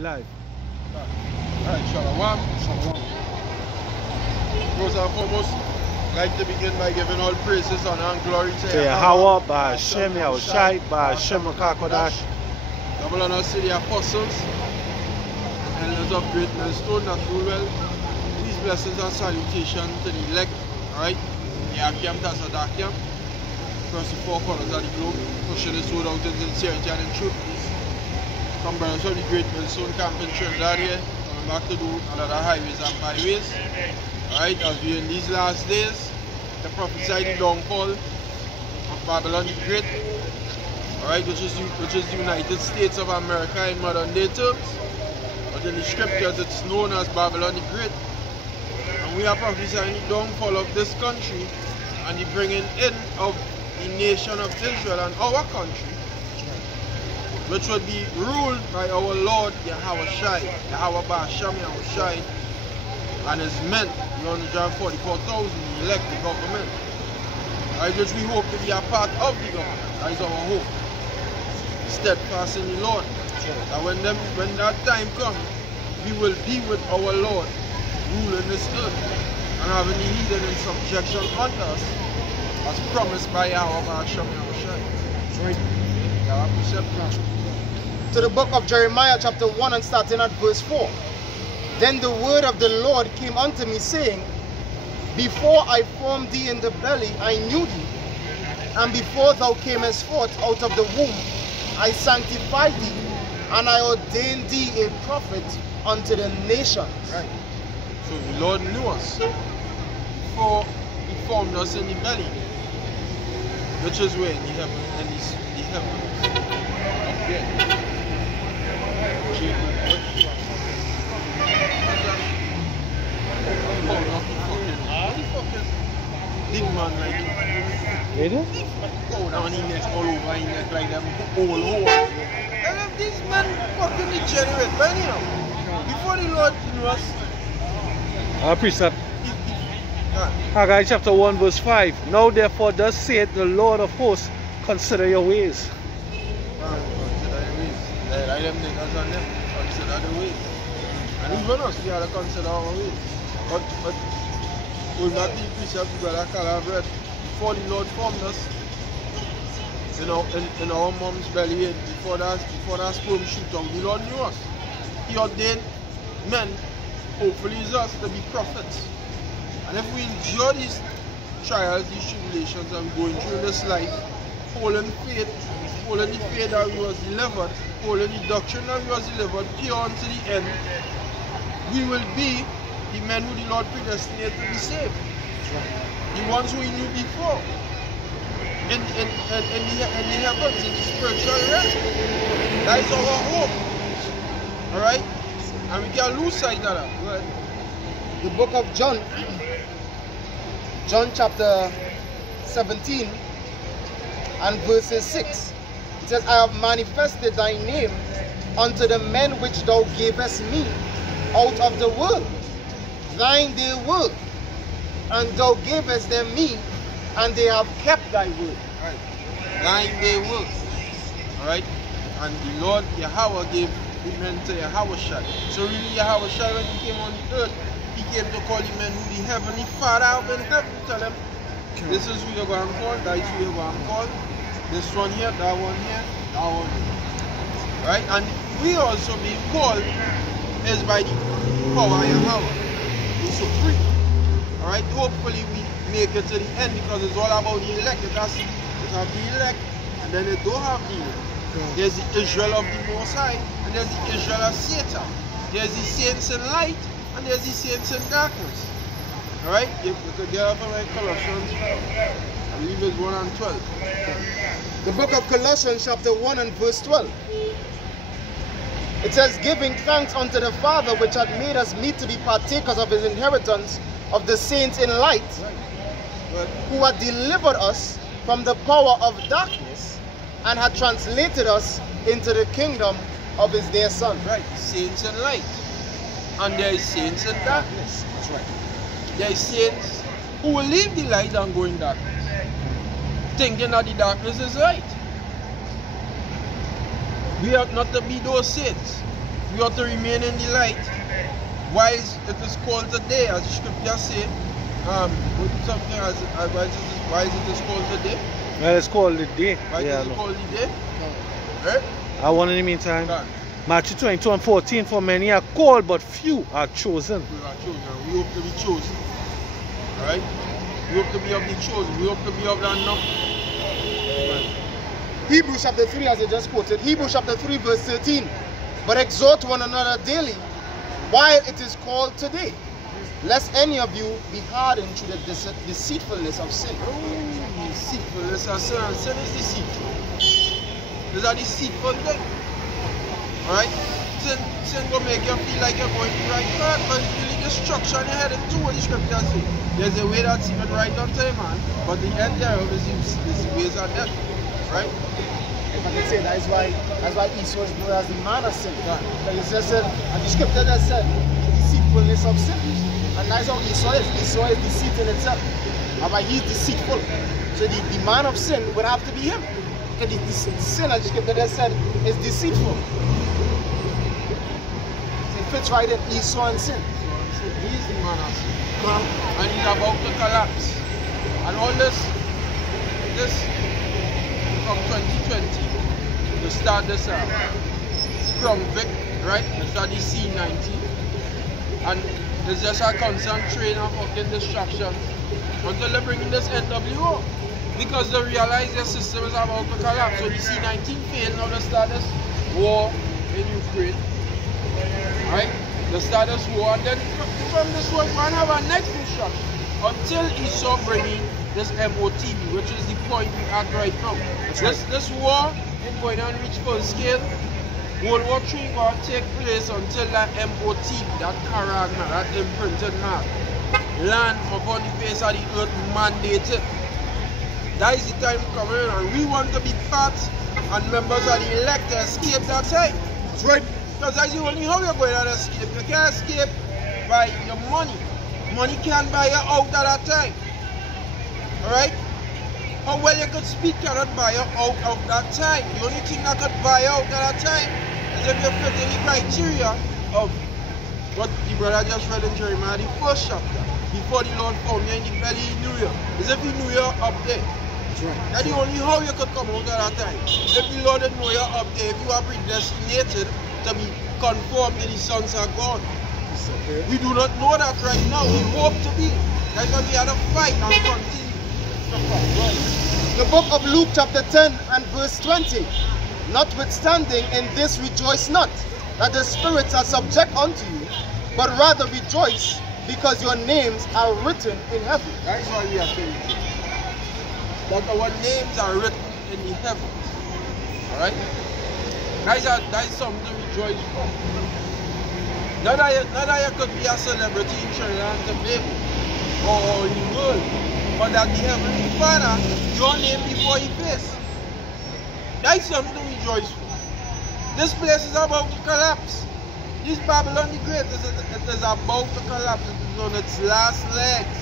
live. Alright, Shalom. Shalom. First and foremost, I'd like to begin by giving all praises, honor, and glory to Yahweh, by Hashem, Yahushai, by Hashem, Kakodash. Double honors to the apostles, and elders of great millstone that rule well. These blessings and salutations to the elect, alright? Yakim Tazadakim, across the four corners of the globe, pushing this word out in sincerity and in truth. Come brothers of the great millstone camp in Trinidad here, coming back to do another highways and byways. Alright, as we in these last days, the prophesy the downfall of Babylon the Great, alright, which is the United States of America in modern day terms. But in the scriptures it's known as Babylon the Great. And we are prophesying the downfall of this country and the bringing in of the nation of Israel and our country, which would be ruled by our Lord Yahushai, Yahweh Ba'asham Yahushai, and his men, 144,000, the elected government. Right, which we hope to be a part of the government. That is our hope. Steadfast in the Lord. That when that time comes, we will be with our Lord, ruling this earth, and having the heathen in subjection unto us, as promised by Yahweh Ba'asham Yahushai. To the book of Jeremiah chapter 1 and starting at verse 4. Then the word of the Lord came unto me, saying, Before I formed thee in the belly, I knew thee, and before thou camest forth out of the womb, I sanctified thee, and I ordained thee a prophet unto the nations. Right. So the Lord knew us before he formed us in the belly, which is where in the heaven, the heavens up there. Big man like Did it? go down in neck all over in neck like them all hole. And if these men fucking degenerate, but anyhow, before the Lord knew us, Precept. Haggai chapter 1 verse 5. Now therefore thus saith the Lord of hosts, consider your ways. Consider your ways. Like them niggas on them, consider the ways. And even us, we have to consider our ways. But will not be precept brother Calabret. Before the Lord formed us in our mom's belly, before that sperm shoot out, the Lord knew us. He ordained men, hopefully is us, to be prophets. And if we endure these trials, these tribulations that we're going through in this life, holding the faith that we was delivered, holding the doctrine that we was delivered, pure unto the end, we will be the men who the Lord predestinated to be saved. The ones who he knew before. In the heavens, in the spiritual realm. That is our hope. Alright? And we can't lose sight of that. Right? The book of John chapter 17 and verses 6. It says, I have manifested thy name unto the men which thou gavest me out of the world. Thine they were, and thou gavest them me, and they have kept thy word. Right. Thine they were. Alright? And the Lord Yahweh gave the men to Yahushai. So really Yahushai, when he came on the earth, he came to call the men who the heavenly Father up in heaven. Tell them, this is who you're going to call, that is who you're going to call. This one here, that one here, that one here. Right? And we also being called is by the power of Yahweh. It's supreme. Alright, hopefully we make it to the end, because it's all about the elect. You can see, you have the elect, and then they don't have the elect. There's the Israel of the Most High, and there's the Israel of Satan. There's the saints in light, and there's the saints in darkness. Alright, if we could get up on my Colossians, I believe it's 1 and 12. The book of Colossians chapter 1 and verse 12. It says, giving thanks unto the Father which hath made us meet to be partakers of his inheritance of the saints in light, who hath delivered us from the power of darkness and hath translated us into the kingdom of his dear Son. Right, saints in light. And there is saints in darkness. That's right. There is saints who will leave the light and go in darkness, thinking that the darkness is light. We ought not to be those saints. we ought to remain in the light. Why it is called the day, as the scripture say. Why is it called the day? Well, it's called the day. Why is it called the day? Right? I want in the meantime. Matthew 22:14, for many are called, but few are chosen. We are chosen. We hope to be chosen. Alright? We hope to be of the chosen. We hope to be of the number. Right. Hebrews chapter 3, as I just quoted. Hebrews chapter 3, verse 13. But exhort one another daily, while it is called today, lest any of you be hardened through the deceitfulness of sin. Oh, deceitfulness of sin. Sin is deceitful. These are deceitful things. Alright? Sin will make you feel like you're going to the right path, but it's really destruction you're heading to, what the scripture says. There's a way that's even right unto a man, but the end thereof is ways of death. Right? If I can say that's why Esau is known as the man of sin. Because it just said, and the scripture just said, the deceitfulness of sin. And that's how Esau is. Esau is deceit in itself. And why he's deceitful. So the man of sin would have to be him. Because the sin, as the scripture just said, is deceitful. So it fits right in Esau and sin. So he's the man of sin. And he's about to collapse. And all this from 2020 to start this Scrum Vic, right? To start the C90. And it's just a constant train of fucking distraction until they bring in this NWO. Because they realize their system is about to collapse. So the C19 failed, now they start this war in Ukraine. Right? They start this war, and then from this war, we have our next distraction. Until Esau bringing this MOTB, which is the point we are at right now. This war is going on reach full scale. World War III will take place until that MOTB, that character, that imprinted mark, land upon the face of the earth mandated. That is the time coming, and we want to be part and members of the elect to escape that time. That's right. Because that's the only how you're going to escape. You can't escape by your money. Money can't buy you out at that time. Alright? How well you could speak cannot buy you out of that time. The only thing that could buy you out at that time is if you fit in the criteria of what the brother just read in Jeremiah, the 1st chapter. Before the Lord found you in the belly, he knew you. As if he knew you up there. That's right. That's the only how you could come out at that time. If the Lord didn't know you up there, if you are predestinated to be conformed to the sons of God. Okay. We do not know that right now. We hope to be. That's why we had to fight and continue. The book of Luke chapter 10 and verse 20. Notwithstanding in this rejoice not, that the spirits are subject unto you, but rather rejoice, because your names are written in heaven. That's why we are saying it. That our names are written in the heavens. Alright? That is something to rejoice for. Not that you could be a celebrity in Trinidad and Tobago or in the world, but that the Heavenly Father, your name before His face. That's something to rejoice for. This place is about to collapse. This Babylon the Great it is about to collapse. It is on its last legs,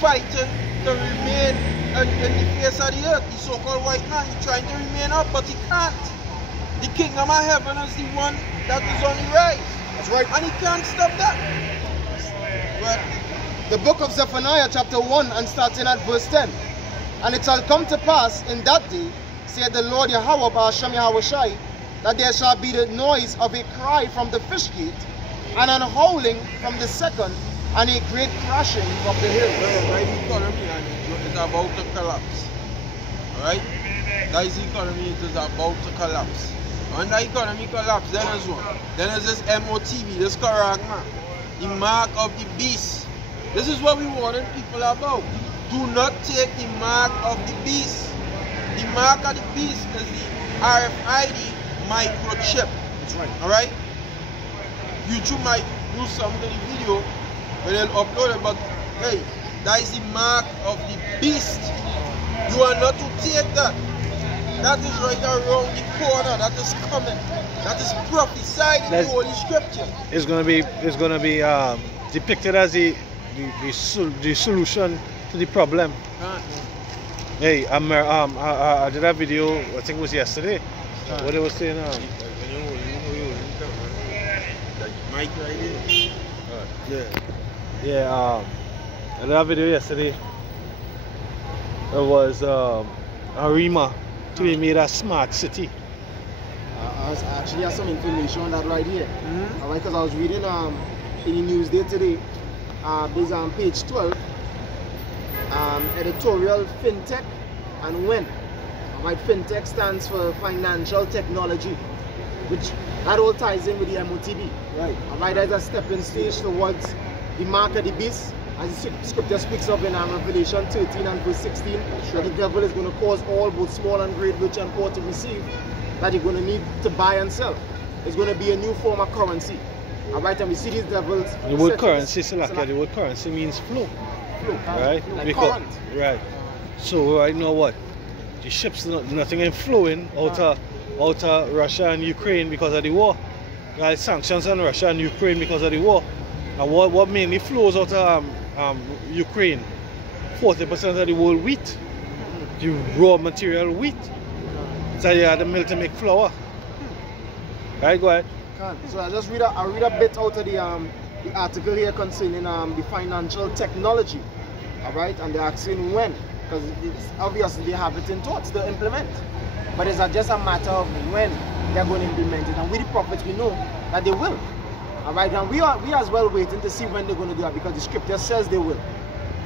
fighting to remain in the face of the earth. The so-called white man, he's trying to remain up, but he can't. The kingdom of heaven is the one that is on the rise. That's right. And he can't stop that. But the book of Zephaniah chapter 1 and starting at verse 10. And it shall come to pass in that day, saith the Lord Yahweh Ba'ashem Yahushai, that there shall be the noise of a cry from the fish gate, and an howling from the second, and a great crashing from the hill. right, the economy is about to collapse. Alright? That is the economy, it is about to collapse. When the economy collapses, then is what? Then is this MOTB, this character, the mark of the beast. This is what we warning people about. Do not take the mark of the beast. The mark of the beast is the RFID microchip. That's right. Alright? YouTube might do something to the video when they'll upload it, but hey, that is the mark of the beast. You are not to take that. That is right around the corner. That is coming. That is prophesied in the Holy Scripture. It's gonna be depicted as the solution to the problem. Hey, I did a video. I think it was yesterday. What they were saying. mic right here. Yeah, I did a video yesterday. It was Arima to be made a smart city. I actually have some information on that right here. Alright, because I was reading in the news day today, based on page 12, editorial FinTech and when. Alright, FinTech stands for financial technology, which that all ties in with the MOTB. Right. Alright, that's a stepping stage towards the mark of the beast, as the scripture speaks of in Revelation 13 and verse 16. That the devil is going to cause all, both small and great, rich and poor, to receive, that you're going to need to buy and sell. It's going to be a new form of currency. Alright, and we see these devils. The word currency, the word currency means flow. Right? Like because, current. Right. So right now what? The ships, nothing is flowing out of Russia and Ukraine because of the war. There are sanctions on Russia and Ukraine because of the war. And what mainly flows out of Ukraine? 40% of the world wheat. The raw material wheat. So you have the milk to make flour. Right, go ahead. So I just read a bit out of the article here concerning the financial technology. Alright, and they're asking when. Because obviously they have it in thoughts to implement. But it's just a matter of when they're going to implement it. And with the prophets we know that they will. Alright, and we as well waiting to see when they're going to do that, because the scripture says they will.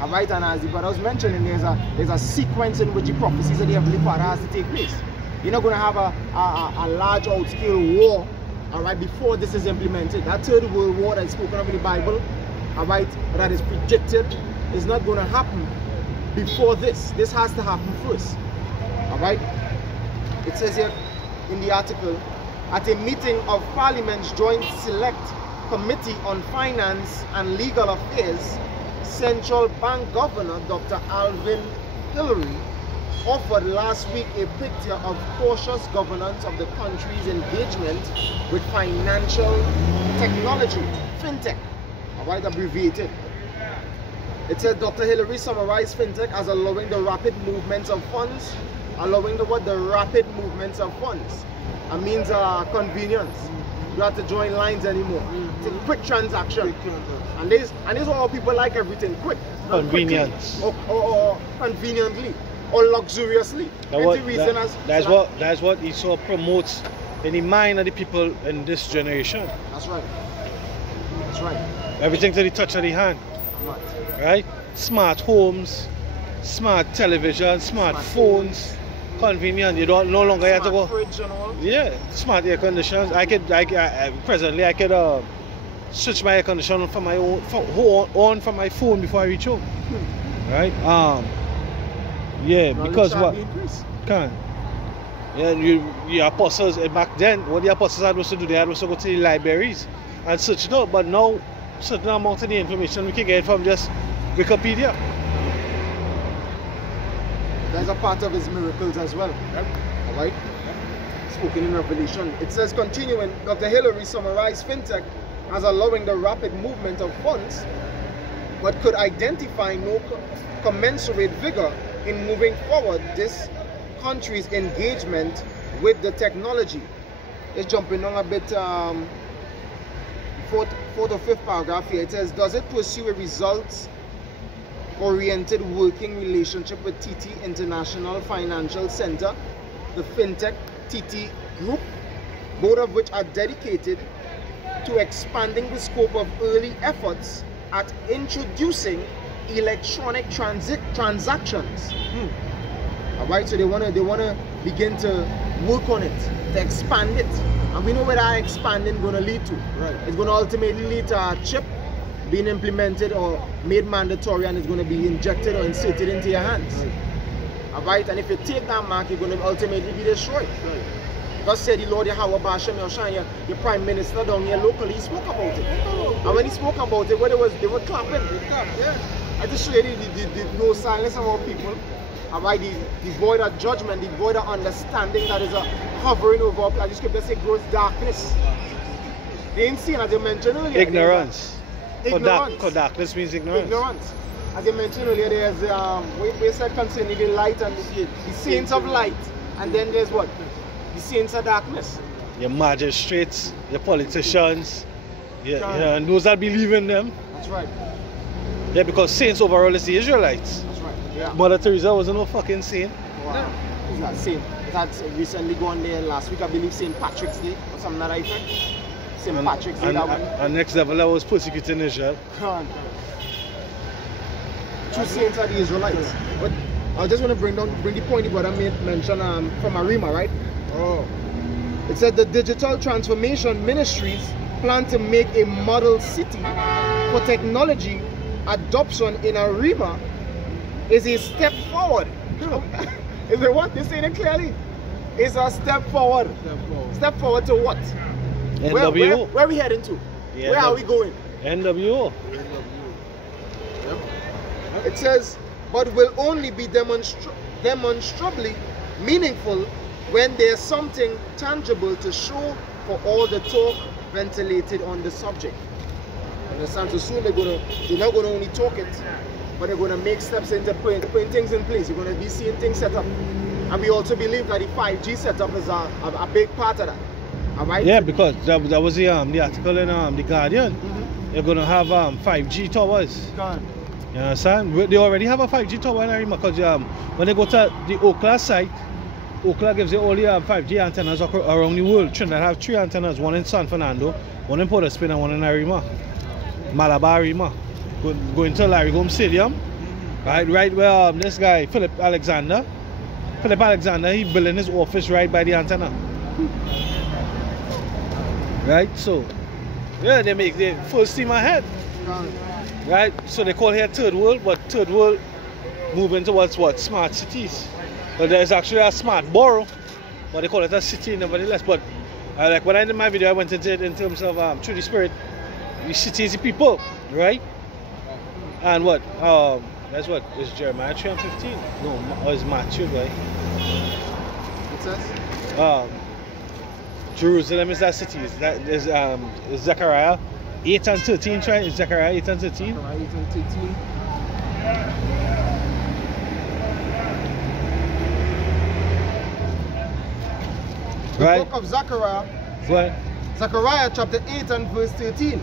Alright, and as the brother was mentioning, there's a sequence in which the prophecies of the Heavenly Father has to take place. You're not going to have a large out-scale war, alright, before this is implemented. That third world war that is spoken of in the Bible, alright, that is predicted, is not going to happen before this. This has to happen first. Alright? It says here in the article, at a meeting of Parliament's Joint Select Committee on Finance and Legal Affairs, Central Bank Governor Dr. Alvin Hillary offered last week a picture of cautious governance of the country's engagement with financial technology, FinTech, alright, abbreviated. It said Dr. Hillary summarized FinTech as allowing the rapid movements of funds, allowing the rapid movements of funds. That means convenience. You don't have to join lines anymore. It's a quick transaction. And this is all people like everything quick. Convenience. Or conveniently. Or luxuriously. That's what Esau promotes in the mind of the people in this generation. That's right. That's right. Everything to the touch of the hand. Right? Smart homes, smart television, smart phones, convenient. You don't no longer have to go. Fridge and all. Yeah, smart air conditioners. Presently I could switch my air conditioner from my on from my phone before I reach home. Right? Yeah, because what? Can. Yeah, the apostles back then, what the apostles had was to do, they had was to go to the libraries and search it out. But now, certain amount of the information we can get from just Wikipedia. There's a part of his miracles as well. Yep. Alright? Spoken in Revelation. It says, continuing, Dr. Hillary summarized FinTech as allowing the rapid movement of funds, but could identify no commensurate vigor in moving forward this country's engagement with the technology. It's jumping on a bit, fourth or fifth paragraph here. It says, does it pursue a results-oriented working relationship with TT International Financial Center, the FinTech TT Group, both of which are dedicated to expanding the scope of early efforts at introducing electronic transactions. Alright, so they wanna begin to work on it, to expand it. And we know where that expanding gonna lead to. Right. It's gonna ultimately lead to a chip being implemented or made mandatory, and it's gonna be injected or inserted into your hands. Right. Alright, and if you take that mark, you're gonna ultimately be destroyed. Right. Thus said the Lord Yahweh Bashem Yoshan, your Prime Minister down here locally, he spoke about it. And when he spoke about it, what they were clapping. Yeah. I just show you the no silence of our people. Alright, the void of judgment, the void of understanding that is hovering over, as the scripture says, gross darkness. They ain't seen, as you mentioned earlier. Ignorance. Ignorance. Darkness means ignorance. Ignorance. As you mentioned earlier, there's we said concerning the light and the saints of light. And then there's what? The saints of darkness. Your magistrates, your politicians, Yeah, and those that believe in them. That's right. Yeah, because saints overall is the Israelites. That's right. Yeah. Mother Teresa wasn't no fucking saint. Wow. It's not saint. It had recently gone there last week, I believe, St. Patrick's Day or something like that. St. Patrick's Day. And next level, I was persecuting Israel. Two saints are the Israelites. But I just want to bring the point what I made mention from Arima, right? Oh. It said the digital transformation ministries plan to make a model city for technology adoption in Arima is a step forward. Is it what? They're saying it clearly. It's a step forward. Step forward to what? NWO. Where are we heading to? Yeah, where are we going? NWO. It says, but will only be demonstrably meaningful when there's something tangible to show for all the talk ventilated on the subject. Understand? So soon they're not going to only talk it, but they're going to make steps into putting things in place. You're going to be seeing things set up. And we also believe that the 5G setup is a big part of that. All right? Yeah, because that was the article in The Guardian. They're going to have 5G towers. You understand? They already have a 5G tower in Arima because when they go to the Okla site, Okla gives you all the 5G antennas around the world. Trinidad have 3 antennas, one in San Fernando, one in Port of Spain, and one in Arima. Malabar Arima. Going to Larrigome Stadium, right where this guy, Philip Alexander, he building his office right by the antenna. Right? So, yeah, they make the full steam ahead. Right? So they call here third world, but third world moving towards what? Smart cities. But there's actually a smart borough, but they call it a city nevertheless. But like when I did my video, I went into it in terms of through the spirit. The city is the people, right? And what? That's what is Jeremiah 3:15? No, it's Matthew, right? It says? Jerusalem is that city. Is Zephaniah 8:13, right? Is Zephaniah 8:13? Zephaniah 8:13. The book of Zechariah. What? Zechariah chapter 8 and verse 13.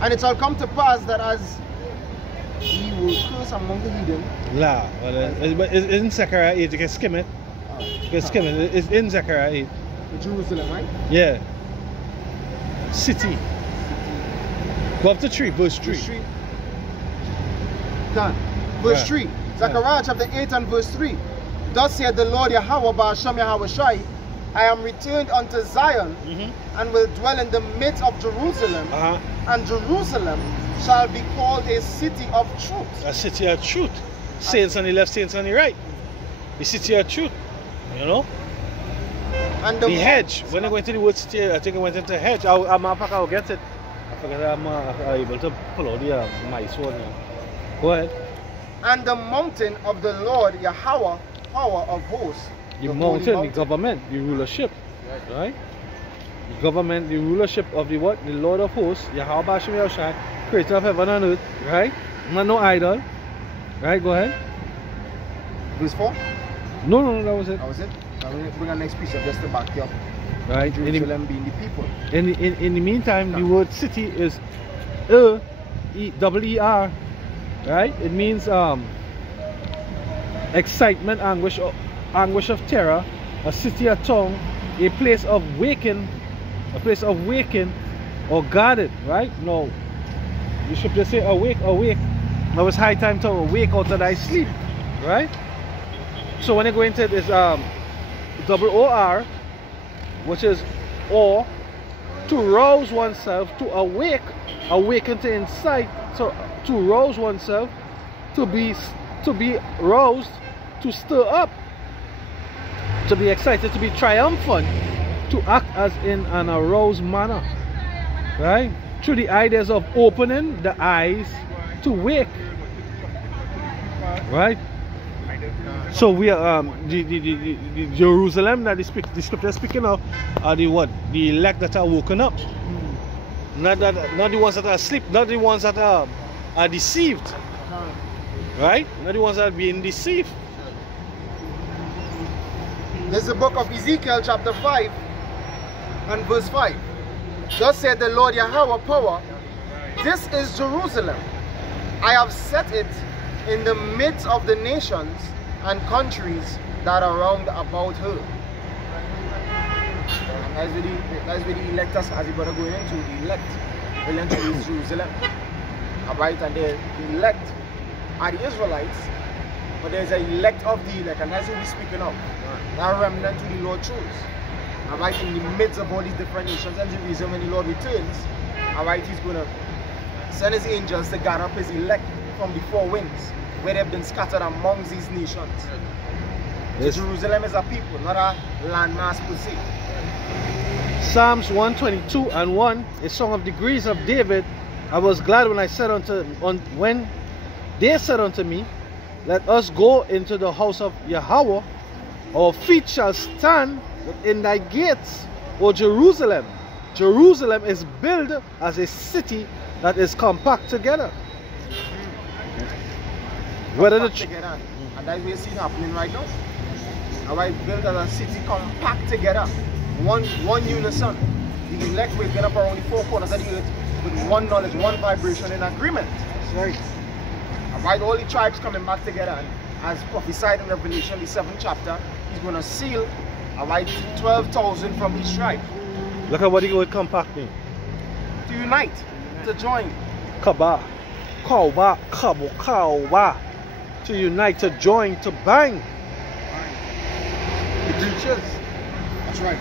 And it shall come to pass that as he will curse among the heathen. La, but it's in Zechariah 8, you can skim it. You can skim it. It's in Zechariah 8. Jerusalem, right? Yeah. City. Go up to 3, verse 3. Verse 3. Done. Verse 3. Zechariah chapter 8 and verse 3. Thus saith the Lord Yahweh Ba'ashem Yahweh Shai, I am returned unto Zion and will dwell in the midst of Jerusalem, and Jerusalem shall be called a city of truth. A city of truth. Saints on the left, saints on the right. The city of truth. You know? And the hedge. When I went to the word city, I think I went into hedge. I'll get it. I forget I'm able to pull out the mice one here. Go ahead. And the mountain of the Lord Yahweh, power of hosts. The mountain, the government, the rulership, right? The government, the rulership of the what? The Lord of hosts, Yahweh Ba'ashem Yahweh Shai, creator of heaven and earth, right? Not no idol, right? Go ahead. Verse 4? No, that was it. That was it. I'm going to bring our next piece of just to back you up. Right. Jerusalem being the people. In the meantime, the word city is E-double-E-R, right? It means excitement, anguish of terror, a city, a town, a place of waking, or guarded, right? No, you should just say awake. Now it's high time to awake out of thy sleep, right? So when you go into it, it's double-O-R, which is or, to rouse oneself, to awaken to insight, so to rouse oneself, to be roused, to stir up, to be excited, to be triumphant, to act as in an aroused manner, right? Through the ideas of opening the eyes to wake, right? So we are the Jerusalem that the scripture is speaking of are the what? The elect that are woken up, not the ones that are asleep, not the ones that are deceived, right? Not the ones that are being deceived. There's the book of Ezekiel chapter 5 and verse 5. Thus said the Lord Yahweh power, this is Jerusalem. I have set it in the midst of the nations and countries that are round about her. That's where the electors, as you're going to go into, the elect. Will enter Jerusalem. Alright, and the elect are the Israelites, but there's an elect of the elect, and that's what we're speaking of. That remnant who the Lord chose. Alright, in the midst of all these different nations and Jerusalem, when the Lord returns, alright, he's going to send his angels to gather up his elect from the four winds, where they've been scattered amongst these nations. Yes. Jerusalem is a people, not a landmass per se. Psalms 122 and 1, a song of degrees of David. I was glad when when they said unto me, let us go into the house of Yahweh. Our feet shall stand in thy gates, O Jerusalem. Jerusalem is built as a city that is compact together. Whether together, and that's what we see happening right now. Alright, built as a city compact together. One unison. The elect waking up around the four corners of the earth with one knowledge, one vibration in agreement. That's right. Alright, all the tribes coming back together, and as prophesied in Revelation, the 7th chapter, he's going to seal, alright, 12,000 from each tribe. Look at what he would compact mean. To unite, to join. Kaba, kawa, kabo, kawa. To unite, to join, to bang. The breaches. That's right.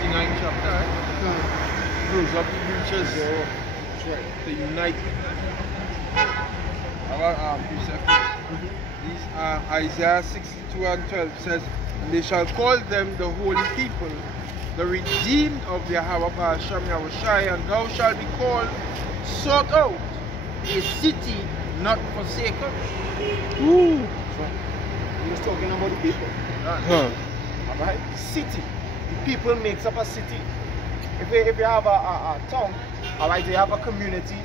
The 9th chapter, right? Close up the breaches. That's right. To unite. About these Isaiah 62 and 12 says, and they shall call them the holy people, the redeemed of Yahweh Hashem Yahushai, and thou shalt be called sought out, a city not forsaken. Ooh. He was talking about the people. Alright? City. The people makes up a city. If you have a town, alright, you have a community,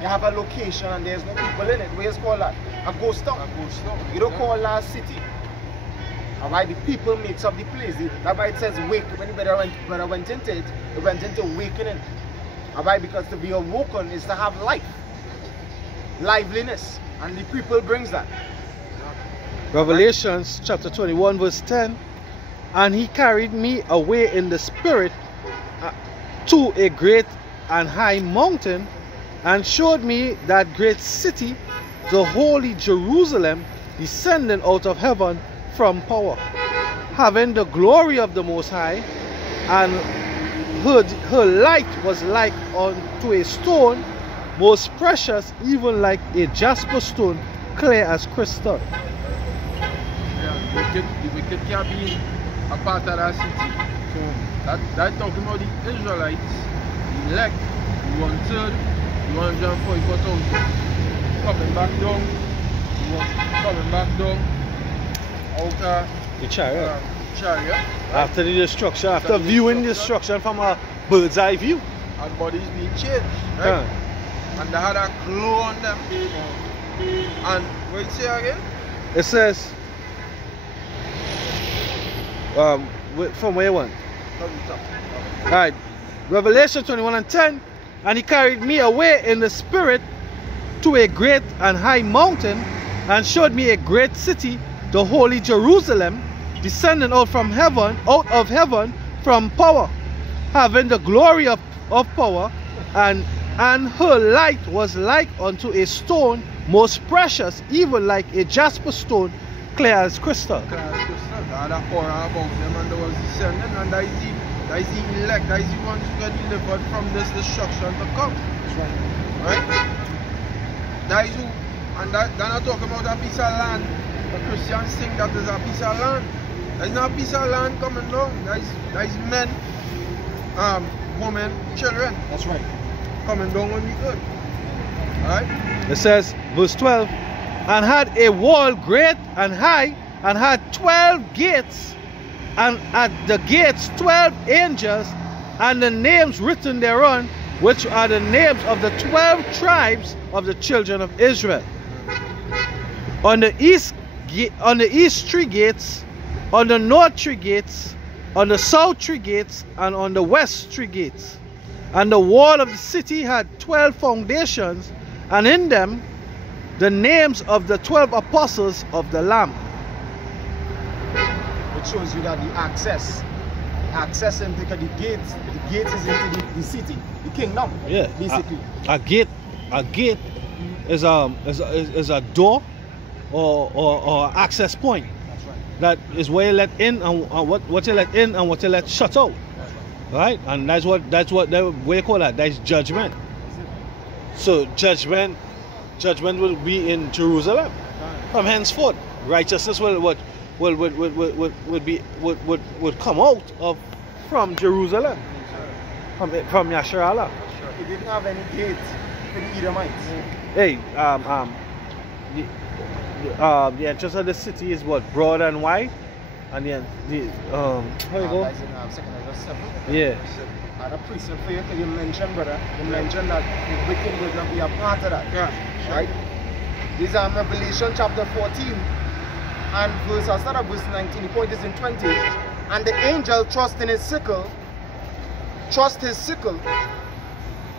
you have a location and there's no people in it. What is called that? A ghost town. A ghost town. You don't call that a city. Alright, the people makes up the place. That's why it says wake. When brother went into it, it went into awakening. Alright, because to be awoken is to have life. Liveliness. And the people brings that. Revelations chapter 21 verse 10. And he carried me away in the spirit to a great and high mountain, and showed me that great city, the holy Jerusalem, descending out of heaven from power, having the glory of the Most High, and her light was like unto a stone, most precious, even like a jasper stone, clear as crystal. Yeah, the wicked can't be a part of that city. So that's talking about the Israelites, the elect, the 1/3, the 144,000 coming back down, out of The chariot. chariot. After the destruction, after viewing the destruction from a bird's eye view. And bodies being changed, right? And they had a glow on them. And what you say again? It says, from where you want? From the top. Alright, Revelation 21 and 10. And he carried me away in the spirit to a great and high mountain, and showed me a great city, the holy Jerusalem, descending out of heaven from power, having the glory of power, and her light was like unto a stone, most precious, even like a jasper stone, clear as crystal. Clear as crystal. They had a aura about them, and they was descending, and that is the elect, that is the ones who get delivered from this destruction to come. That's right. Right? That is who, and they're not talking about a piece of land. The Christians think that is a piece of land. There's not a piece of land coming down. That is men, women, children. That's right. Coming down on the earth. Alright? It says, verse 12, and had a wall great and high, and had 12 gates, and at the gates 12 angels, and the names written thereon, which are the names of the 12 tribes of the children of Israel. On the east 3 gates, on the north 3 gates, on the south 3 gates, and on the west 3 gates. And the wall of the city had 12 foundations, and in them the names of the 12 apostles of the Lamb. It shows you that the access into the gates is into the city, the kingdom. Yeah, basically. A gate is a door or access point. That's right. That is where you let in and what you let in and what you let shut out. Right? And that's what we call that. That's judgment. So judgment will be in Jerusalem from henceforth. Righteousness would come out from Jerusalem, from Yasharallah. It didn't have any gates for the Edomites. Hey, the entrance of the city is what, broad and wide, and then how you go? That's in 2 Ezra 7. Yeah. And a precept for you, because you mentioned, brother, you mentioned that the wicked will not be a part of that. Yeah. Right? This is Revelation chapter 14 and I'll start at verse 19. The point is in 20. And the angel thrust his sickle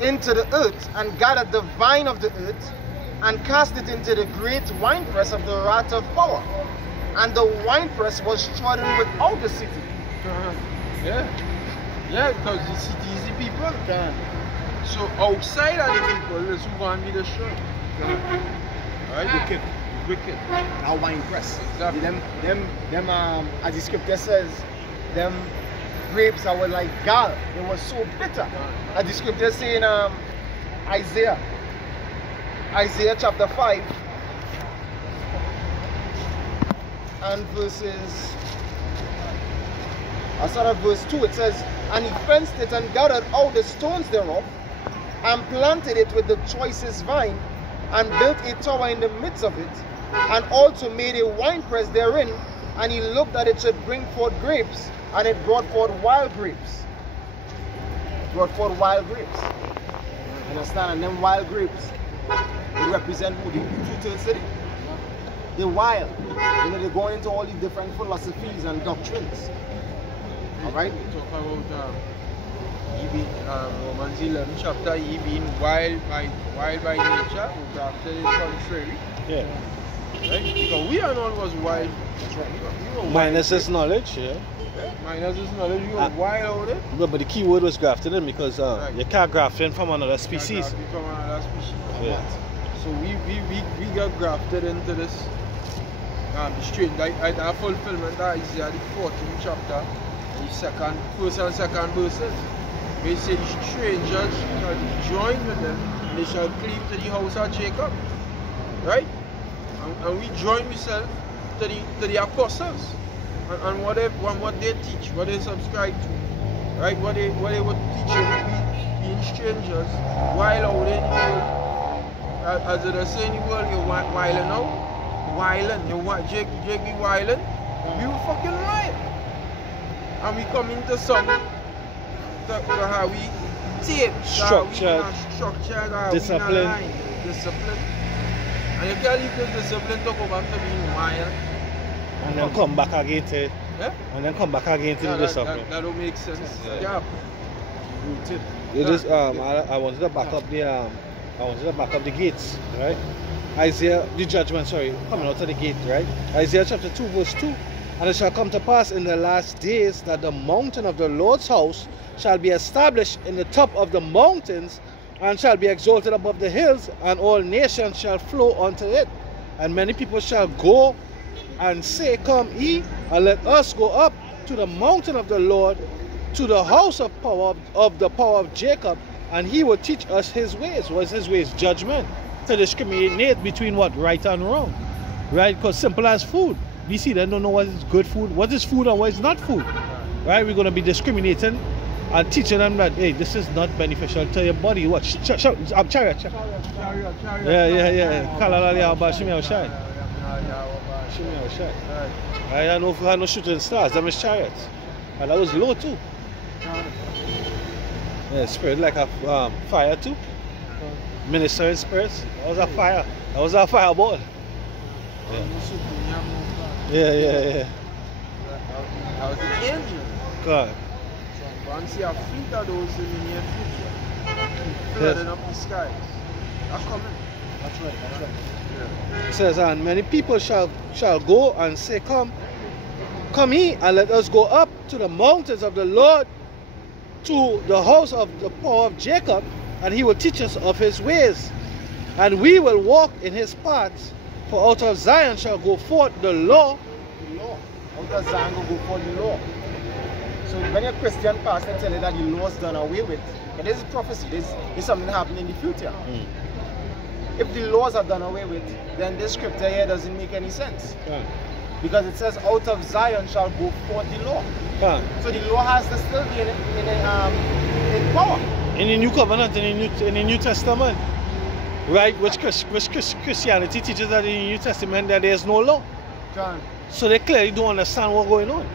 into the earth and gathered the vine of the earth and cast it into the great winepress of the wrath of power. And the winepress was trodden without the city. Yeah, because the city is the people. So outside of the people is who going to be destroyed. Right? Wicked. Now winepress. Exactly. Them as the scripture says, them grapes that were like gall. They were so bitter. As the scripture say in Isaiah chapter 5 and verses, I start at verse 2. It says, and he fenced it and gathered out the stones thereof and planted it with the choicest vine and built a tower in the midst of it, and also made a winepress therein, and he looked that it should bring forth grapes, and it brought forth wild grapes. Understand? And them wild grapes, they represent who? The two-third city. They're wild. They're going into all these different philosophies and doctrines. Alright? We talk about Romans 11 chapter, he being wild by nature, who grafted it contrary. Yeah. Right? Because we are not was wild. That's right. Minus his knowledge, yeah. Minus his knowledge, you were wild out there. But the key word was grafted in, because you can't graft in from another species. From another species. Yeah. So we got grafted into this strange, like a fulfillment that is the 14th chapter, the first and second verses. They say the strangers shall join with them, and they shall cleave to the house of Jacob. Right? And we join ourselves to the apostles and what they teach, what they subscribe to. Right? What they would teach us, being strangers, while out in the world. As they say in the world, you're wilding out. Wilding. You Jake be wilding. You fucking wild. And we come into some how we tape, structure, discipline. And you can't leave the discipline to go back to being wild. And then come back again to the discipline. That don't make sense. Yeah. I wanted to back up the gates, right? Isaiah, the judgment, coming out of the gate, right? Isaiah chapter 2 verse 2. And it shall come to pass in the last days that the mountain of the Lord's house shall be established in the top of the mountains, and shall be exalted above the hills, and all nations shall flow unto it. And many people shall go and say, come ye, and let us go up to the mountain of the Lord, to the house of power of the power of Jacob, and he will teach us his ways. What is his ways? Judgment. To discriminate between what? Right and wrong. Right? Because simple as food. We see they don't know what is good food, what is food and what is not food. Right? We're going to be discriminating and teaching them that, hey, this is not beneficial to your body. What? I'm chariot. Yeah. I know shooting stars. That was chariots. And that was low too. Yeah, spirit like a fire too. Ministering spirits. That was a fire. That was a fireball. Yeah. That was the angel. God. So I'm going to see a fleet of those in the near future. flooding up the skies. That's coming. That's right, that's right. Yeah. It says, and many people shall go and say, come ye, and let us go up to the mountains of the Lord, to the house of the power of Jacob, and he will teach us of his ways, and we will walk in his paths. For out of Zion shall go forth the law. The law. Out of Zion will go forth the law. So when a Christian pastor tell you that the law is done away with, and this is prophecy, this is something happening in the future. If the laws are done away with, then this scripture here doesn't make any sense. Because it says, out of Zion shall go forth the law. So the law has to still be in power. In the New Covenant, in the New Testament, right? Which Christianity teaches that in the New Testament that there is no law. So they clearly don't understand what's going on.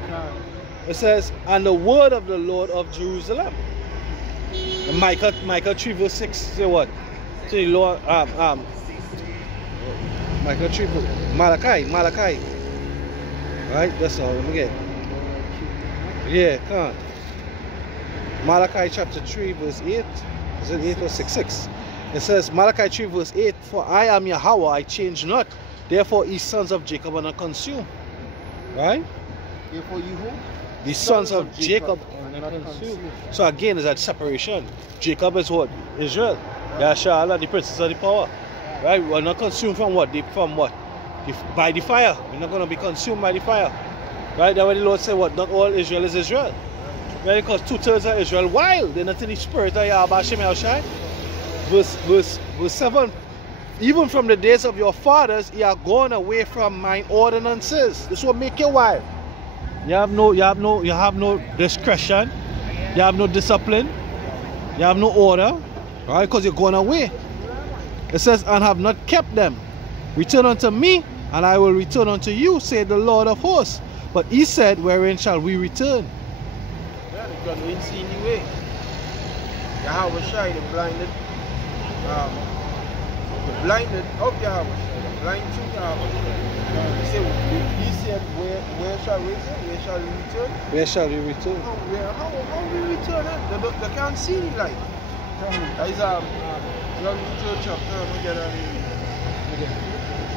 It says, and the word of the Lord of Jerusalem. Micah 3 verse 6 say what? Say the Lord, Micah 3 Malachi. Right, that's all. Let me get. Yeah, come on. Malachi chapter 3 verse 8. Is it 8 or 6? 6. It says, Malachi 3 verse 8, for I am Yahweh, I change not. Therefore, ye sons of Jacob are not consumed. Right? Therefore, you who? The sons of Jacob are not consumed. So again, is that separation. Jacob is what? Israel. Yahshua, the princess of the power. Right? We're not consumed from what? From what? By the fire. We're not going to be consumed by the fire. Right? That's why the Lord said what? Not all Israel is Israel. Right? Because 2/3 of Israel wild. They're not in the spirit of Yahweh Hashem Yahushai. Verse 7. Even from the days of your fathers, ye are gone away from mine ordinances. This will make you wild. You have no discretion. You have no discipline. You have no order. Right? Because you're going away. It says, and have not kept them. Return unto me, and I will return unto you, said the Lord of hosts. But he said, wherein shall we return? Yeah, because we ain't seen the way. Yahweh Shai, the blinded of Yahweh Shai, the blind to Yahweh. He said, where shall we return? Where shall we return? Where shall we return? How we return? They can't see the light. That is Untitled Chapter. I'm going to get on it.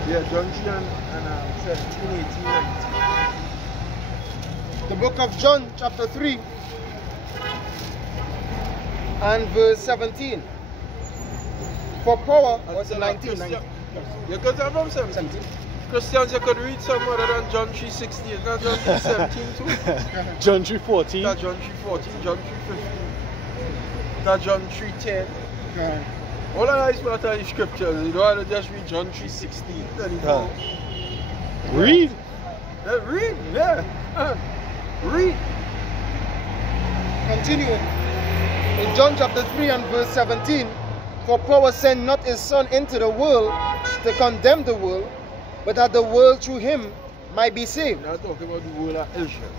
Yeah, John 3 and 17, 18, 19. The book of John, chapter 3, and verse 17. For power, what's 19? 19. You could have from 17. Christians, you could read some other than John 3:16. It's not John 3:17 too. John 3:14. That's John 3:14, John 3:15. That's John 3:10. All of that is part of the scriptures. You don't want to just read John 3:16. Read. Yeah, read, yeah. Read. Continuing. In John chapter 3 and verse 17, for power sent not his son into the world to condemn the world, but that the world through him might be saved. Now talking about the world of Israel.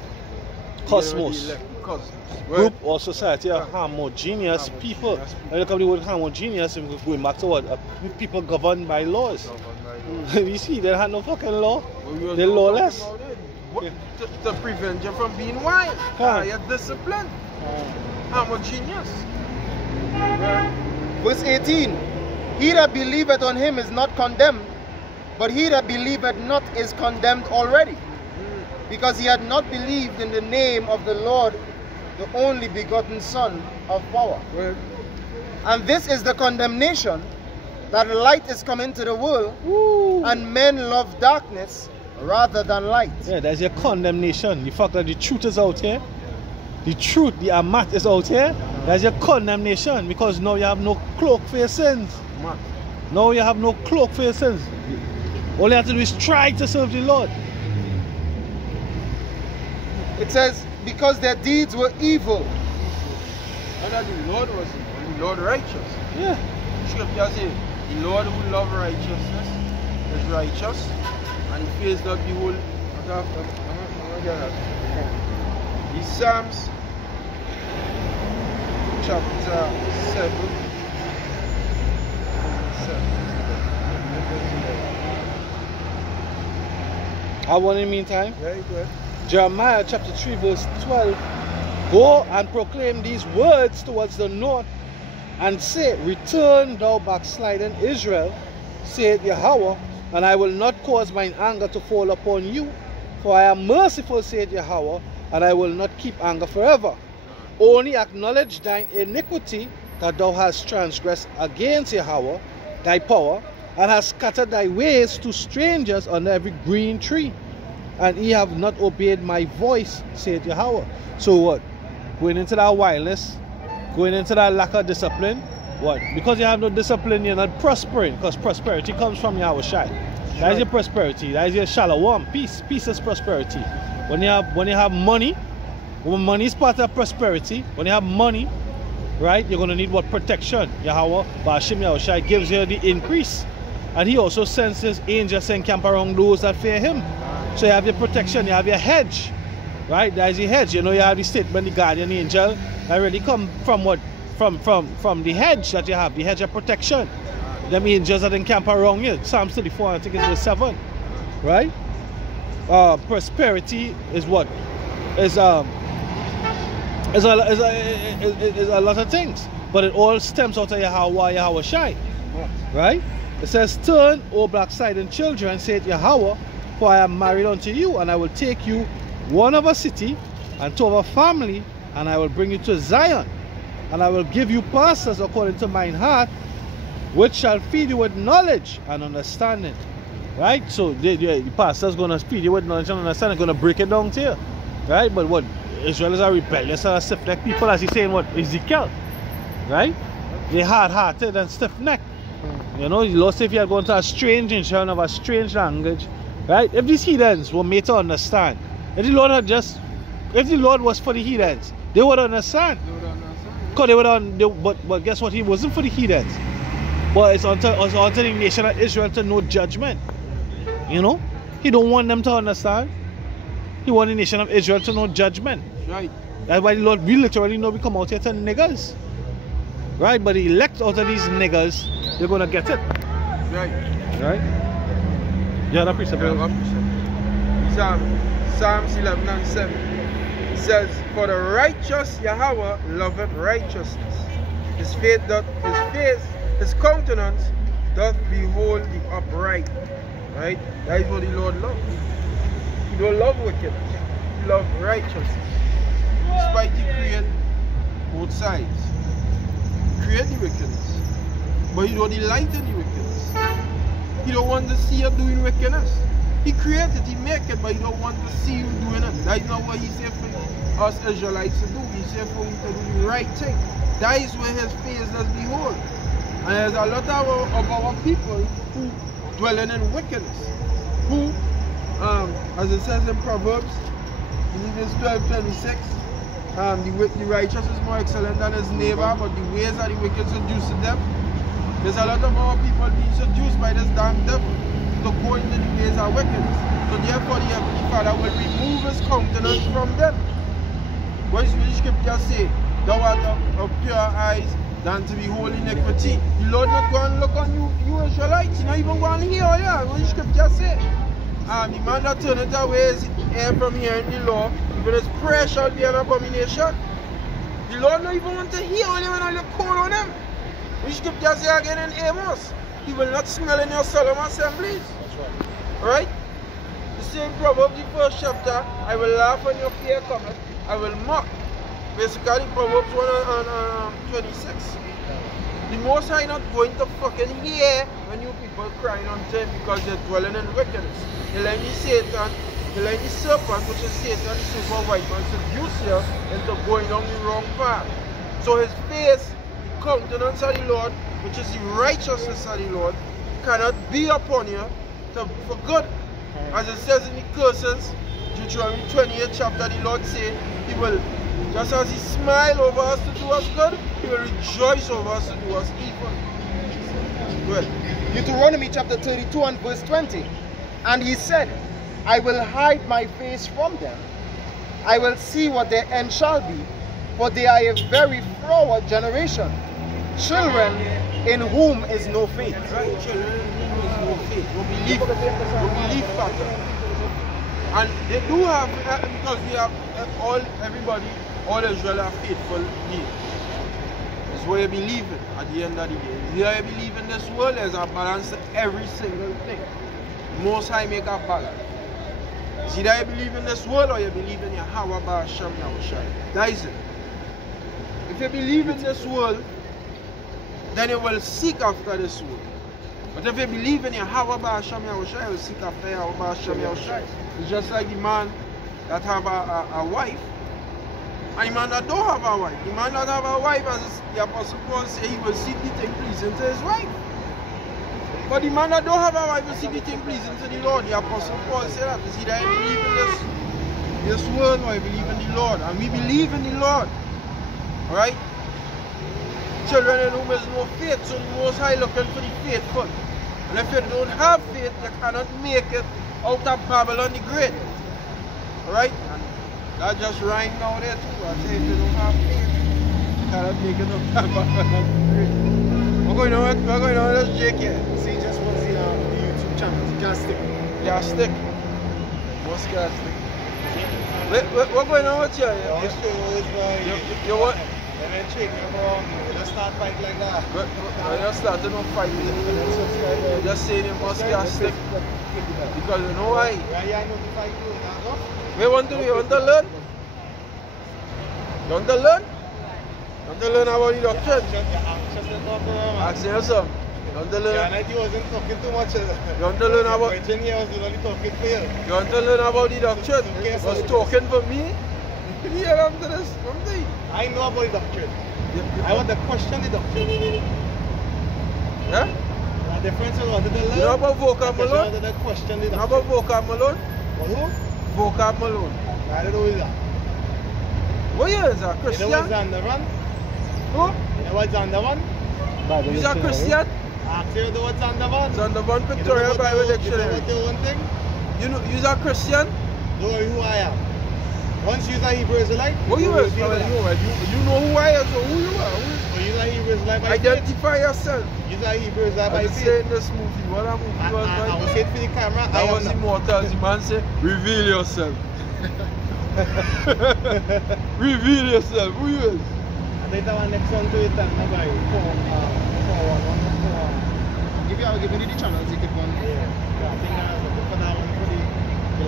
Cosmos. Cosmos. Group or society of homogeneous people. And look at the word homogeneous, and going back to what? People governed by laws. You see, they had no fucking law. They're lawless. To prevent you from being wild. You're disciplined. Homogeneous. Verse 18. He that believeth on him is not condemned, but he that believeth not is condemned already, because he had not believed in the name of the Lord, the only begotten Son of power. And this is the condemnation, that light is come into the world, and men love darkness rather than light. Yeah, that's your condemnation. The fact that the truth is out here, the truth, the amat is out here, that's your condemnation, because now you have no cloak for your sins. Now you have no cloak for your sins. All you have to do is try to serve the Lord. It says, because their deeds were evil. And that the Lord was evil, the Lord righteous. Yeah. Scripture says, the Lord who loves righteousness is righteous, and he fears not behold. These Psalms chapter 7. I want in the meantime. Very good. Jeremiah chapter 3 verse 12. Go and proclaim these words towards the north and say, Return thou backsliding Israel, saith Yahweh, and I will not cause mine anger to fall upon you, for I am merciful, saith Yahweh, and I will not keep anger forever. Only acknowledge thine iniquity, that thou hast transgressed against Yahweh, thy power, and hast scattered thy ways to strangers under every green tree, and ye have not obeyed my voice, saith Yahweh. So what? Going into that wildness, going into that lack of discipline, what? Because you have no discipline, you're not prospering, because prosperity comes from Yahweh Shai. That is your prosperity. That is your shalom. Peace. Peace is prosperity. When you have money, when money is part of prosperity, when you have money, right, you're going to need what? Protection. Yahweh, Ba'ashim Yahweh Shai gives you the increase. And he also sends his angels and camp around those that fear him. So you have your protection, you have your hedge. Right? That is your hedge. You know, you have the statement, the guardian angel, that really come from what? From the hedge that you have, the hedge of protection. Them angels that encamp around you. Psalm 34, I think it's verse 7. Right? Prosperity is what? Is a lot of things. But it all stems out of Yahweh Shai. Right? It says, Turn, O backsliding children, saith Yahweh, for I am married unto you, and I will take you one of a city, and two of a family, and I will bring you to Zion. And I will give you pastors according to mine heart, which shall feed you with knowledge and understanding. Right? So the pastor's going to feed you with knowledge and understanding, going to break it down to you. Right? But what? Israel are rebellious and stiff-necked people, as he's saying, what? Ezekiel. Right? They're hard-hearted and stiff-necked. You know, the Lord said if you are going to a strange nation of a strange language, right? If these heathens were made to understand, if the Lord was for the heathens, they would understand. Because but guess what? He wasn't for the heathens. But it's unto the nation of Israel to know judgment. You know? He don't want them to understand. He wants the nation of Israel to know judgment. Right. That's why the Lord, we literally know we come out here to niggers. Right? But the elect out of these niggers, they're going to get it. Right. Right? Yeah, that precept. Psalms 11 and 7. It says, For the righteous Yahweh loveth righteousness. His countenance doth behold the upright. Right? That is what the Lord loves. He don't love wickedness. He loves righteousness. Despite he create both sides. He create the wickedness. But he don't delight in the wickedness. He don't want to see you doing wickedness. He created, he make it, but he don't want to see you doing it. That is not what he said for us Israelites to do. He said for you to do the right thing. That is where his face does behold. And there's a lot of our people who dwelling in wickedness. Who, as it says in Proverbs, in Hebrews 12:26, the righteous is more excellent than his neighbor, but the ways of the wicked seduce them. There's a lot of our people being seduced by this damn devil to go into the ways of wickedness. So therefore the Heavenly Father will remove his countenance from them. What is the scripture say? Thou art of pure eyes than to behold iniquity. The Lord not go and look on you Israelites. You're not even going to hear what the scripture say. The man that turneth away his ear from hearing the law, even his prayer shall be an abomination. The Lord not even want to hear only when I look cold on him. The scripture say again in Amos, he will not smell in your solemn assemblies. That's right. Right? The same Proverbs, the 1st chapter, I will laugh when your fear cometh, I will mock. Basically, Proverbs 1:26. The Most High not going to fucking hear when you people crying unto him because they're dwelling in wickedness. He let the Satan, he let the serpent, which is Satan, the super white man, seduce you into going down the wrong path. So his face, the countenance of the Lord, which is the righteousness of the Lord, cannot be upon you for good. As it says in the curses, Deuteronomy 28 chapter, the Lord say, he will, just as he smiled over us to do us good, he will rejoice over us to do us evil. Good. Deuteronomy chapter 32 and verse 20. And he said, I will hide my face from them. I will see what their end shall be, for they are a very froward generation, children in whom is no faith. Right, children in whom is no faith. No belief factor. And they do have, because we have all Israel are faithful here. It's what you believe in at the end of the day. Either you believe in this world, there's a balance to every single thing. Most High make a balance. It's either you believe in this world or you believe in Yahweh Ba'Shem Yahushai. That is it. If you believe in this world, then you will seek after this world. But if you believe in Yahweh Ba'Shem Yahushai, you will seek after Yahweh Ba'Shem Yahushai. It's just like the man that have a wife, and the man that don't have a wife. The man that have a wife, as the Apostle Paul said, he will seek the thing pleasing to his wife. But the man that don't have a wife will seek the thing pleasing to the Lord. The Apostle Paul said that. It's either you believe in this word or you believe in the Lord. And we believe in the Lord. Alright? Children in whom is no faith, so the Most High looking for the faithful. And if you don't have faith, you cannot make it out of Babylon the Great. Alright? And that just rhyme now there too. I say if you don't have faith, you cannot make it out of Babylon the Great. We're going on with this Jake here. See, just what's the YouTube channel? Just stick. Just stick. What's got stick? What's going on with you? You what? Let's start fight like that. You're not starting no fight. You're just saying you must get stick. Because you know why? Yeah, I know the fight too. You want to learn? You want to learn? You want to learn about the doctrine? Ask yourself. You want to learn? Yeah, I wasn't talking too much. You want to learn about? I was only talking for you. You want to learn about the doctrine? You was talking for me? Yeah, I'm to this. I know about the doctrine. I want to question the doctrine. Yeah? The difference is what to learn. You know about vocab Malone? I wanted to question the doctrine. You know about vocab Malone? Who? Vocab Malone. I don't know who is that. What is that? Christian? You know what's Zandavan? Who? You know what's Zandavan? He's a Christian? Ask you what's Zandavan? Zandavan Pictorial Bible Dictionary. You know what the one thing? You know, you're a Christian? Don't worry who I am. Once you're a Hebrew Israelite, who you is? You know who I am, so who you are? You're a Hebrew Israelite by faith. Identify yourself. You're a Hebrew Israelite by faith. I say in this movie, what a movie was like? I will say it for the camera. That was Immortal. The man said, reveal yourself. Reveal yourself. Who you is? I think that one next one to it and about 411. Give me the channels you could one. Yeah. I think that's for that one for the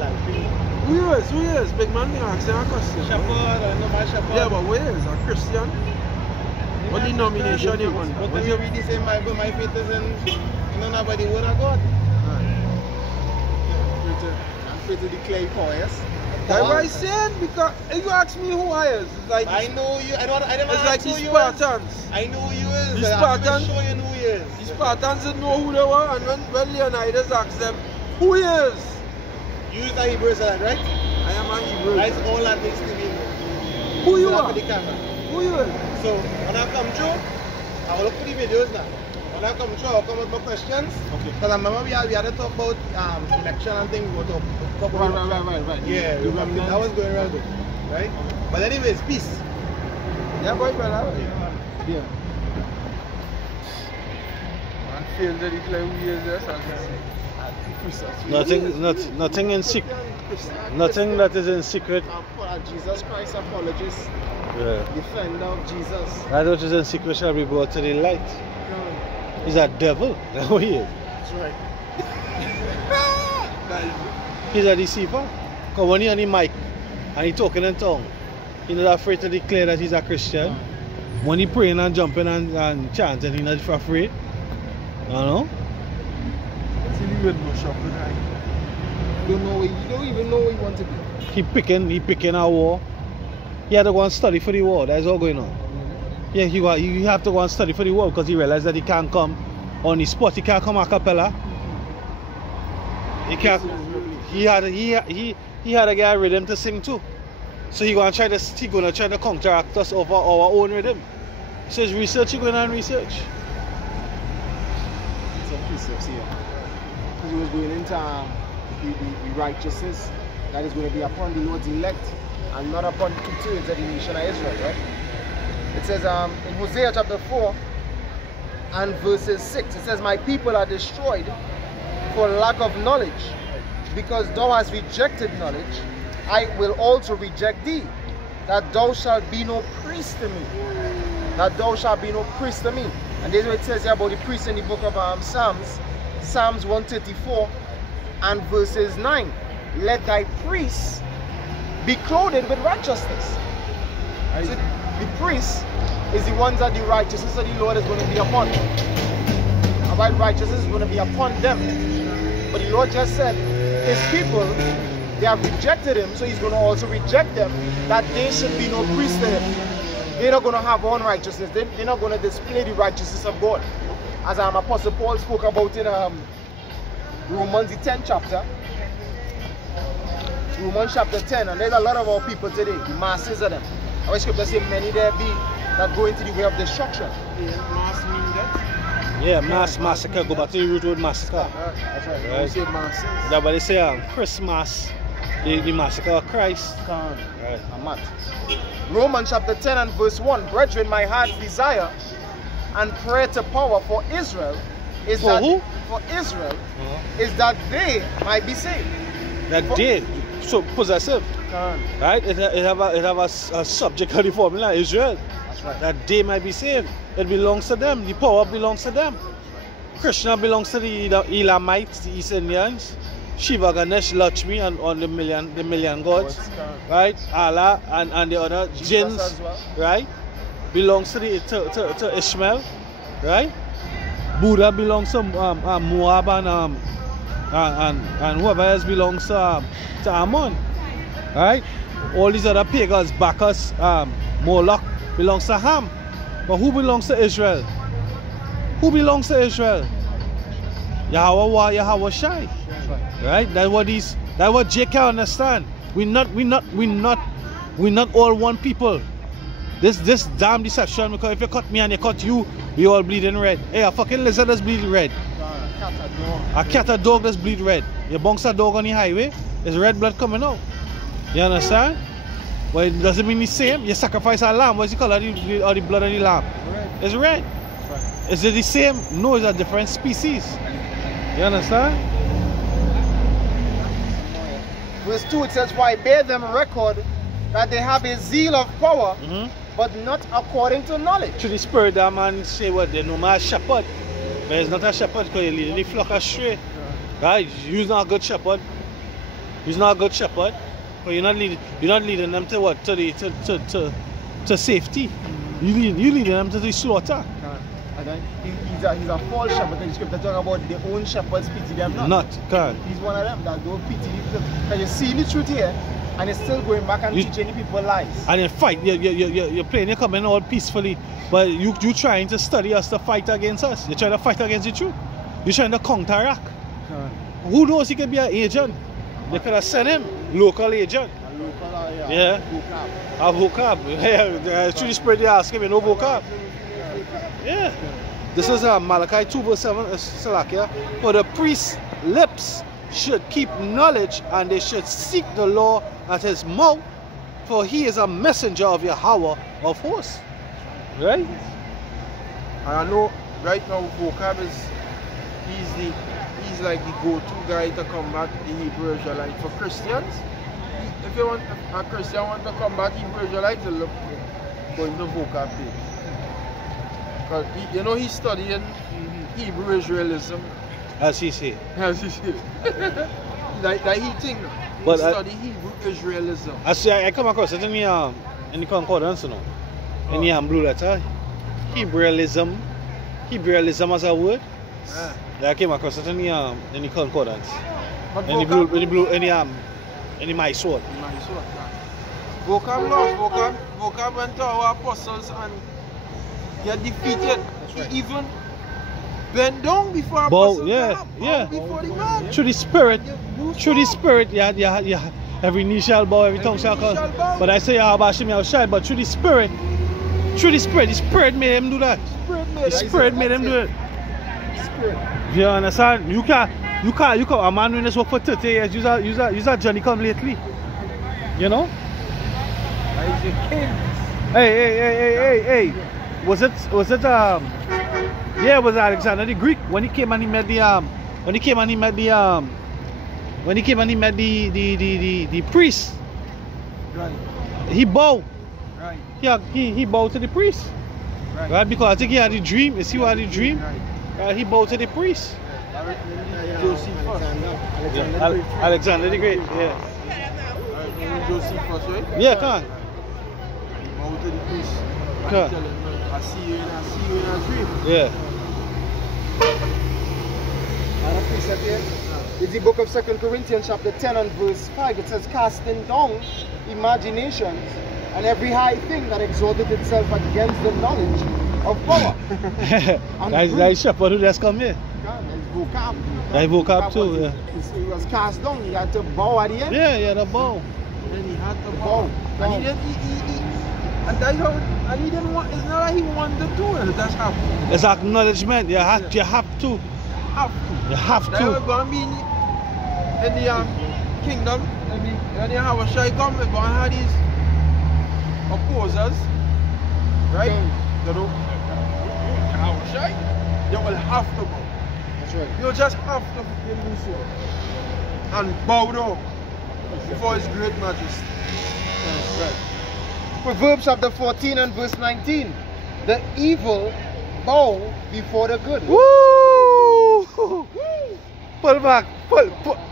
live stream. Who you is? Who you is? Big man, you ask a question. Shepherd, I know my shepherd. Yeah, but where is? A Christian? What denomination you want? But when you read the same Bible, my faith is in by the word of God. I'm free to declare power, yes? That's what I said, because if you ask me who I is, it's like I know you. I never it's like the Spartans. I know who you is. The Spartans show you who he is. The Spartans didn't know who they were, and when Leonidas asked them, who he is? You is a Hebrew Israelite, right? I am a Hebrew. That's all that makes me know. Who you are? The camera. Who you is? So when I come through, I will look for the videos now. When I come through, I'll come with my questions. Okay. Because I remember we had to talk about election and things. We talk about right. Yeah, that was going around good. Right? But anyways, peace. Yeah, boy, brother. Yeah. Man failed to declare who he is there, Nothing in secret. Nothing that is in secret. Jesus Christ apologist. Yeah. Defender of Jesus. That which is in secret shall be brought to the light. He's a devil. That's who he is. That's right. He's a deceiver. Because when he's on the mic and he's talking in tongue, he's not afraid to declare that he's a Christian. When he's praying and jumping and chanting, he's not afraid. You know? You don't even know what you want to do. He picking a war. He had to go and study for the war. That's all going on. Yeah, you have to go and study for the war because he realized that he can't come on the spot. He can't come a cappella. He can't. He had to get a rhythm to sing too. So he's gonna try to counteract us over our own rhythm. So it's research. You're going on research. Some precepts here. Because he was going into the righteousness that is going to be upon the Lord's elect and not upon the two-thirds of the nation of Israel, right? It says in Hosea chapter 4 and verses 6, it says, "My people are destroyed for lack of knowledge. Because thou hast rejected knowledge, I will also reject thee, that thou shalt be no priest to me." that thou shalt be no priest to me. And this is what it says here about the priest in the book of Psalms. Psalms 134 and verses 9. Let thy priests be clothed with righteousness. So the priest is the ones that the righteousness of the Lord is going to be upon. About righteousness is going to be upon them. But the Lord just said, his people, they have rejected him, so he's going to also reject them, that they should be no priest to him. They're not going to have own righteousness. They're not going to display the righteousness of God. As Apostle Paul spoke about in Romans the 10th chapter. Romans chapter 10, and there's a lot of our people today, the masses of them. Our scripture says many there be that go into the way of destruction. Mass mean that? Yeah, massacre. Go back to the root word massacre. That's right. Right. Say masses. That's why they say Christmas, the massacre of Christ. Right. Romans chapter 10 and verse 1. Brethren, my heart's desire and prayer to power for Israel is for that who? For Israel is that they might be saved. That they, so possessive, right? It have a subject of the formula, Israel. That's right. That they might be saved. It belongs to them. The power belongs to them. Krishna belongs to the Elamites, the East Indians. Shiva, Ganesh, Lakshmi, and on the million gods, right? Allah and the other jinns, well. right? Belongs to to Ishmael, right? Buddha belongs to Moab and whoever else belongs to Ammon, right? All these other pagans, Bacchus, Moloch, belongs to Ham. But who belongs to Israel? Who belongs to Israel? Yahweh Shai. Right? That's what Jake can understand. We're not all one people. This damn deception, because if you cut me and you cut you, we all bleeding red. Hey, a fucking lizard that's bleeding red. A cat or dog that's bleed red. You bounce a dog on the highway, there's red blood coming out. You understand? But it doesn't mean the same. You sacrifice a lamb, what's the color of the blood of the lamb? Red. It's red. Right. Is it the same? No, it's a different species. You understand? Verse 2, it says, for I bear them record that they have a zeal of power, but not according to knowledge. To the spirit, that man say what they know, my shepherd. But it's not a shepherd because you're leading the flock astray. Right? You're not a good shepherd. You're not a good shepherd. But you're not leading them to what? To safety. You're leading them to the slaughter. He's a false shepherd. The scripture talk about their own shepherds pity them not. He's one of them that don't pity people. Because you see the truth here, and you're still going back and teaching the people lies. And then fight. You're playing, you're coming all peacefully, but you trying to study us to fight against us. You're trying to fight against the truth. You're trying to counteract. Who knows he could be an agent? They could have sent him local agent. Yeah. A vocab. Yeah. Through the spirit they ask him, you know vocab. Yeah. This is Malachi 2 verse 7, Salakia. For the priest's lips should keep knowledge, and they should seek the law at his mouth, for he is a messenger of Yahweh of hosts. Right? And I know right now vocab is he's like the go-to guy to combat the Hebrew Israelite for Christians. If you want a Christian want to combat Hebrew Israelites, you look going to vocab page. Because you know he's studying Hebrew Israelism. As he say. As he say. Like he think he study Hebrew Israelism. I come across it in the concordance, you know. In the blue letter. Hebraism as a word. I came across it in the concordance. In the my sword. Vocab went to our apostles and get defeated. Right. Even bend down before apostles. Before the man. Through the spirit, yeah. Every knee shall bow, every tongue shall come. But I say Yahweh Shai, but through the spirit, the spirit made him do that. The spirit made him do it. You understand? You can't. A man doing this work for 30 years. Use a Johnny come lately. You know? He's a king. Hey. Was it yeah, it was Alexander the Greek when he came and he met the priest. Right. He bowed. Right. He bowed to the priest. Right? Because I think he had a dream. You see what had a dream? He bowed to the priest. Alexander the Great, yeah. Joseph first, right? Yeah, come on. He bowed to the priest. And Come on. tell him, I see you in a dream. Yeah. And a precept here. It's the book of 2 Corinthians chapter 10 and verse 5. It says, casting down imaginations and every high thing that exalted itself against the knowledge of power. That's shepherd who just come here. That's vocab. That vocab too, yeah. He was cast down. He had to bow at the end. Yeah, the bow. And he had to Bow. And he didn't, and that's how, and he didn't want, it's not that he wanted to do it, that's how. It's acknowledgement. You have to. You have to. That was going to be in the kingdom, when the Hawashai come, we're going to have these opposers, right? You know, Hawashai, you will have to go. That's right. You just have to do so. And bow down before his great majesty. That's right. Proverbs chapter 14 and verse 19. The evil bow before the good. Woo! Pull back. Pull.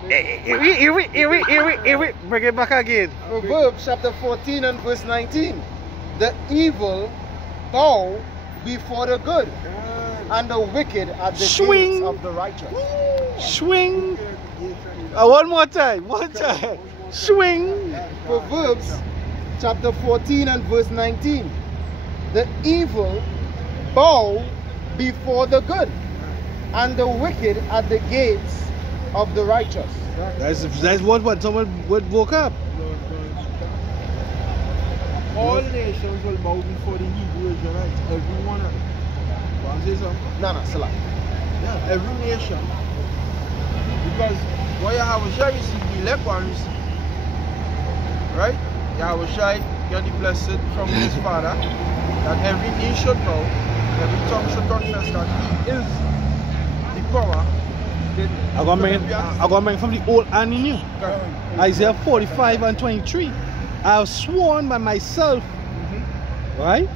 Here we. Bring it back again. Proverbs chapter 14 and verse 19. The evil bow before the good, and the wicked at the gates of the righteous. Swing. One more time. Swing. Proverbs chapter 14 and verse 19. The evil bow before the good, and the wicked at the gates of the righteous. That's what someone would woke up. All nations will bow before the Hebrew Israelites. Every one of them. Want to say something? No, Salah. Yeah, every nation. Because what Yahushua received, the elect one received. Right? Yahushua got the blessed from his father that every knee should bow, every tongue should confess that he is the power. I'm going to bring from the old and the new. Isaiah 45 and 23. I have sworn by myself, right?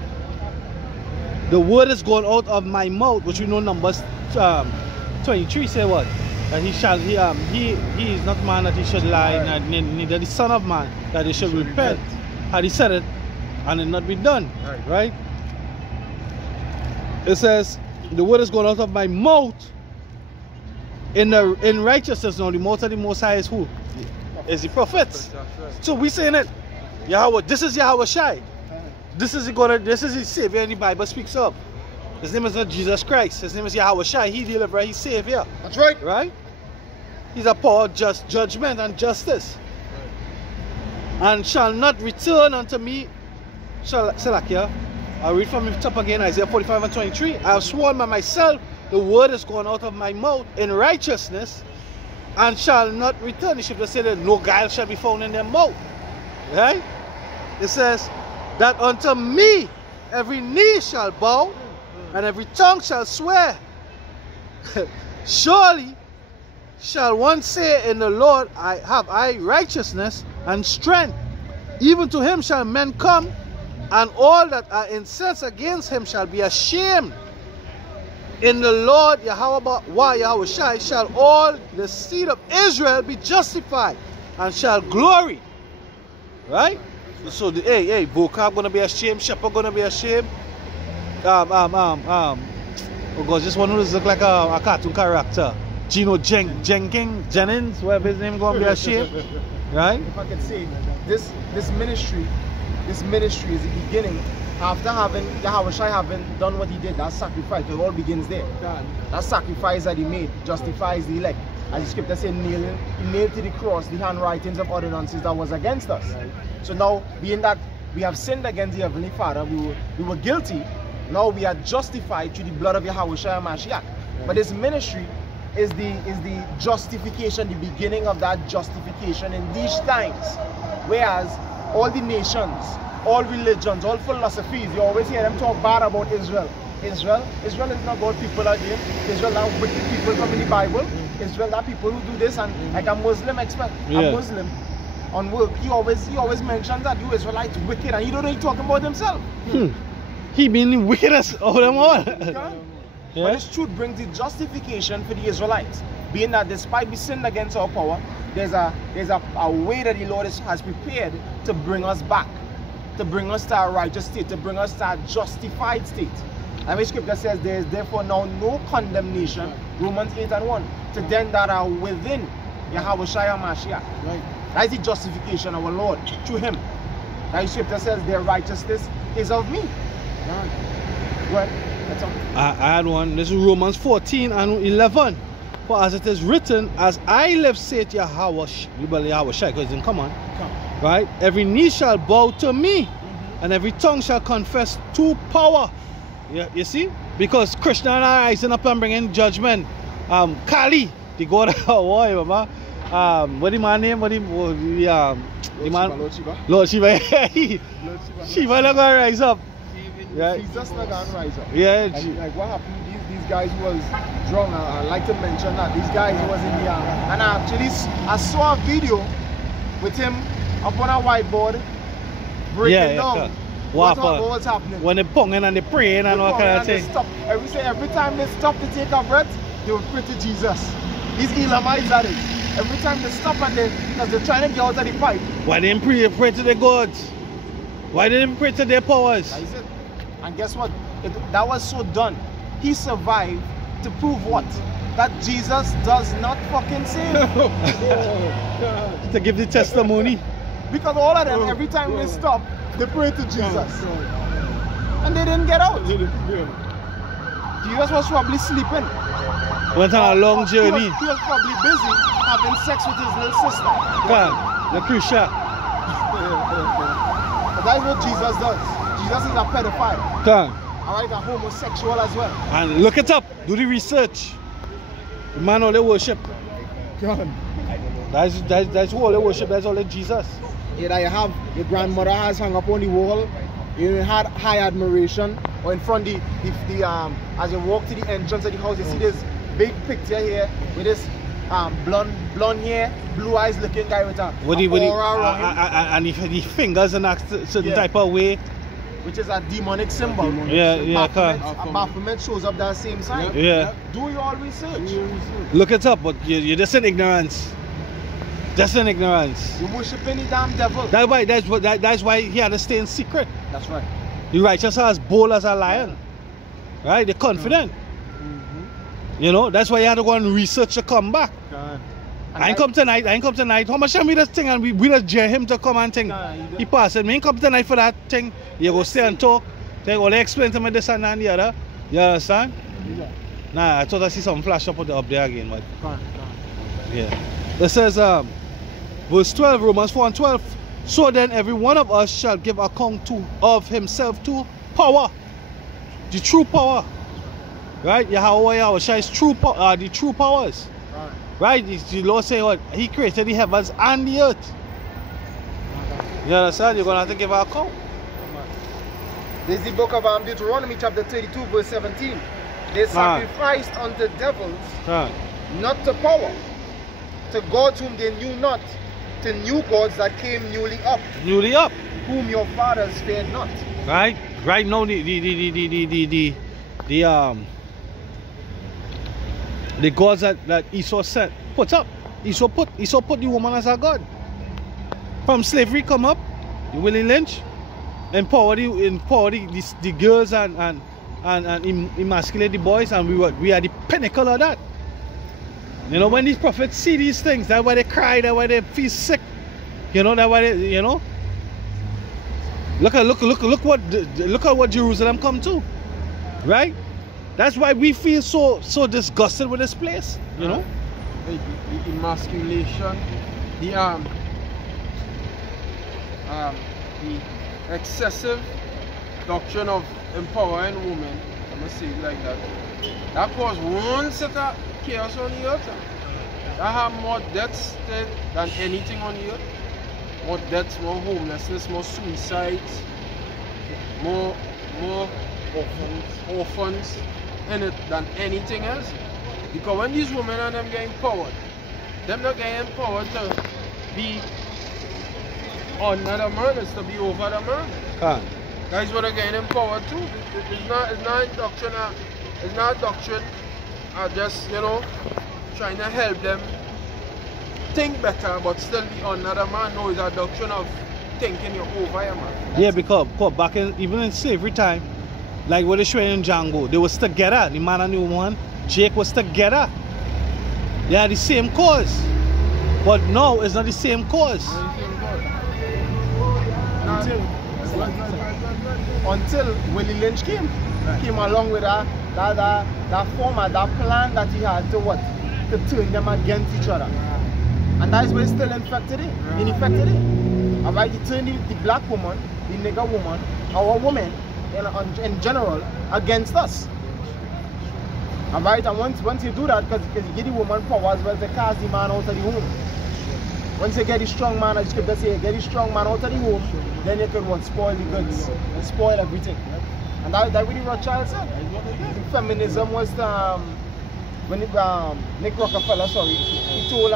The word is going out of my mouth, which we know Numbers 23 say what? That he is not man that he should lie, neither the son of man that he should repent. Had he said it, and it not be done, right? It says, the word is going out of my mouth in righteousness. Now the mouth of the Most High is who? Is the prophets. So we saying it. Yahweh, this is Yahweh Shai. This is the Savior, and the Bible speaks of. His name is not Jesus Christ. His name is Yahweh Shai. He deliverer, he's Savior. That's right. Right? He's a power of just judgment and justice. And shall not return unto me. Salakia. I'll read from the top again, Isaiah 45 and 23. I have sworn by myself, the word is going out of my mouth in righteousness, and shall not return. The scripture said that no guile shall be found in their mouth. Right? It says that unto me every knee shall bow, and every tongue shall swear. Surely shall one say in the Lord, I have righteousness and strength. Even to him shall men come, and all that are incensed against him shall be ashamed. In the Lord Yahweh Shai shall all the seed of Israel be justified, and shall glory. Right? So vocab gonna be ashamed, shepherd gonna be ashamed. Oh God, this one who looks like a cartoon character. Gino Jennings, whatever his name, gonna be ashamed. Right? If I could say, this ministry is the beginning. After having Yahweh Shai having done what he did, that sacrifice, it all begins there. That sacrifice that he made justifies the elect. As the scripture says, he nailed to the cross the handwritings of ordinances that was against us. So now, being that we have sinned against the Heavenly Father, we were guilty. Now we are justified through the blood of Yahweh Shai and Mashiach. But this ministry is the justification, the beginning of that justification in these times. Whereas all the nations, all religions, all philosophies, you always hear them talk bad about Israel. Israel is not about people again. Israel are wicked people from in the Bible. Israel are people who do this, and like a Muslim expert, a Muslim on work, he always mentions that you Israelites wicked, and he don't know he's talking about himself. He been the wickedest of them all. But Yeah? this truth brings the justification for the Israelites, being that despite we sinned against our power, there's a way that the Lord has prepared to bring us back, to bring us to a righteous state, to bring us to a justified state. And the scripture says there is therefore now no condemnation, Romans 8:1, to them that are within Yahweh Shai Mashiach. Right. That is the justification of our Lord through him. That the scripture says their righteousness is of me. Right. Well, that's all. I had one. This is Romans 14:11. For as it is written, as I live, saith Yahweh, Yahweh Shai, because it didn't come on. Right? Every knee shall bow to me, and every tongue shall confess to power. Yeah, you see? Because Krishna are rising up and bringing judgment. Kali, the god of war, remember? What is my name? What is the man? Lord Shiva. Lord Shiva. Lord Shiva. Shiva not gonna rise up. Yeah. Jesus not gonna rise up. Yeah. Like what happened? These guys who was drunk. I like to mention that these guys who was in the and I saw a video with him up on a whiteboard breaking down What what's happening. When they ponging and they praying and all kind of thing. Every time they stop to take a breath, they would pray to Jesus. These Elamites are it. Every time they stop and because they're trying to get out of the pipe. Why they didn't pray to the gods? Why they didn't pray to their powers? That is it. And guess what? That was so done. He survived to prove what? That Jesus does not fucking save. To give the testimony. Because all of them, every time they stop, they pray to Jesus. And they didn't get out. Jesus was probably sleeping. Went on a long journey. He was probably busy having sex with his little sister. Come, Lucretia. But that is what Jesus does. Jesus is a pedophile. Come. Alright, a homosexual as well. And look it up. Do the research. The man all they worship. That's all they worship. That's all they Jesus. Either you have your grandmother has hung up on the wall, you had high admiration, or in front as you walk to the entrance of the house, you see this big picture here with this blonde hair, blue eyes looking guy with a aura around him. And the fingers in a certain type of way. Which is a demonic symbol. Yeah, Baphomet shows up that same sign. Yeah. Do your research. Look it up, but you're just in ignorance. Just in ignorance. You're worshiping the damn devil. That's why he had to stay in secret. That's right. The righteous are as bold as a lion. Right? They're confident. You know, that's why you had to go and research to come back. I ain't come tonight. How much time we just thing and we just dare him to come and think. He passed it. Me ain't come tonight for that thing. You go stay and talk. They go explain to me this and that and the other. You understand? Nah, I thought I see something flash up there again. But yeah. It says verse 12, Romans 4:12. So then every one of us shall give account of himself to power. The true power. Right? Yahweh Shai's true the true powers. Right? The Lord saying what? He created the heavens and the earth. You understand? You're going to have to give an account. This is the book of Deuteronomy chapter 32 verse 17. They sacrificed unto devils, not to power, to gods whom they knew not, to new gods that came newly up. Newly up. Whom your fathers feared not. Right? Right now the gods that Esau put up. Esau put the woman as a god. From slavery come up, the Willie Lynch, empower the girls and emasculate the boys, and we are the pinnacle of that. You know, when these prophets see these things, that's why they cry, that's why they feel sick. You know, that's why they, you know. Look at what Jerusalem come to. Right? That's why we feel so disgusted with this place, you know? The emasculation, the excessive doctrine of empowering women, I'm gonna say it like that. That caused one set of chaos on the earth. That have more deaths than anything on the earth. More deaths, more homelessness, more suicides, more orphans in it than anything else. Because when these women and them get empowered, them not getting empowered to be under the man, it's to be over the man. That's what are getting empowered too. It's not a doctrine. It's not a doctrine. Just trying to help them think better, but still be another man. No, it's a doctrine of thinking you're over your man. Yeah, because back even in slavery time, like what they show in Django, they was together. The man and the woman, Jake was together. They had the same cause. But now it's not the same cause. Until Willie Lynch came along with that format, that plan that he had to turn them against each other. And that is where he still infected it. Alright, he turned the black woman, the nigger woman, our women in general against us. Alright, and once you do that, because you get the woman power as well to cast the man out of the home. Once you get the strong man, as the scripture says, get the strong man out of the home, then you can spoil the goods and spoil everything. And that really Rothschild said. Feminism was when Nick Rockefeller, he told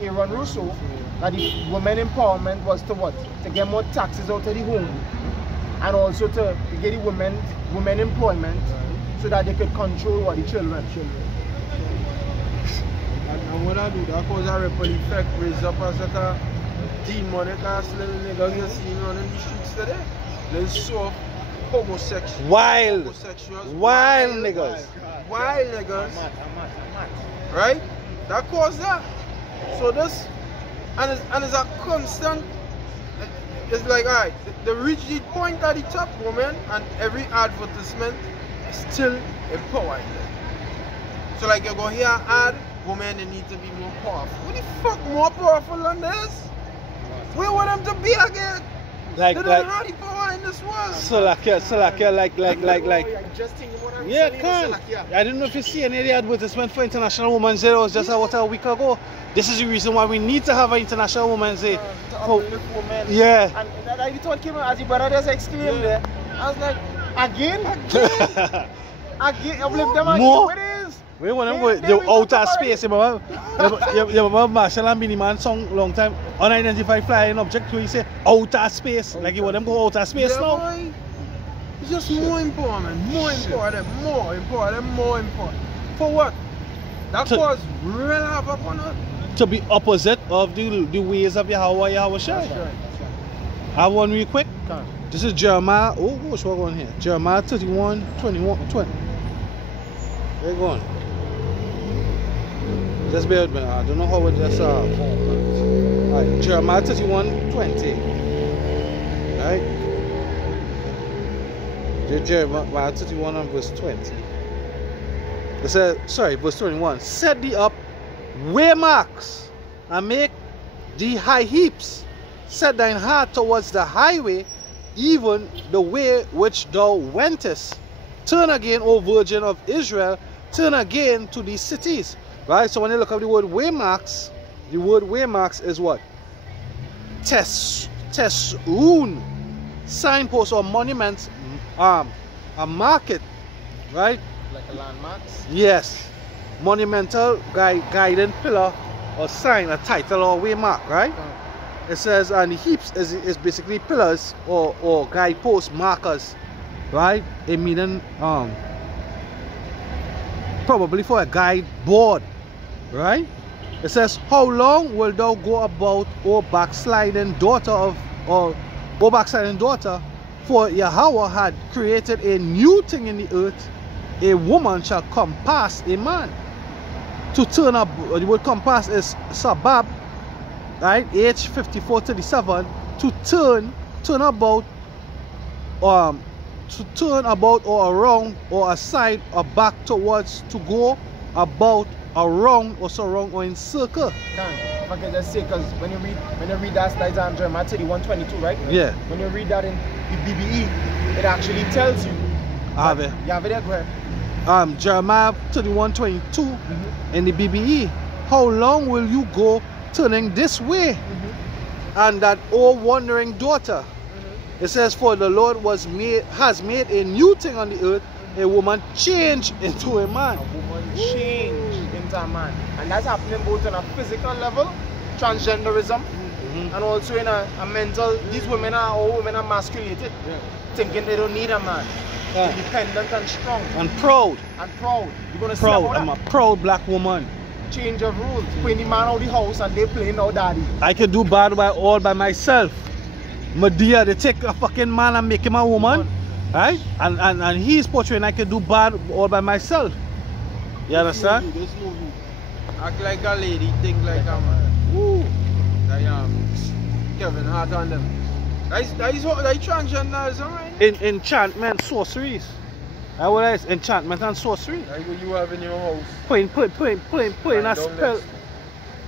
Aaron Russo that the women empowerment was to get more taxes out of the home, and also to get the women employment so that they could control the children. And what I do, that cause a ripple effect, raise up as like a demonic ass little niggas you see running the streets today. There's so homosexual. Wild niggas. Wild niggas. Right? That caused that. So this, and it's a constant, it's like, alright, they reach the point at the top, woman, and every advertisement is still empowering them. So like you go here ad, women, they need to be more powerful. What the fuck more powerful than this? We want them to be again. They don't have the power in this world. Salakia, Just think what I'm yeah, saying. can't. I don't know if you see any of the advertisement for International Women's Day. It was just about a week ago. This is the reason why we need to have an International Women's Day. To uplift women. Yeah. And I thought came as the brother just exclaimed there. I was like, again, uplift them again. More. What it is? We want them go the outer space. You remember Marshall and Beanie Man song long time. Unidentified flying object where he say outer space. Like you want them go outer space now. Boy. It's just more important. For what? That cause real havoc on us. To be opposite of the ways of Yahweh Shai. That's right. I have one real quick. This is Jeremiah. Oh, what's going here? Jeremiah 31, 21, 20. Where you going? Just bear with me. I don't know how it just Alright, Jeremiah 31, 20. Right? Jeremiah 31 and verse 20. It says, verse 21. Set thee up waymarks and make thee high heaps. Set thine heart towards the highway, even the way which thou wentest. Turn again, O Virgin of Israel, turn again to these cities. Right? So when you look at the word waymarks, the word waymarks is what? Tesroon. Signposts or monuments, a market, right? Like a landmarks? Yes. Monumental guiding pillar or sign, a title or waymark, right? It says, and the heaps is basically pillars or guideposts, markers, right? It meaning probably for a guide board, right? It says, how long will thou go about, O backsliding daughter for Yahweh had created a new thing in the earth, a woman shall compass a man. To turn up, the word compass is sabab, right? Age 54:37, to turn about or around or aside or back towards, to go about, around or surround or in circle. If I can just say, because when you read that slide on Jeremiah 31:22, right? Yeah. When you read that in the BBE, it actually tells you. I have it. You have it there, go ahead. Jeremiah 31:22 in the BBE. How long will you go turning this way? And that, O wandering daughter, it says, for the Lord has made a new thing on the earth, a woman changed into a man. A woman changed into a man. And that's happening both on a physical level, transgenderism, and also in a mental, all women are emasculated. thinking they don't need a man. Independent and strong. And proud. And proud. You're gonna Proud. see I'm a proud black woman. Change of rules. Putting the man out of the house and they playing now daddy. I can do bad all by myself. Medea, they take a fucking man and make him a woman. Right? And he's portraying I can do bad all by myself. You understand? This movie. Act like a lady, think like a man. Woo. Kevin Hart on them. That's transgenders, right? Enchantment, sorceries. That's what it is. Enchantment and sorcery. Like what you have in your house. Putting a spell.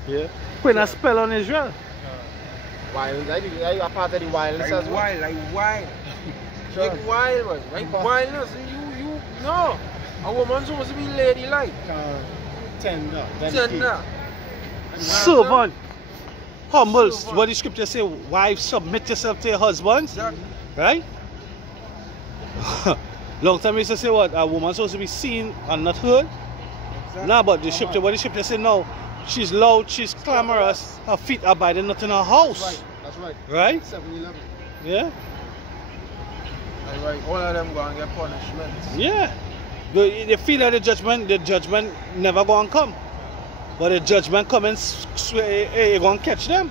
Yeah. Putting a spell on Israel. Wild. Are you a part of the wildness as well? Like wild. Like wild, man. Like wildness. You no. A woman's supposed to be ladylike. Tender. Servant. Humble. What the scripture say, wives, submit yourself to your husbands. Exactly. Right? Long time we used to say what? A woman's supposed to be seen and not heard. Exactly. Nah, but the scripture, what the scripture say no. She's loud, she's clamorous, her feet are abiding not in her house. That's right. Right? 7-11. Yeah? That's right. All of them go and get punishment. Yeah. They feel that the judgment never gonna come. But the judgment coming, you're gonna catch them.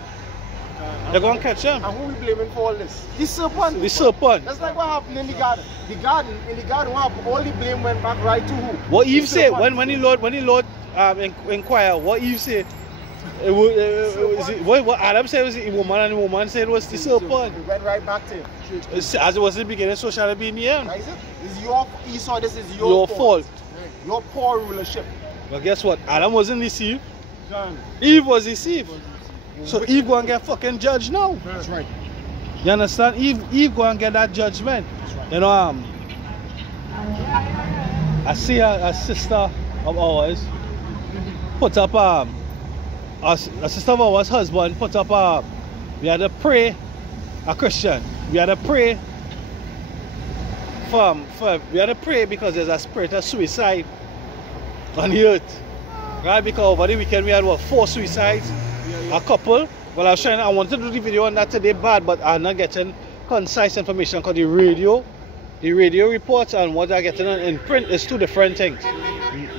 They're gonna catch them. And who we blaming for all this? The serpent. The serpent. That's like what happened in the garden. In the garden, what happened? All the blame went back right to who? What Eve said when the Lord inquire, what Eve said, what Adam said was the woman, and the woman said it was the serpent. It went right back to him. As it was in the beginning, so shall it be in the end. Right, this is your Esau, this is your fault. Your poor rulership. But guess what? Adam wasn't deceived. Eve was deceived. So Eve go and get fucking judged now. That's right. You understand? Eve go and get that judgment. Right. You know, I see a sister of ours put up a sister of ours husband put up we had to pray, a Christian. We had to pray we had to pray because there's a spirit of suicide on the earth. Right? Because over the weekend we had 4 suicides. A couple. Well, I wanted to do the video on that today bad, but I'm not getting concise information because the radio reports and what I'm getting in print is 2 different things.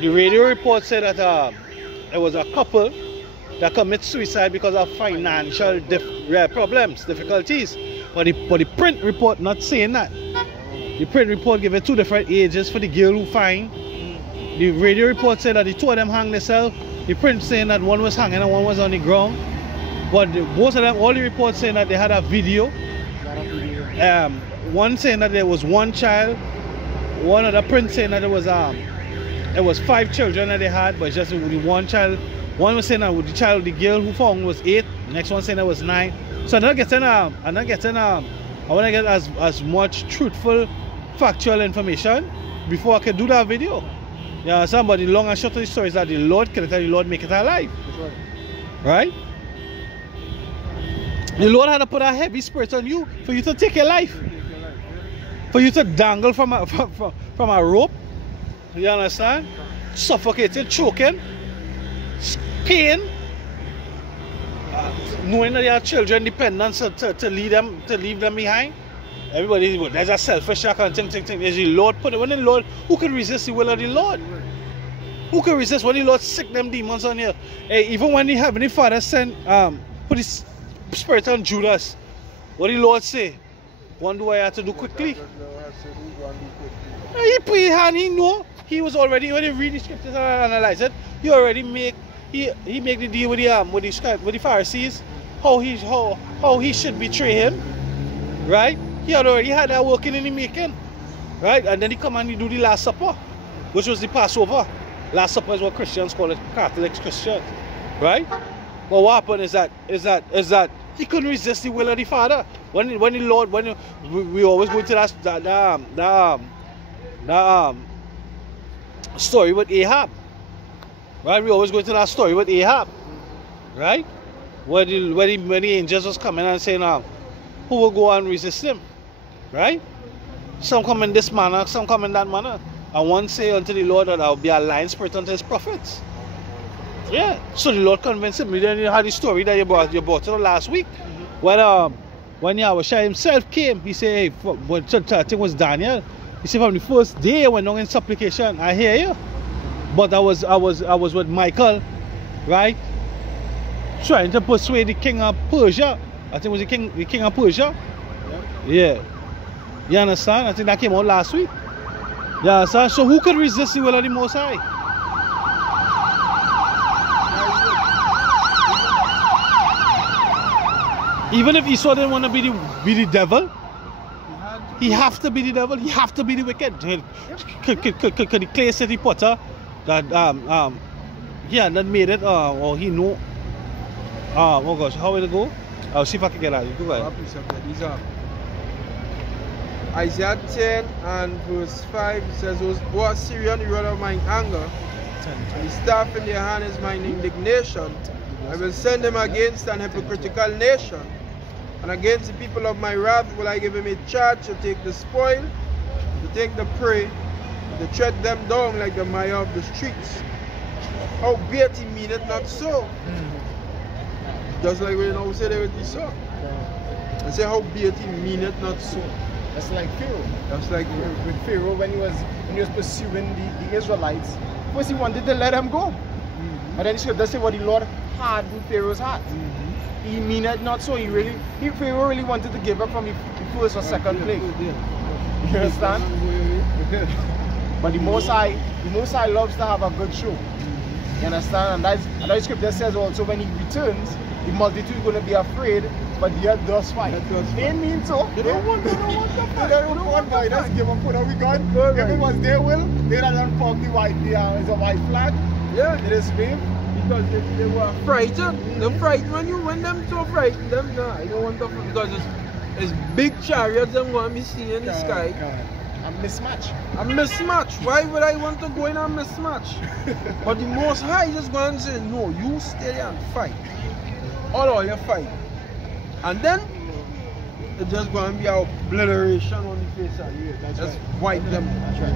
The radio report said that it was a couple that commit suicide because of financial problems, difficulties. But the print report not saying that. The print report gave it 2 different ages for the girl who fined. The radio report said that the 2 of them hung themselves. The print saying that one was hanging and one was on the ground. But both of them, all the reports saying that they had a video. One saying that there was 1 child. One other print saying that it was 5 children that they had, but just with the 1 child. One was saying that with the girl who found was 8. The next one saying that was 9. So I want to get as much truthful, factual information before I can do that video. Yeah, somebody long and short of the story is that the Lord killed it and the Lord make it alive. That's right. Right? The Lord had to put a heavy spirit on you for you to take your life. For you to dangle from a rope. You understand? Suffocated, choking, pain, knowing that you have children dependent to leave them behind. Everybody, there's a selfish kind of thing. There's the Lord put it. When the Lord, who can resist the will of the Lord? Who can resist when the Lord sick them demons on here? Hey, even when the Heavenly Father sent, put his spirit on Judas, what the Lord say? One do I have to do quickly? He put his hand, he know. He was already, when you read the scriptures and analyze it, he already make the deal with the Pharisees, how he should betray him. Right? He had already had that working in the making. Right? And then he come and he do the Last Supper, which was the Passover. Last Supper is what Christians call it, Catholic Christians. Right? But what happened is that he couldn't resist the will of the Father. When the Lord, we always go to that story with Ahab. Right? We always go to that story with Ahab. Right? When the angels was coming and saying, who will go and resist him? Right? Some come in this manner, some come in that manner. And one say unto the Lord that there will be a lying spirit unto his prophets. Yeah. So the Lord convinced him. Then you had the story that you brought to last week. When when Yahushua himself came, he said, hey, what I think was Daniel. He said, from the first day I went down in supplication, I hear you. But I was with Michael, right? Trying to persuade the king of Persia. I think it was the king of Persia. Yeah. You understand? I think that came out last week. You understand? So who could resist the will of the Most High? Even if Esau didn't want to be the devil, he have to be the devil. He have to be the wicked. Could the clay city potter that that made it or he know? Oh gosh, how will it go? I'll see if I can get out. You go ahead. These are Isaiah 10 and verse 5 says, O Assyrian, the rod of mine anger, and the staff in their hand is mine indignation. I will send them against an hypocritical nation, and against the people of my wrath will I give him a charge to take the spoil, to take the prey, to tread them down like the mire of the streets. Howbeit he meaneth not so. Just like we now say there with the song. I say howbeit he meaneth not so. That's like Pharaoh. That's like with Pharaoh when he was pursuing the Israelites. First he wanted to let them go. And then the scripture say what the Lord had in Pharaoh's heart. He meaneth not so. Pharaoh really wanted to give up from the first or second plague. You understand? But the Most High loves to have a good show. You understand? And that's the scripture says also when he returns, the multitude is going to be afraid, but the earth does fight. They ain't mean so. They don't want to fight. They don't want to fight. Just give up what we got. If it was their will, they'd have done fuck the white, it's a white flag. Yeah. It is babe. Because they were frightened. They're frightened when them so frightened them. Nah, I don't want to fight because it's big chariots them going to be seen in the sky. A mismatch. A mismatch. Why would I want to go in a mismatch? But the Most High just going to say, no, you stay there and fight. All you fight. And then it's just going to be an obliteration on the face of the earth. Just wipe them.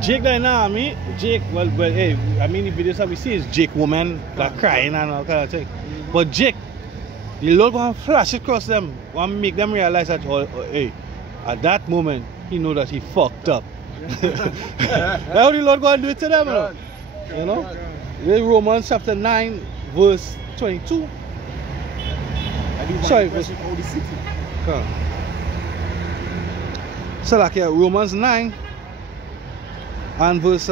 Jake that in the army, Jake, well, hey, I mean the videos that we see is Jake woman that crying and all kind of thing. But Jake, the Lord going to flash across them, going to make them realize that, hey, at that moment, he know that he fucked up. That's how the Lord going to do it to them, you know? In Romans chapter 9, verse 22. Sorry, verse the city. So like here, Romans 9 and verse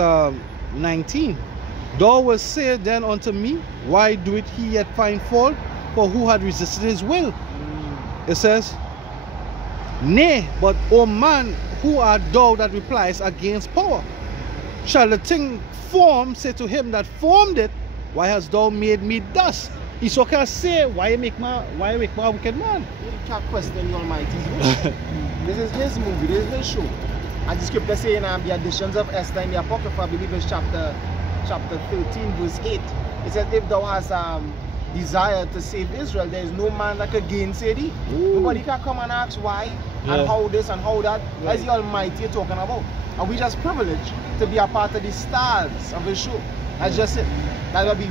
19. Thou wilt say then unto me, why doeth he yet find fault? For who had resisted his will? It says, nay, but O man, who art thou that replies against power? Shall the thing formed say to him that formed it, why hast thou made me thus? Esau can say, why you make my wicked man? You can't question the Almighty's will. This is his movie, this is his show. And the scripture saying the additions of Esther in the Apocrypha, I believe it's chapter 13, verse 8. It says, if thou hast desire to save Israel, there is no man that can gainsay thee. Nobody can come and ask why and how this and how that. That's the Almighty you're talking about. And we just privileged to be a part of the stars of his show. That's just it. That's why we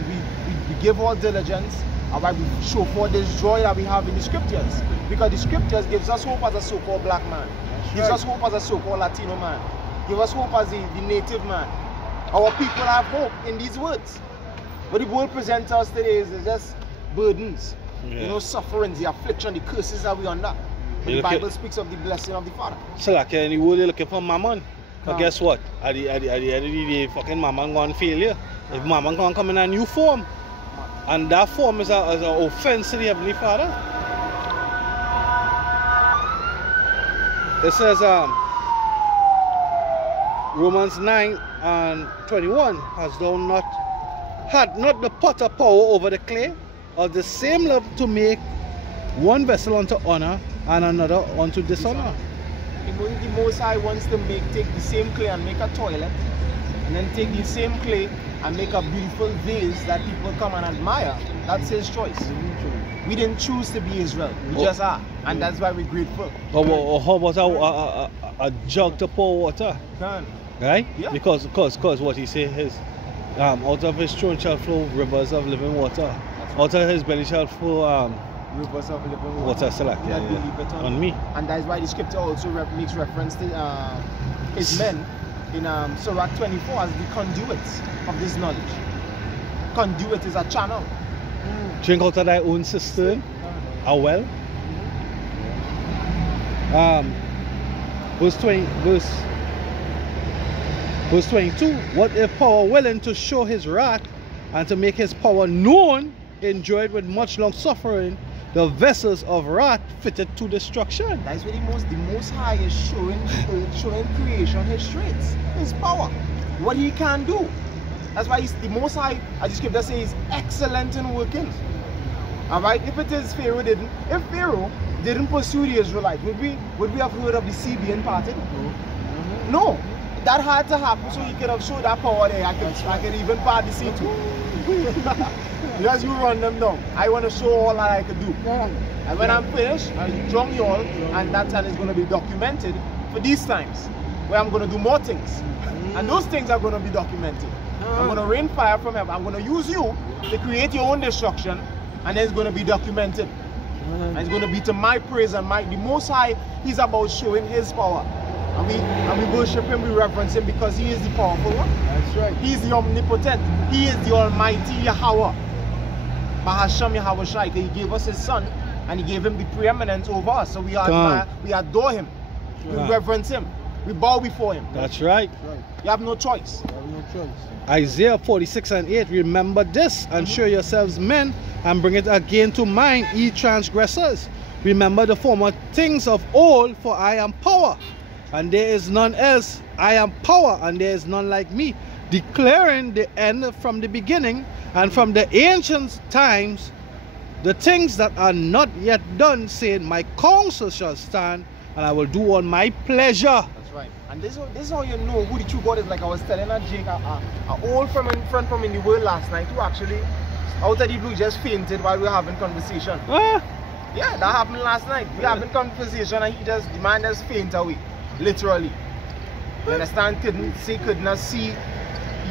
give all diligence and why we show for this joy that we have in the scriptures. Because the scriptures gives us hope as a so-called black man. Gives us hope as a so-called Latino man. Give us hope as the native man. Our people have hope in these words. What the world presents us today is just burdens, you know, sufferings, the affliction, the curses that we under. But the Bible speaks of the blessing of the Father. So like in the world they're looking for mammon. But guess what? At the end of the day, fucking mammon gonna fail you. If mammon gonna come in a new form, and that form is an offense to the Heavenly Father. It says Romans 9 and 21, hast thou not had not the potter power over the clay, of the same love to make one vessel unto honor and another unto dishonor? The Most High wants to take the same clay and make a toilet, and then take the same clay and make a beautiful vase that people come and admire. That's his choice. We didn't choose to be Israel. We just are, and that's why we're grateful. Or how about a jug to pour water? Right? Yeah. Because what he says is, out of his throne shall flow rivers of living water. Out of his belly shall flow Rivers of living Water select, that believe it on me. And that is why the scripture also makes reference to his men in Surah 24 as the conduits of this knowledge. Conduit is a channel. Drink out of thy own cistern, a well. Verse 22. What if power willing to show his wrath and to make his power known, enjoyed with much long suffering, the vessels of wrath fitted to destruction. That's where the most high is showing creation his strengths, his power, what he can do. That's why he's the most high, as the scripture says, excellent in working. Alright, if Pharaoh didn't pursue the Israelites, would we have heard of the sea being parted? No. That had to happen so he could have showed that power there. I could even part the sea too. Because you run them down. I want to show all that I could do. And when I'm finished, I'll drown you all, and that time is going to be documented for these times, where I'm going to do more things. And those things are going to be documented. I'm going to rain fire from heaven. I'm going to use you to create your own destruction, and then it's going to be documented. And it's going to be to my praise and the Most High. He's about showing his power. And we worship him, we reverence him because he is the powerful one. That's right. He is the omnipotent. He is the almighty Yahweh. Bahasham Yahweh Shai. He gave us his son and he gave him the preeminence over us. So we adore him. We reverence him. We bow before him. That's right. You have no choice. You have no choice. Isaiah 46:8. Remember this and show yourselves men and bring it again to mind, ye transgressors. Remember the former things of old, for I am power, and there is none else. I am power, and there is none like me, declaring the end from the beginning, and from the ancient times, the things that are not yet done, saying, my counsel shall stand, and I will do on my pleasure. That's right. And this is how you know who the true God is. Like I was telling Jake, an old friend from in the world last night, who actually, out of the blue, just fainted while we were having conversation. Yeah, that happened last night. We having conversation, and the man just faint away. Literally. You understand? Could not see. He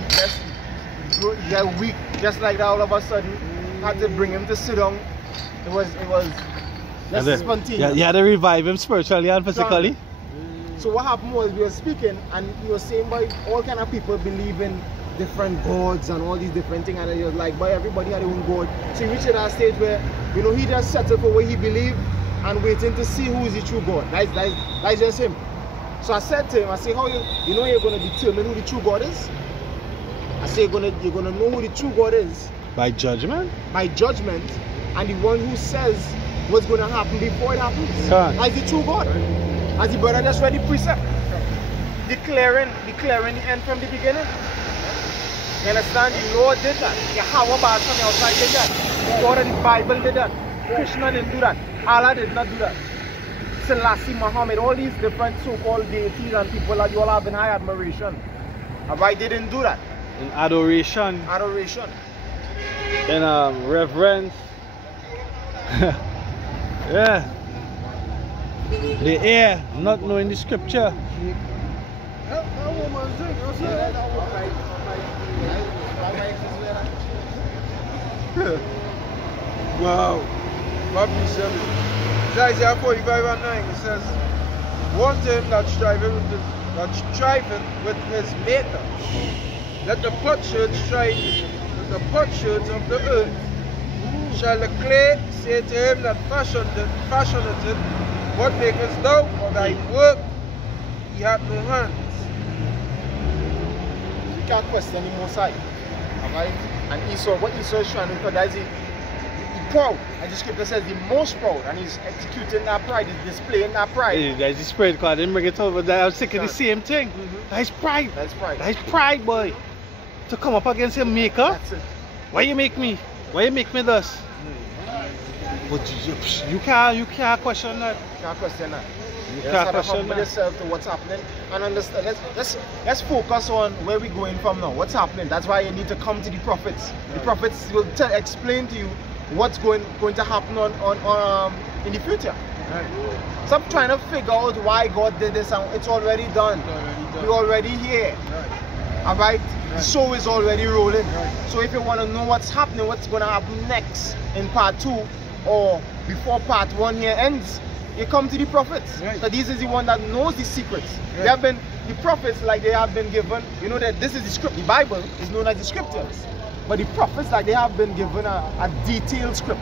just got weak, just like that. All of a sudden, had to bring him to sit down. It was just spontaneous. You had to revive him spiritually and physically. So what happened was, we were speaking, and he was saying, boy, all kind of people believe in different gods and all these different things, and he was like, boy, everybody had their own god. So he reached at that stage where, you know, he just settled for what he believed and waiting to see who is the true God. That's just him. So I said to him, I said, how you know you're going to determine who the true God is? I said, you're gonna know who the true God is. By judgment? By judgment, and the one who says what's going to happen before it happens. As the true God. As the brother just read the precept. Declaring the end from the beginning. You understand? The Lord did that. Yahweh Ba'asam outside did that. God of the Bible did that. Krishna didn't do that. Allah did not do that. Selassie, Muhammad, all these different so-called deities and people that you all have in high admiration. Alright, they didn't do that. In adoration. Adoration. In reverence. Yeah. The air, not knowing the scripture. Wow. Matthew 7. Isaiah 45:9. It says, "Warn him that striveth with his maker. Let the potsherds strive with the potsherds of the earth. Shall the clay say to him that fashioned it, what makest thou? For thy work he hath no hands." You can't question the Most High. Alright? And Esau, what Esau is trying to do, that is he proud. As the scripture says, the most proud, and he's executing that pride, he's displaying that pride. Hey, that's the spirit card, I didn't bring it over there. I was thinking the same thing. That's pride. That's pride. That's pride, boy. To come up against your maker. That's it. Why you make me? Why you make me this? But you can't question that. You can't question that. You can't question that. Yourself to what's happening and understand. Let's focus on where we're going from now. What's happening? That's why you need to come to the prophets. The prophets will explain to you what's going to happen on in the future. Right. Stop trying to figure out why God did this, and it's already done. We're already here. Right. Alright? The show is already rolling. Right. So if you want to know what's happening, what's going to happen next in part 2, or before part 1 here ends, you come to the prophets. Right. So this is the one that knows the secrets. Right. They have been, the prophets, like they have been given, you know that this is the script. The Bible is known as the scriptures. But the prophets, like they have been given a detailed script.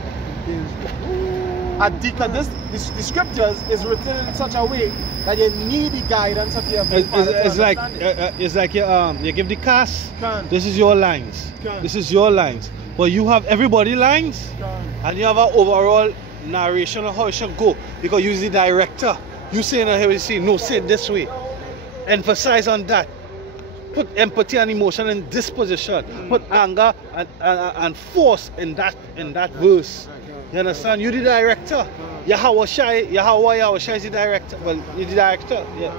Because the scriptures is written in such a way that you need the guidance of your father to understand it. It's like you give the cast. Can. This is your lines. Can. This is your lines. But you have everybody lines, and you have an overall narration of how it should go. Because you the director. You saying here you see, no, say it this way. Emphasize on that. Put empathy and emotion in this position. Put anger and force in that verse. You understand? You the director. Yahweh Shai is the director. Well, you're the director. Yeah.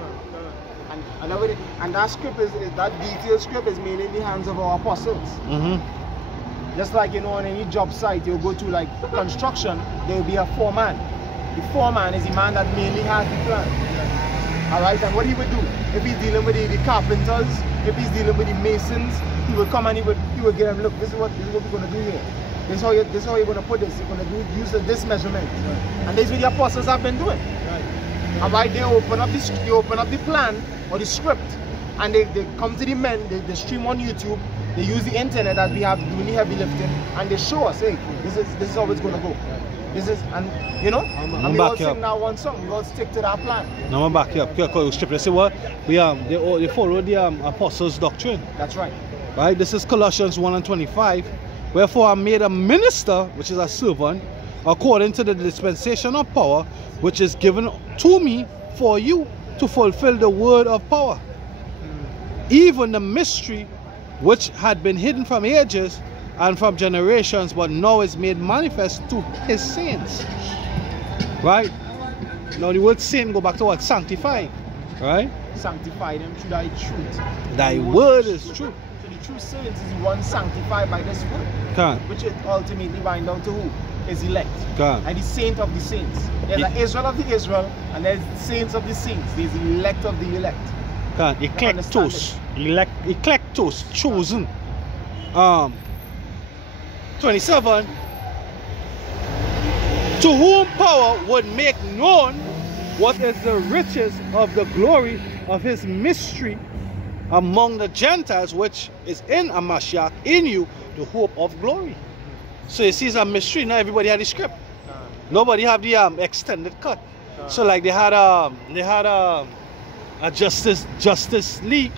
And that script is that detailed script is mainly in the hands of our apostles. Just like, you know, on any job site, you go to like construction, there will be a foreman. The foreman is the man that mainly has the plan. Alright, and what he would do, if he's dealing with the carpenters, if he's dealing with the masons, he would come and he would get them, look, this is what we're gonna do here. This is how you're gonna put this. You're gonna use this measurement. And this is what the apostles have been doing. Alright, they open up the plan or the script, and they come to the men, they stream on YouTube. They use the internet as we have doing the heavy lifting, and they show us, hey, this is how it's gonna go. This is, and you know, and we all sing now one song. We all stick to that plan. Now I'm back here. Let's see what they follow the apostles' doctrine. That's right. Right. This is Colossians 1:25. Wherefore I made a minister, which is a servant, according to the dispensation of power, which is given to me for you to fulfill the word of power, even the mystery which had been hidden from ages and from generations, but now is made manifest to his saints. Right? Now the word saint go back to what? Sanctify. Right? Sanctify them through thy truth. Thy word is true. So the true saints is one sanctified by this word. Can. Which it ultimately bind down to who? Is elect. Can. And the saint of the saints. There's the Israel of the Israel, and there's the saints of the saints. There's the elect of the elect. Can. Eclectos. Eclectos. Chosen. 27. To whom power would make known what is the riches of the glory of his mystery among the Gentiles, which is in a Mashiach, in you, the hope of glory. So you see, it's a mystery. Now everybody had the script. Nobody have the extended cut. So like they had a Justice League,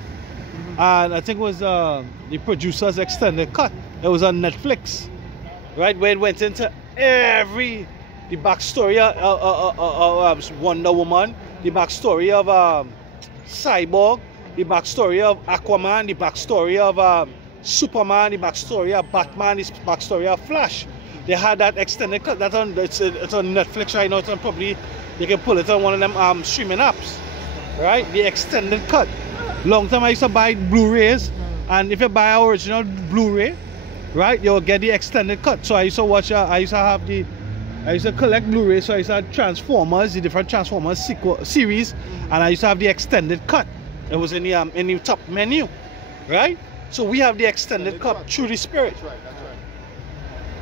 and I think it was the producer's extended cut. It was on Netflix, right, where it went into the backstory of Wonder Woman, the backstory of Cyborg, the backstory of Aquaman, the backstory of Superman, the backstory of Batman, the backstory of Flash. They had that extended cut. It's on Netflix right now. It's on, probably you can pull it on one of them streaming apps, right? The extended cut. Long time I used to buy Blu-rays, and if you buy an original Blu-ray, right, you'll get the extended cut. So I used to watch. I used to collect Blu-rays. So I used to have Transformers, the different Transformers series, and I used to have the extended cut. It was in the top menu, right? So we have the extended cut through the Spirit.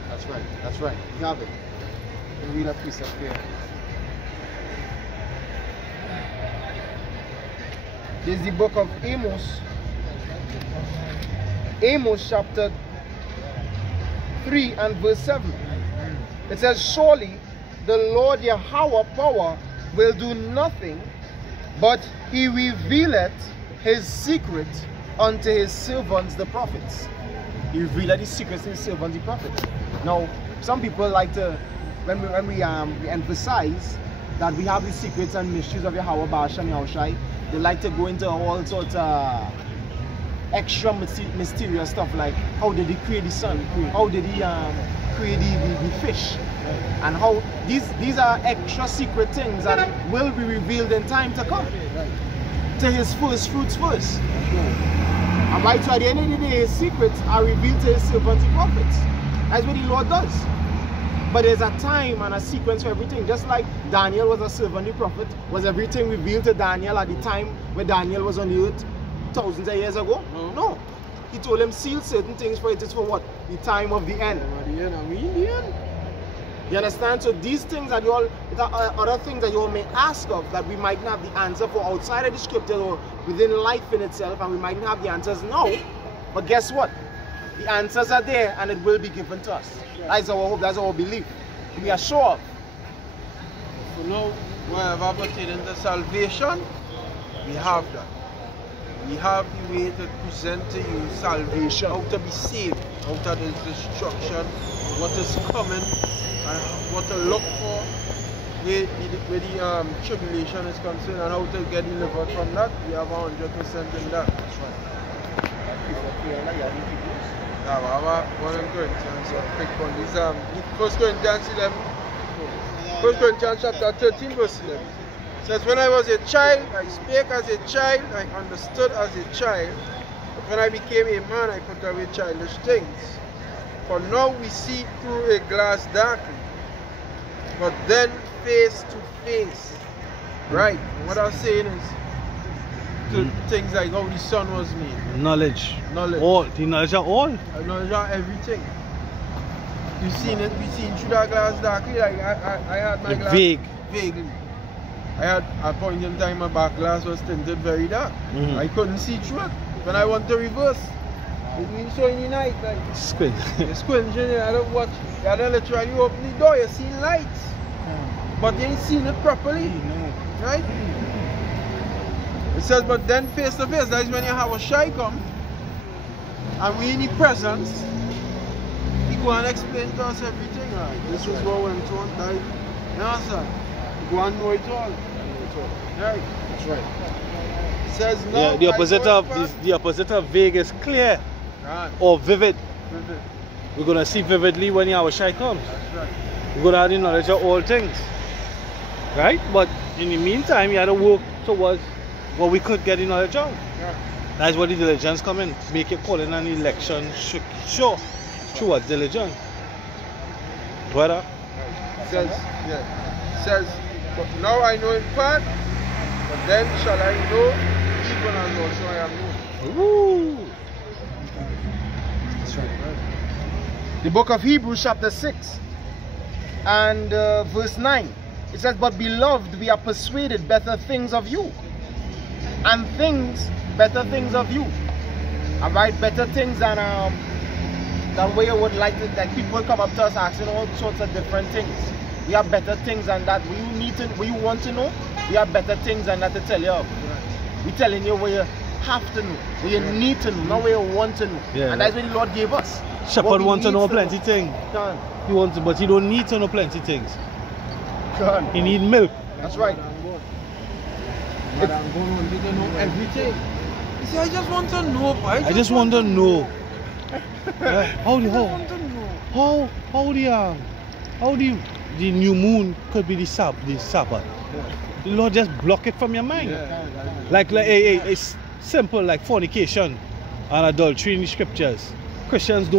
That's right. That's right. You have it. You read a piece of here. This is the book of Amos. Amos chapter 3 and verse 7. It says, surely the Lord Yahweh power will do nothing, but he revealeth his secret unto his servants the prophets. He revealed his secrets to his servants the prophets. Now, some people like to, when we emphasize that we have the secrets and mysteries of Yahweh Ba'ashem Yahushai, they like to go into all sorts of extra mysterious stuff, like how did he create the sun, how did he create the fish, and how these are extra secret things that will be revealed in time to come to his first fruits first. And right, so at the end of the day, his secrets are revealed to his servants the prophets. That's what the Lord does. But there's a time and a sequence for everything. Just like Daniel was a servant, the prophet, was everything revealed to Daniel at the time when Daniel was on the earth thousands of years ago? No. He told him seal certain things, for it is for what? The time of the end. You understand? So these things that other things that you all may ask of that we might not have the answer for outside of the scripture or within life in itself, and we might not have the answers now. But guess what? The answers are there and it will be given to us. That's our hope, that's our belief. We are sure of. So now, whatever pertaining to salvation, we have that. We have the way to present to you salvation, how to be saved out of this destruction, what is coming, and what to look for where the tribulation is concerned, and how to get delivered from that. We have 100% in that. That's right. Yeah, we have 1 Corinthians, quick one. These 1 Corinthians 11. 1 Corinthians chapter 13, verse 11. It says, when I was a child, I spake as a child, I understood as a child. But when I became a man, I put away childish things. For now we see through a glass darkly, but then face to face. Right? What I'm saying is, to things like how the sun was made. Knowledge. Knowledge. All. The knowledge of all. Knowledge of everything. You've seen it, we've seen through that glass darkly. Like I had my glass vaguely. I had at a point in time my back glass was tinted very dark. I couldn't see through it. When I want to reverse, it means so in the night, like squint. You squint, I don't watch. You had to literally open the door, you see lights. But you ain't seen it properly. Right? It says, but then face to face, that is when you have a shy come and we in the presence, he go and explain to us everything. Right? This is what went on, that. You understand? He go and know it all. Right? That's right. It says now. Yeah, the opposite of vague is clear. Right. Or vivid. Vivid. We're gonna see vividly when our shy comes. That's right. We're gonna have the knowledge of all things. Right? But in the meantime, you had to work towards what we could get the knowledge of. Yeah. That's what the diligence come in. Make it calling an election sure. Towards diligence. What up? It says, yeah. It says, but now I know in part, but then shall I know, even as also I am known. Woo! That's right. The book of Hebrews chapter 6 and verse 9. It says, but beloved, we are persuaded better things of you. And better things of you. Alright, better things than where you would like to, like people come up to us asking all sorts of different things. We have better things than that. What you want to know, we have better things than that to tell you of. We're telling you what you have to know, what you need to know, not what you want to know. Yeah, and that's what the Lord gave us. Shepherd wants to know plenty things. He wants to, but he don't need to know plenty things. He need milk. That's right. I'm going to know everything. You see, I just want to know. I just want to know. How the new moon could be the Sabbath. Yeah. The Lord just block it from your mind. Yeah. Like it's simple, like fornication and adultery in the scriptures. Christians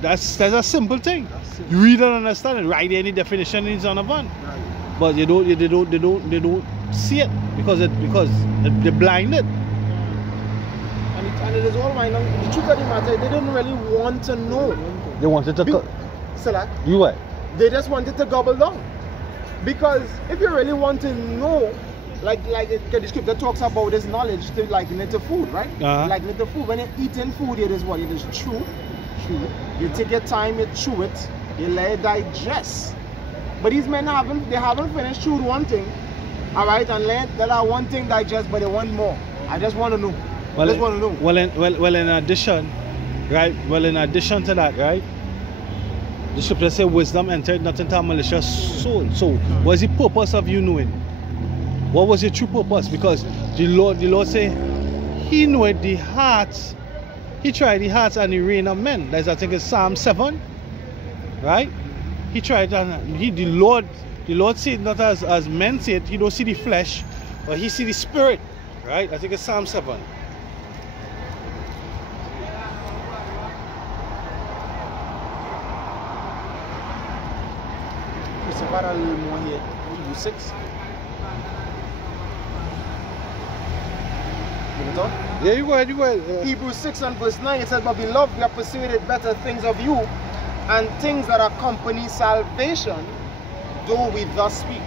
that's a simple thing. You read and understand it, write any definition is on a van. Right. But they don't see it because they're blinded. And it is all mind. The truth of the matter, they didn't really want to know. They wanted to You what? They just wanted to gobble down. Because if you really want to know, like the scripture talks about this knowledge to liken it to food, right? Liken it to food. When you're eating food, it is what? It is true. You take your time, you chew it, you let it digest. But these men haven't finished chewed one thing, alright, and let that one thing digest, but they want more. I just want to know. Well, in addition, right? Well, in addition to that, right? The scripture says wisdom entered not into a malicious soul. So, what's the purpose of you knowing? What was your true purpose? Because the Lord said He knew the hearts. He tried the hearts and the rein of men. That's I think it's Psalm 7, right? He tried and the Lord see it not as men see it. He don't see the flesh, but He see the spirit, right? I think it's Psalm 7. A little more here. Hebrews 6. Yeah, you will. Hebrews 6 and verse 9, it says, but beloved, we are persuaded better things of you, and things that accompany salvation, do we thus speak.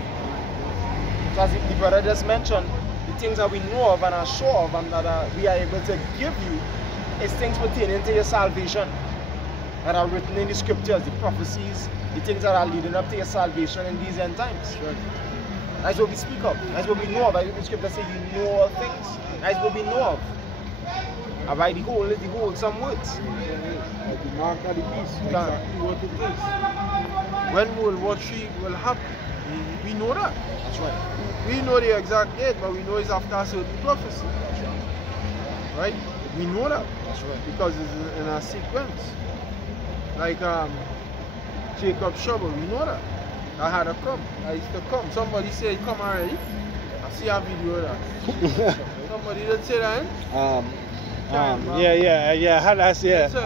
So as the brother just mentioned, the things that we know of and are sure of and that we are able to give you is things pertaining to your salvation that are written in the scriptures, the prophecies, the things that are leading up to your salvation in these end times. Right. That's what we speak of. That's what we know of. That's what the scripture says, you know all things. That's what we know of. Alright, the whole some words. Like the mark of the beast, exactly what it is. When World War III will happen, we know that. That's right. We know the exact date, but we know it's after a certain prophecy. Right? We know that. That's right. Because it's in a sequence. Like Jacob's trouble, we know that. I had to come. I used to come. Somebody said come already. I see a video of that. Somebody did say that, eh? I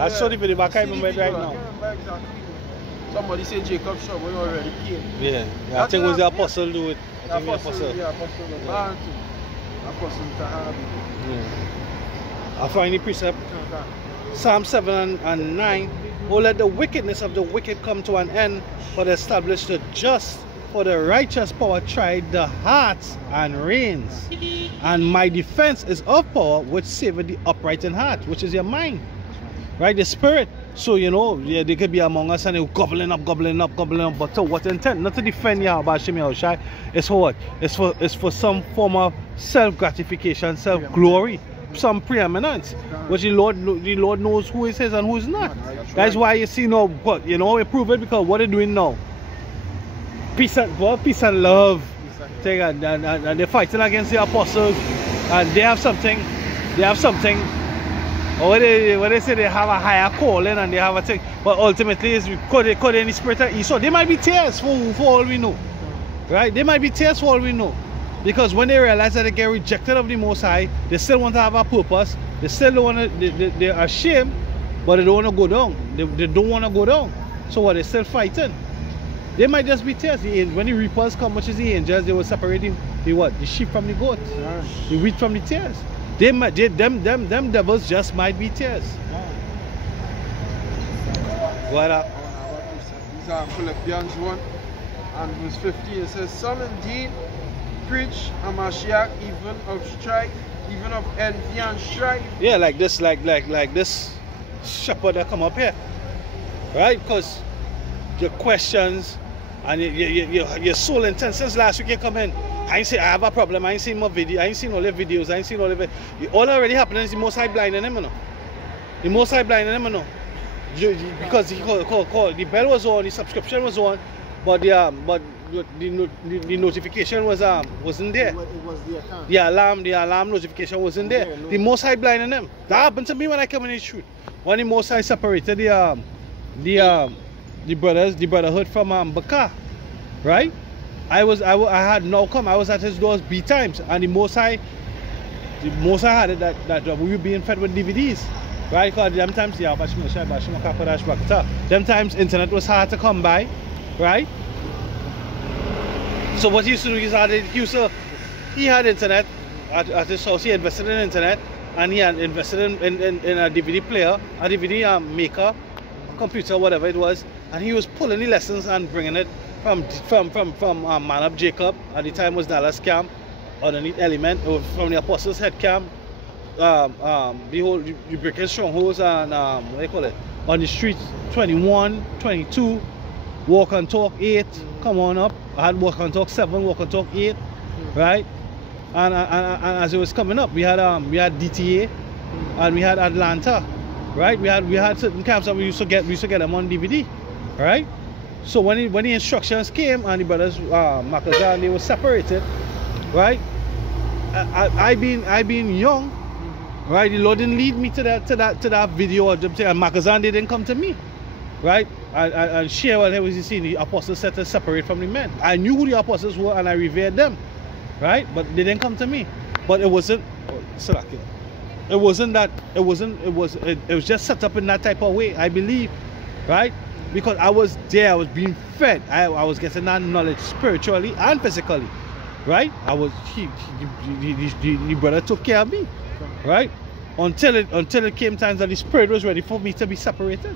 saw the video, but I can't remember it right now. I can't remember exactly. Somebody said Jacob's trouble already came. Yeah, I think it was the apostle do it. I think the apostle. Yeah, apostle. Apostle Tahabi. Yeah. I find the precept. Psalm 7 and 9. Oh, let the wickedness of the wicked come to an end, but establish the just, for the righteous power tried the hearts and reins. And my defense is of power, which saveth the upright in heart, which is your mind. Right? The spirit. So, you know, yeah, they could be among us and they're gobbling up. But to what intent? Not to defend Yahweh Hashem Yahushai. It's for what? It's for some form of self-gratification, self-glory, some preeminence. Which the Lord knows who is his and who is not. That's why you see now, what, you know, we prove it because what they're doing now. Peace and love. And they're fighting against the apostles. And they have something. Or they say they have a higher calling and they have a thing. But ultimately, it's caught in the spirit of Esau. They might be tears for all we know. Right? They might be tears for all we know. Because when they realize that they get rejected of the Most High, they still want to have a purpose. They still don't want to, they're ashamed, but they don't want to go down. They don't want to go down. So what, they're still fighting. They might just be tears. When the reapers come, which is the angels, they will separate the sheep from the goat. The wheat from the tares. Them devils just might be tears. What up? These are Philippians 1 and verse 15. It says, some indeed preach a Mashiach even of strife, even of envy and strife. Yeah, like this shepherd that come up here. Right? Because your questions and your soul intense. Since last week you come in, I have a problem. I ain't seen my video. I ain't seen all the videos. I ain't seen all of it. All already happening is the Most High blinding him, you know. The Most High blinding him, you know. Because the bell was on, the subscription was on, but the notification wasn't there. It was the account. The alarm notification wasn't there. The Most High blinding them. That happened to me when I came in the truth. When the Most High separated the brotherhood from Bakar, right? I had now come. I was at his doors B times, and the Most High had it that we were being fed with DVDs, right? Because them times, them times internet was hard to come by, right? So what he used to do is he had internet at his house. He invested in internet, and he had invested in a DVD player, a DVD maker, a computer, whatever it was, and he was pulling the lessons and bringing it from Man Up Jacob. At the time was Dallas Camp, underneath Element, from the Apostles Head Camp, the breaking strongholds and what do you call it, on the streets 21, 22, Walk and Talk 8, come on up. I had Walk and Talk 7, Walk and Talk 8, right? And as it was coming up, we had DTA and we had Atlanta, right? We had certain camps that we used to get them on DVD, right? So when the instructions came and the brothers Makazan, they were separated, right? I being young, right? The Lord didn't lead me to that video of them saying, and Makazan, they didn't come to me, right? And share what he was seeing. The apostles said to separate from the men. I knew who the apostles were and I revered them, right? But they didn't come to me. But it wasn't. It was just set up in that type of way, I believe, right? Because I was there, I was being fed, I was getting that knowledge spiritually and physically, right? The brother took care of me, right? Until it came times that the spirit was ready for me to be separated.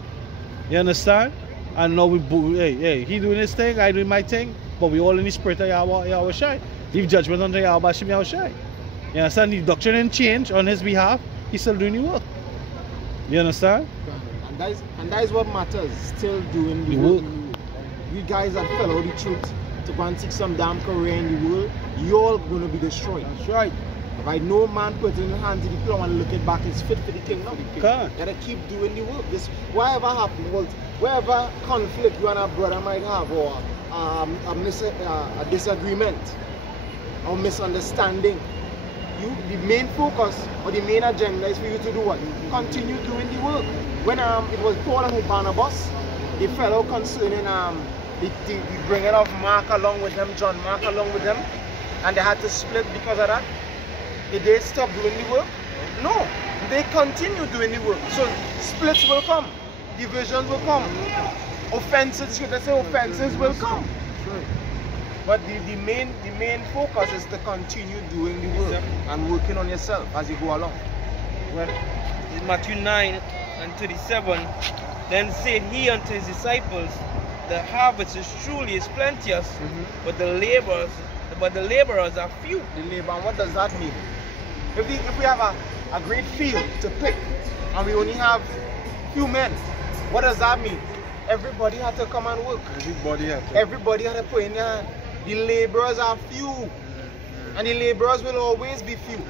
You understand? And now hey, he doing his thing, I doing my thing, but we all in the spirit of Yahweh Shai. Leave judgment unto Yahweh Shem Yahweh Shai. You understand? The doctrine didn't change on his behalf. He's still doing the work. You understand? And that is what matters. Still doing the work. You guys that follow the truth to go and seek some damn career in the world, you're gonna be destroyed. That's right. Right? No man putting his hand to the plow and looking back is fit for the kingdom. Can't. Gotta keep doing the work. This whatever happens, wherever conflict you and a brother might have, or a disagreement or misunderstanding, the main focus or the main agenda is for you to do what? Continue doing the work. When it was Paul and Barnabas, the fellow concerning the bringing of Mark along with them, John Mark along with them, and they had to split because of that. Did they stop doing the work? No, they continue doing the work. So splits will come, divisions will come, offenses, let's say offenses will come. But the main focus is to continue doing the work and working on yourself as you go along. Well, in Matthew 9 and 37, then said he unto his disciples, the harvest is plenteous, but the laborers are few. The labor, and what does that mean? If we have a great field to pick and we only have few men, what does that mean? Everybody had to come and work. Everybody had to put in their hand. The laborers are few, and the laborers will always be few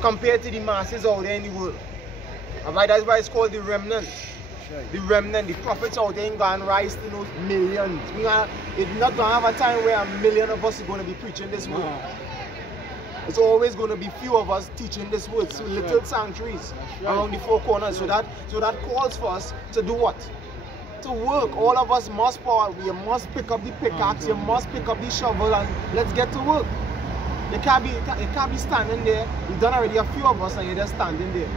compared to the masses out there in the world. Alright, that's why it's called the remnant. The remnant, the prophets out there ain't gonna rise to those millions. It's not gonna have a time where 1 million of us are gonna be preaching this word. It's always gonna be few of us teaching this word. So little sanctuaries around the four corners. So that calls for us to do what? To work. All of us must we must pick up the pickaxe, you must pick up the shovel, and let's get to work. You can't be standing there. You've done already a few of us and you're just standing there.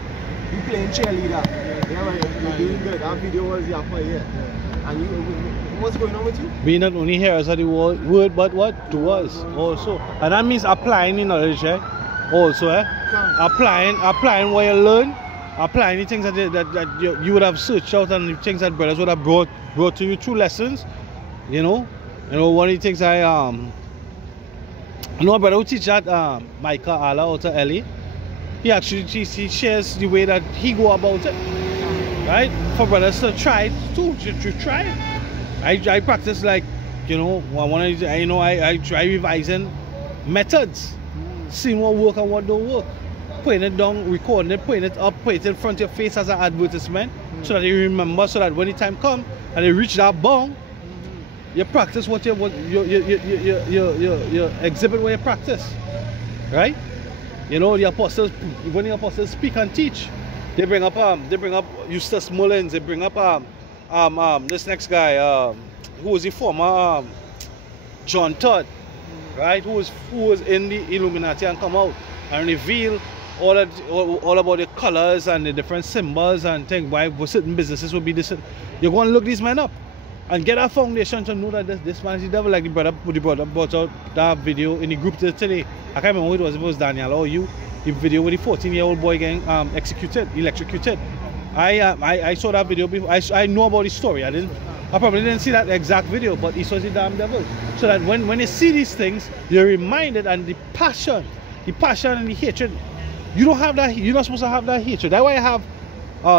You playing cheerleader. You're doing good. That video was your here. And what's going on with you? We not only hearers of the word, but what? To us also. And that means applying the knowledge, also, applying what you learn. Applying the things that you would have searched out, and the things that brothers would have brought to you through lessons. You know, one of the things I know a brother who teach that Micah Allah out of LA. He actually he shares the way that he go about it. Right? For brothers to try to try it. I practice, like, I try revising methods, seeing what work and what don't work. Putting it down, recording it, putting it up, putting it in front of your face as an advertisement, so that you remember, so that when the time comes and you reach that bound, you practice you exhibit what you practice. Right? You know, the apostles, when the apostles speak and teach, they bring up Eustace Mullins, they bring up this next guy, who was the former John Todd, right? Who was in the Illuminati and come out and reveal all about the colors and the different symbols and things, why certain businesses would be this. You're going to look these men up and get a foundation to know that this man is the devil, like the brother brought out that video in the group today. I can't remember who it was. If it was Daniel or you. The video with the 14-year-old boy getting electrocuted. I saw that video before. I know about the story. I probably didn't see that exact video, but he was the damn devil. So that when you see these things, you're reminded, and the passion and the hatred. You don't have that. You're not supposed to have that hatred. That's why I have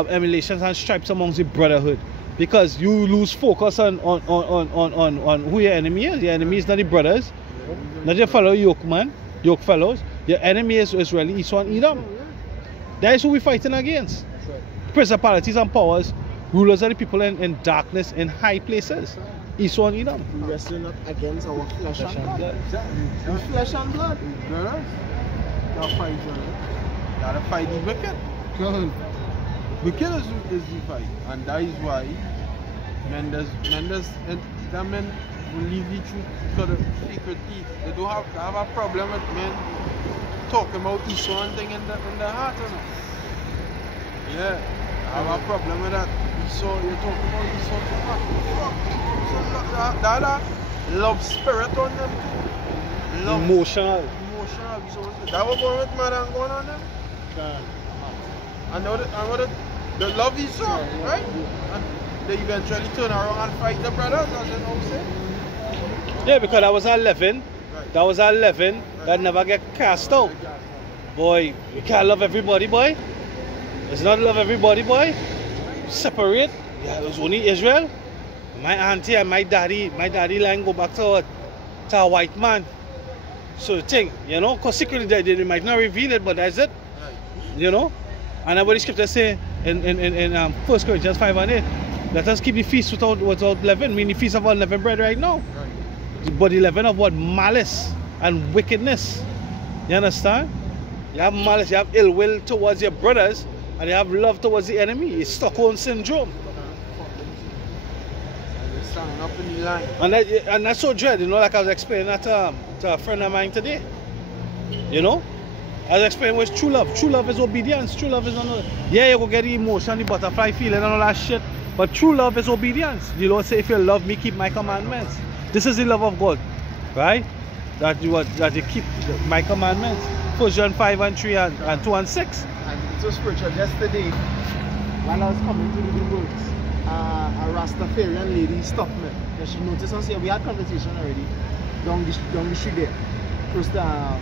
emulations and stripes amongst the brotherhood, because you lose focus on who your enemy is. Your enemy is not the brothers, not your fellow yoke fellows. Your enemy is really Esau and Edom. That is who we're fighting against. Principalities and powers, rulers of the people in darkness in high places. Esau and Edom. We wrestle not against our flesh and blood. Flesh and blood. Gotta fight the wicked. Wicked is the fight, and that is why men will leave the truth because of secret teeth. They don't have a problem with men talking about Esau and thing in the heart, you know. Yeah, I have a problem with that. Esau, you're talking about Esau too much. That love spirit on them. Love. Emotional. So that was going with man and going on them. I know the love Esau, right? they eventually turn around and fight the brothers, as you know, say? Yeah, because that was 11. Right. That was 11 that never get cast out. Boy, you can't love everybody, boy. It's not love everybody, boy. Separate. Yeah, it was only Israel. My auntie and my daddy line go back to a white man. So the thing, you know, because secretly they might not reveal it, but that's it. You know? And that's what the scripture say in 1 Corinthians 5:8. Let us keep the feast without leaven. I mean the feast of unleavened bread right now. Right. But the leaven of what? Malice and wickedness. You understand? You have malice, you have ill will towards your brothers, and you have love towards the enemy. It's Stockholm syndrome. Up in the line. And that's so dread, you know, like I was explaining that to a friend of mine today. You know? I was explaining what's true love. True love is obedience. True love is another. Yeah, you will get the emotion, the butterfly feeling and all that shit. But true love is obedience. The Lord say, if you love me, keep my commandments. This is the love of God. Right? That you keep my commandments. 1 John 5:3 and 2 and 6. And it's so spiritual. Yesterday, while I was coming to the works, a Rastafarian lady stopped me. And she noticed and said, we had conversation already down the street there. Close to,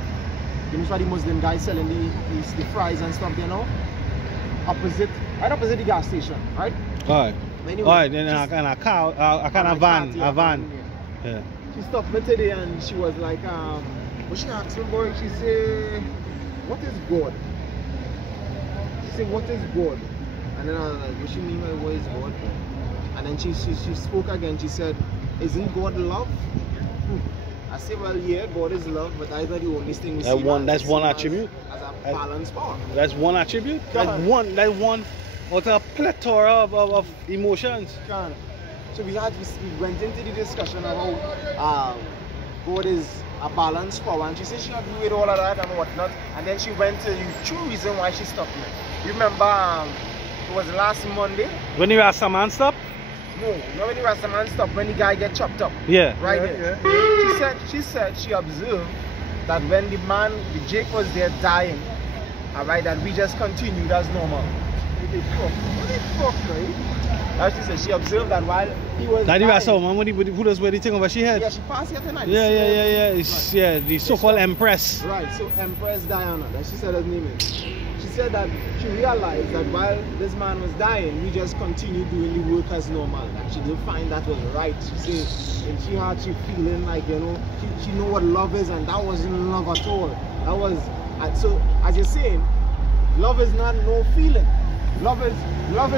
you know, the Muslim guy selling the fries and stuff there now. Right opposite the gas station, right? Alright. Anyway, Alright, then a kind of van. Yeah. She stopped me today and she was like, what she asked me, boy, she said, what is God? She said, what is God? And then I was like, what she mean by what is God? And then she spoke again, she said, isn't God love? I said, well, yeah, God is love, but that's not the only thing we see. That's one attribute. As a balanced power. That's one attribute. That's one out of a plethora of emotions. So we went into the discussion about God is a balanced power, and she said she agreed with all of that and whatnot, and then she went to the true reason why she stopped me. You remember it was last Monday? When the Rastaman stopped? No, not when the Rastaman stopped, when the guy get chopped up. Yeah. Right there. Yeah. She said she observed that when the Jake was there dying, alright, that we just continued as normal. What the fuck, man? As she said, she observed that while he was dying. That the man when he put us where the thing over she head. Yeah, she passed here tonight. Yeah. Yeah, the so-called Empress. Right, so Empress Diana, that she said her name is. She said that she realized that while this man was dying, we just continued doing the work as normal. That she didn't find that was right. She said, and she feeling like, you know, she knew what love is, and that wasn't love at all. That was, and so as you're saying, love is not no feeling. Love is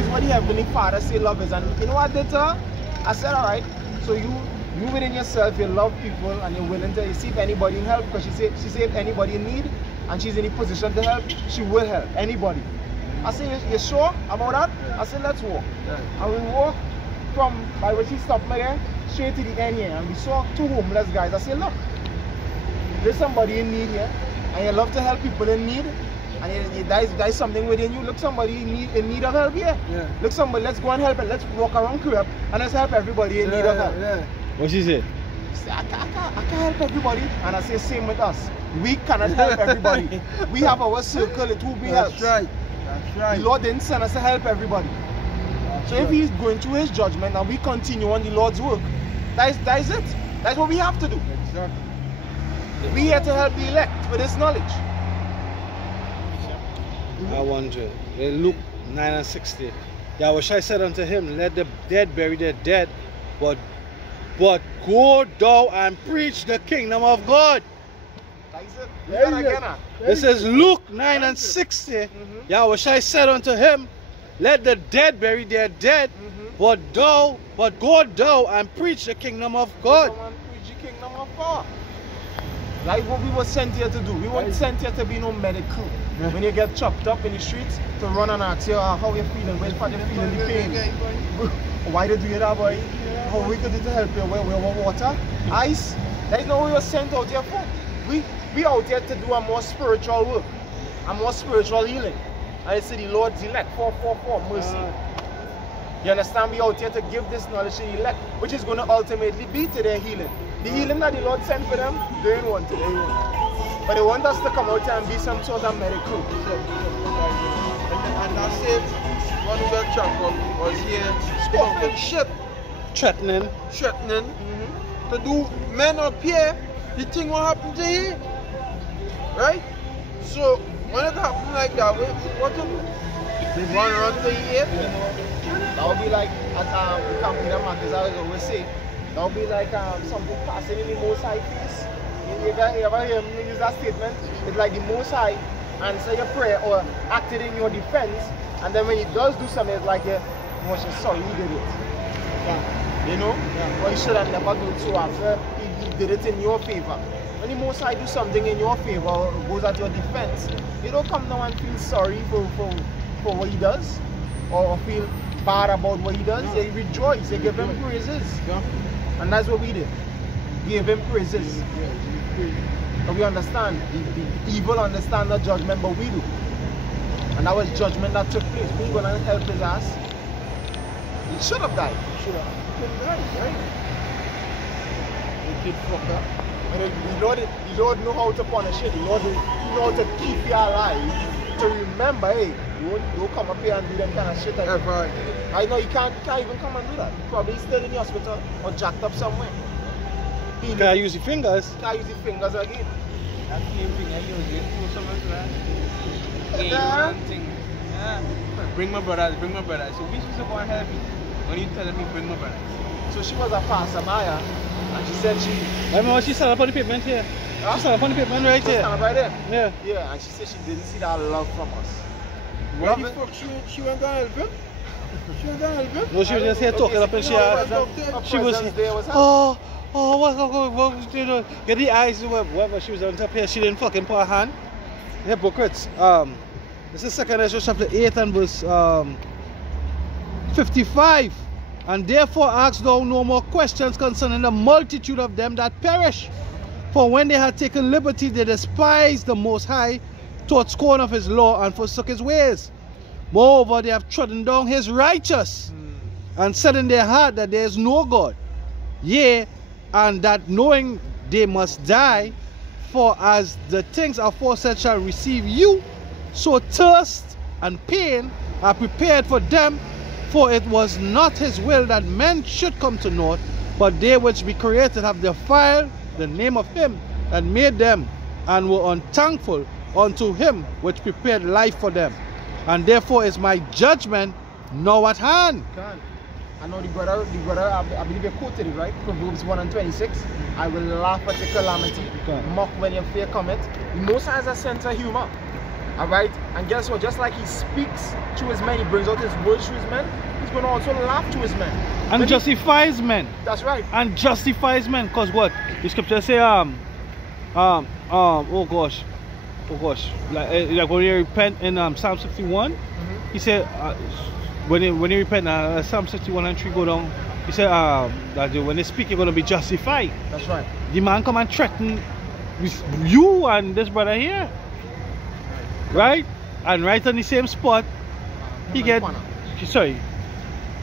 what the Heavenly Father say love is. And you know what I did to her? I said, alright, so you within yourself, you love people and you're willing to see if anybody in help, because she said if anybody in need and she's in a position to help, she will help anybody. I said, you sure about that? I said, let's walk. And we walked from by where she stopped me there straight to the end here, and we saw two homeless guys. I said, look, there's somebody in need here, and you love to help people in need. And there's something within you. Look, somebody in need of help here. Yeah. Look, somebody, let's go and help it. Let's walk around crib and let's help everybody in need of help. Yeah. What she said? She said, I can't help everybody. And I say, same with us. We cannot help everybody. We have our circle, it will be helped. That's right. The Lord didn't send us to help everybody. So if He's going through His judgment and we continue on the Lord's work, that is it. That's what we have to do. Exactly. We here to help the elect with His knowledge. I wonder. Luke 9:60. Yahweh said unto him, let the dead bury their dead, but go thou and preach the kingdom of God. This is Luke 9:60. Yahweh said unto him, let the dead bury their dead, but go thou and preach the kingdom of God. Preach the kingdom of God. Like what we were sent here to do. We weren't sent here to be no medical. When you get chopped up in the streets, to run and ask you how you feeling, where you feeling the pain. Why did you do that, boy? How we could do to help you? Where water? Ice? That's not what we were sent out here for. We out here to do a more spiritual work, a more spiritual healing. And I say the Lord's elect, 444, mercy. You understand? We out here to give this knowledge to the elect, which is going to ultimately be to their healing. The healing that the Lord sent for them, they didn't want it. But they want us to come out here and be some sort of miracle. And that same one who got chopped up was here scoffing shit, Threatening. to do men up here, the thing will happen to you. Right? So when it happens like that, what to do? They run to you. That would be like, as Campina Marcus always say, that would be like something passing in the Most High face. You ever hear him use that statement? It's like the Most High answer your prayer or acted in your defense, and then when he does do something, it's like, Moshe, sorry, he did it. Yeah. You know? Yeah. Well, he should have never done so after he did it in your favor. When the Most High do something in your favor or goes at your defense, you don't come down and feel sorry for what he does or feel bad about what he does. You rejoice, you give him praises. Yeah. And that's what we did. Give him praises. But we understand, the evil understand the judgment, but we do. And that was judgment that took place. Who's going to help his ass? He should have died. He should have. He couldn't die, right? Wicked fucker. And the Lord know how to punish it. The Lord know how to keep you alive. To remember, hey, don't come up here and do them kind of shit. Like Right. I know you can't even come and do that. Probably still in the hospital or jacked up somewhere. You can't use your fingers. Can't use your fingers again. That same thing I use it for someone's life. Yeah. Thing. Yeah. Bring my brothers. So we supposed to go and help me. When you telling me bring my brothers? So she was a pastor, Maya, and she said she... I remember she sat up on the pavement here. Huh? She sat up on the pavement right She here. stand right there. Yeah. Yeah, and she said she didn't see that love from us. Why the fuck she went down help him? She went down help him? No, she was just here talking up and she She was there was her. what you doing? Get the eyes, whatever she was on top here, she didn't fucking put her hand. Hypocrites. This is 2 Ezra chapter 8 and verse 55. And therefore ask thou no more questions concerning the multitude of them that perish. For when they had taken liberty, they despised the Most High, taught scorn of his law, and forsook his ways. Moreover, they have trodden down his righteous, and said in their heart that there is no God. Yea, and that knowing they must die, for as the things aforesaid shall receive you, so thirst and pain are prepared for them. For it was not his will that men should come to naught, but they which be created have defiled the name of him that made them, and were unthankful unto him which prepared life for them. And therefore is my judgment now at hand. I know the brother, I believe you quoted it, right? Proverbs 1 and 26. I will laugh at the calamity, mock when your fear cometh. The Most High has a sense of humor. Alright? And guess what? Just like he speaks to his men, he brings out his words to his men, he's going to also laugh to his men. And justifies men. That's right. And justifies men. Because what? The scripture say, oh gosh. Like when you repent in Psalm 61, he said, when you repent, Psalm 61 and 3 go down, he said that when they speak, you're going to be justified. That's right. The man come and threaten you and this brother here. Right? And right on the same spot, he get, sorry,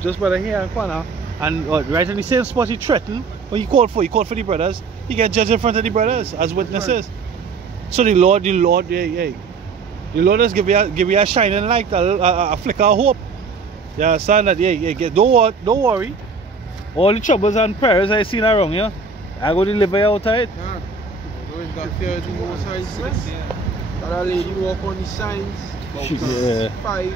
just brother here in corner, and right on the same spot he threatened, when he called for the brothers, he get judged in front of the brothers as witnesses. So the Lord just give you a shining light, a flicker of hope. You understand that? Don't worry. All the troubles and prayers I seen around you, I go deliver you out of it. Yeah. Always got fear of the Most High. That lady walk on the signs. Yeah. 5.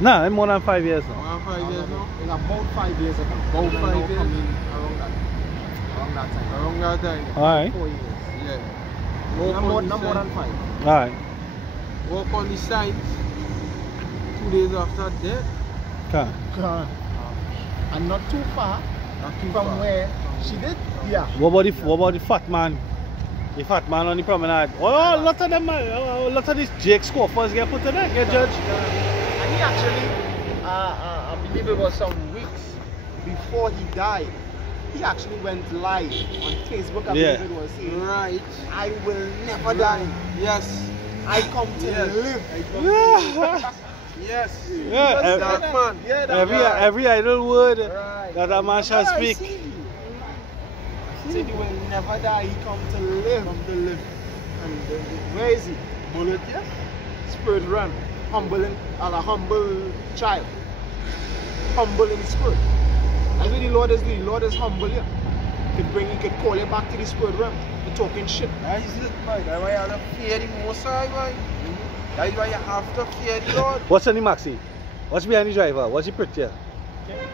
Nah, I'm more than 5 years now. More than 5 years now? It's about 5 years ago. About 5 years? Around that time. Alright. 4 years. Yeah. Not more than 5. Alright. Walk on the signs. 2 days after death. Okay. And not too far from where she did. Yeah. What about the fat man? The fat man on the promenade. Oh, a lot of them, a lot of these Jake scoffers get put to that, get judged. And he actually, I believe it was some weeks before he died, he actually went live on Facebook. I believe it was saying, right, I will never die. Yes. I come to live. Yes. Yeah. That man. Yeah, every idle word that man shall speak. He said he will never die, he come to live. And where is he? Bullet, yes? Spirit run. humble and a humble child. Humble in spirit. That's what the Lord is doing. The Lord is humble here. He could call you back to the spirit realm for talking shit. That is it, boy. That's why you have to fear the Most High, boy. That is why you have to fear the Lord. What's on the Maxi? What's behind the driver? What's the pretty?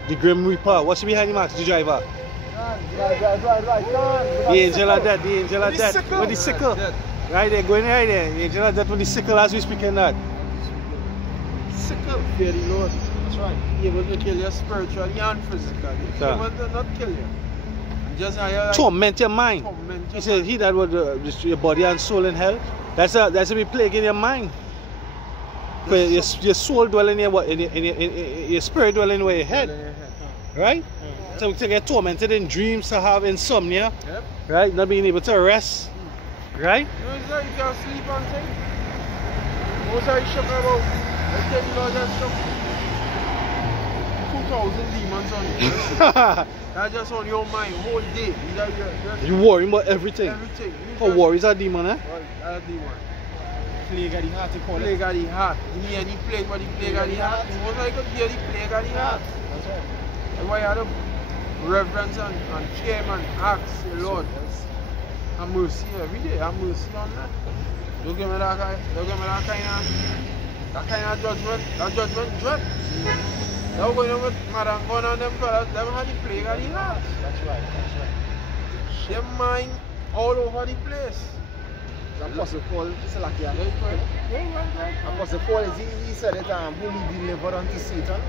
The Grim Reaper. What's behind the Maxi, the driver? Right. The angel of death, the angel of With the death. sickle. With the sickle. Right there, going right there. The angel of death with the sickle as we speaking that. Sickle. Fear the Lord. That's right. He able to kill you spiritually and physically. He Sir. able to not kill you. Just how you like Torment your mind. torment He your said, he that would destroy your body and soul in hell. That's a big plague in your mind. But your soul dwelling in your spirit dwelling in your head. Right? So to get tormented in dreams, to have insomnia. Yep. Right? Not being able to rest. Right? You know, it's like you can't sleep on things. What are you shocked about? I tell you about that stuff. 2,000 demons on you. That's just on your mind, whole day. You worrying about everything. Everything. Oh, worries are demon, eh? That's a demon. Plague of the heart, you call it. Plague of the heart. You hear the plague, but the plague of the heart. Most I could hear the plague of the heart. That's right. That's why you have to reverence and care and ask the Lord. Have mercy every day. Have mercy on that. Don't give me that kind of judgment. That judgment dread. Now going on with Madam Gun and them fellas, them had the plague of the heart. That's right. That's right. Their mind all over the place. The Apostle Paul, Yeah, right. Apostle Paul, he said that whom he delivered unto Satan.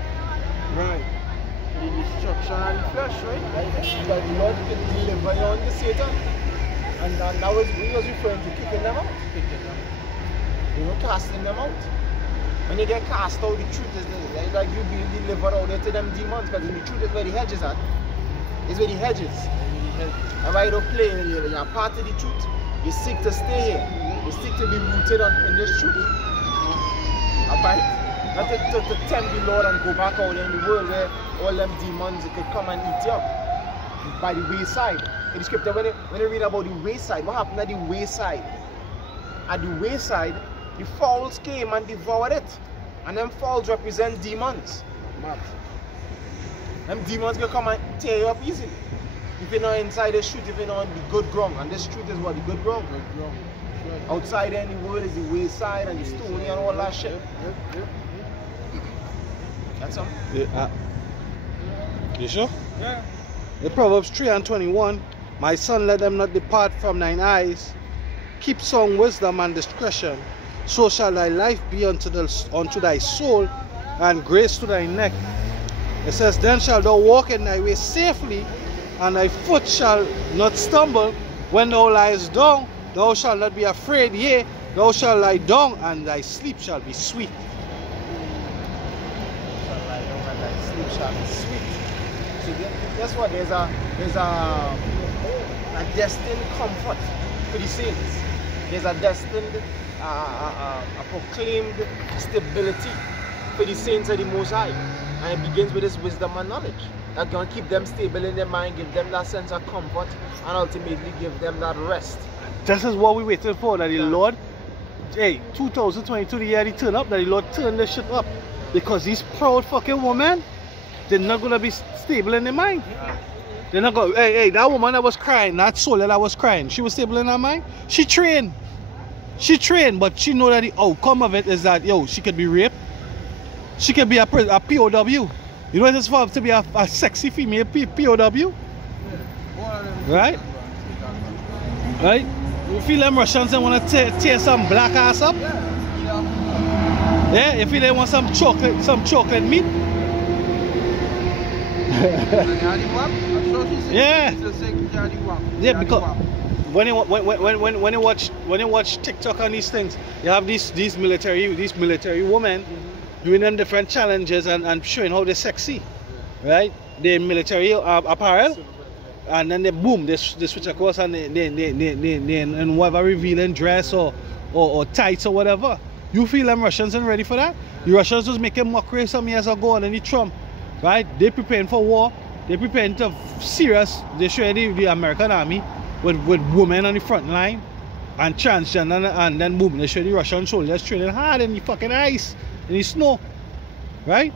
Right. The destruction of the flesh, right? That the Lord can deliver you unto Satan. And that was, he was referring to kicking them out. You know, casting them out. When you get cast out, the truth is like you being delivered out there to them demons, because the truth is where the hedges are. It's where the hedges. And why you don't play when you're part of the truth. You seek to stay here. You seek to be rooted in this truth. Alright? Not to tempt the Lord and go back out in the world where all them demons could come and eat you up. By the wayside. In the scripture, when you read about the wayside, what happened at the wayside? At the wayside, the fowls came and devoured it. And them fowls represent demons. Mad. Them demons can come and tear you up easily. If you're not inside the truth, if you're not on the good ground. And this truth is what? The good ground. Outside there in the world is the wayside and the stony and all that shit. That's something. Yeah, you sure? Yeah. In Proverbs 3:21, my son, let them not depart from thine eyes. Keep sound wisdom and discretion. So shall thy life be unto thy soul, and grace to thy neck. It says, then shalt thou walk in thy way safely, and thy foot shall not stumble. When thou liest down, thou shalt not be afraid. Yea, thou shalt lie down, and thy sleep shall be sweet. Shall lie down and thy sleep shall be sweet. So guess what? There's a destined comfort for the saints. There's a destined, a proclaimed stability for the saints of the Most High. And it begins with this wisdom and knowledge. That's going to keep them stable in their mind, give them that sense of comfort, and ultimately give them that rest. This is what we waited for, that the Lord, hey, 2022, the year he turned up, that the Lord turned this shit up. Because these proud fucking women, they're not going to be stable in their mind. They're not going, hey, that woman that was crying, that soul that was crying, she was stable in her mind? She trained. She trained, but she know that the outcome of it is that, yo, she could be raped. She could be a POW. You know what it's for to be a sexy female POW? Right? Right? You feel them Russians and want to tear some black ass up? Yeah, you feel they want some chocolate meat? Yeah. Yeah, because when you watch TikTok and these things, you have these military women doing them different challenges and showing how they're sexy, right? They're military apparel, and then they boom, they switch across and they in whatever revealing dress or tights or whatever. You feel them Russians ain't ready for that? The Russians was making mockery some years ago and then the Trump, right? They preparing for war. They preparing to serious. They show the American army with women on the front line and transgender, and then boom, they show the Russian soldiers training hard in the fucking ice. in the snow, right?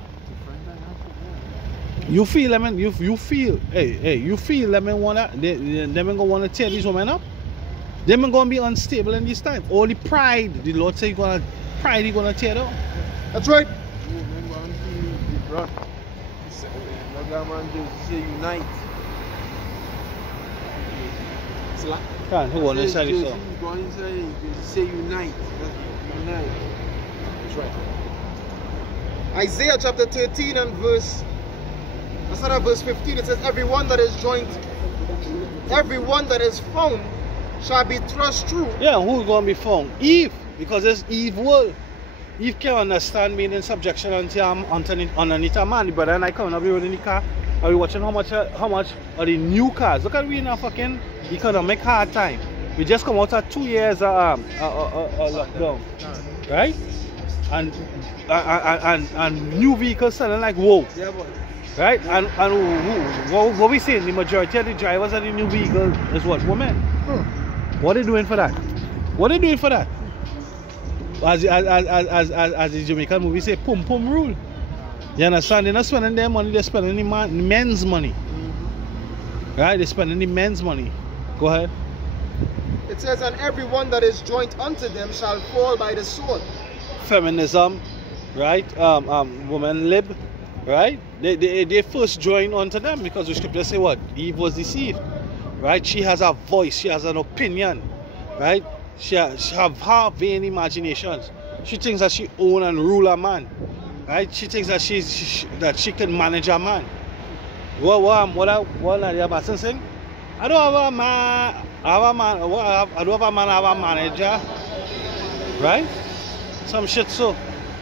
You feel them, you feel, hey, you feel them gonna wanna tear these women up. Them gonna be unstable in this time. All the pride, the Lord say He gonna tear down. That's right. Remember until the brought. The man just say unite. Can't who on inside this song? Go inside, you say unite. Unite. That's right. Isaiah chapter 13 and verse 15, it says, everyone that is found shall be thrust through. Yeah, who's gonna be found? Eve, because it's Eve world. Eve can't understand being in subjection until I'm underneath a man. The brother and I coming up here in the car. Are we watching how much are the new cars? Look at we in a fucking economic hard time. We just come out of 2 years lockdown, right? And new vehicles selling like whoa. Yeah, boy. Right? And what we saying, the majority of the drivers of the new vehicle is what? Women. What are they doing for that? What are they doing for that? As the Jamaican movie say, pum pum rule. You understand? They're not spending their money, they're spending the men's money. Right? They're spending the men's money. Go ahead. It says, and everyone that is joined unto them shall fall by the sword. Feminism, right? Woman lib, right? They first join onto them because the scripture say what? Eve was deceived, right? She has a voice, she has an opinion, right? She have her vain imaginations. She thinks that she own and rule a man, right? She thinks that she can manage a man. What are the person saying? I don't have a man. I don't have a man. I have a manager, right? Some shit so.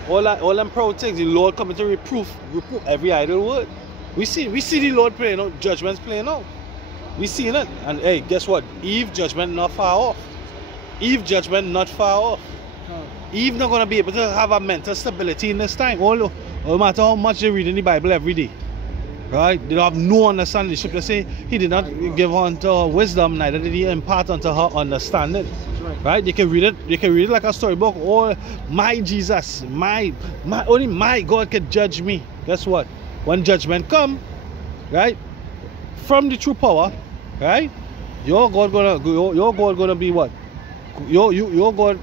All them proud things. The Lord coming to reproof every idle word. We see the Lord playing out. Judgment's playing out. We see it. And hey, guess what? Eve judgment not far off. Eve judgment not far off. Eve not gonna be able to have a mental stability in this time. No matter how much they read in the Bible every day. Right? They don't have no understanding. The scripture say He did not give unto her wisdom, neither did He impart unto her understanding. Right? They can read it like a storybook. Oh, my Jesus, only my God can judge me. Guess what? When judgment come, right, from the true power, right, your God gonna be what? Your God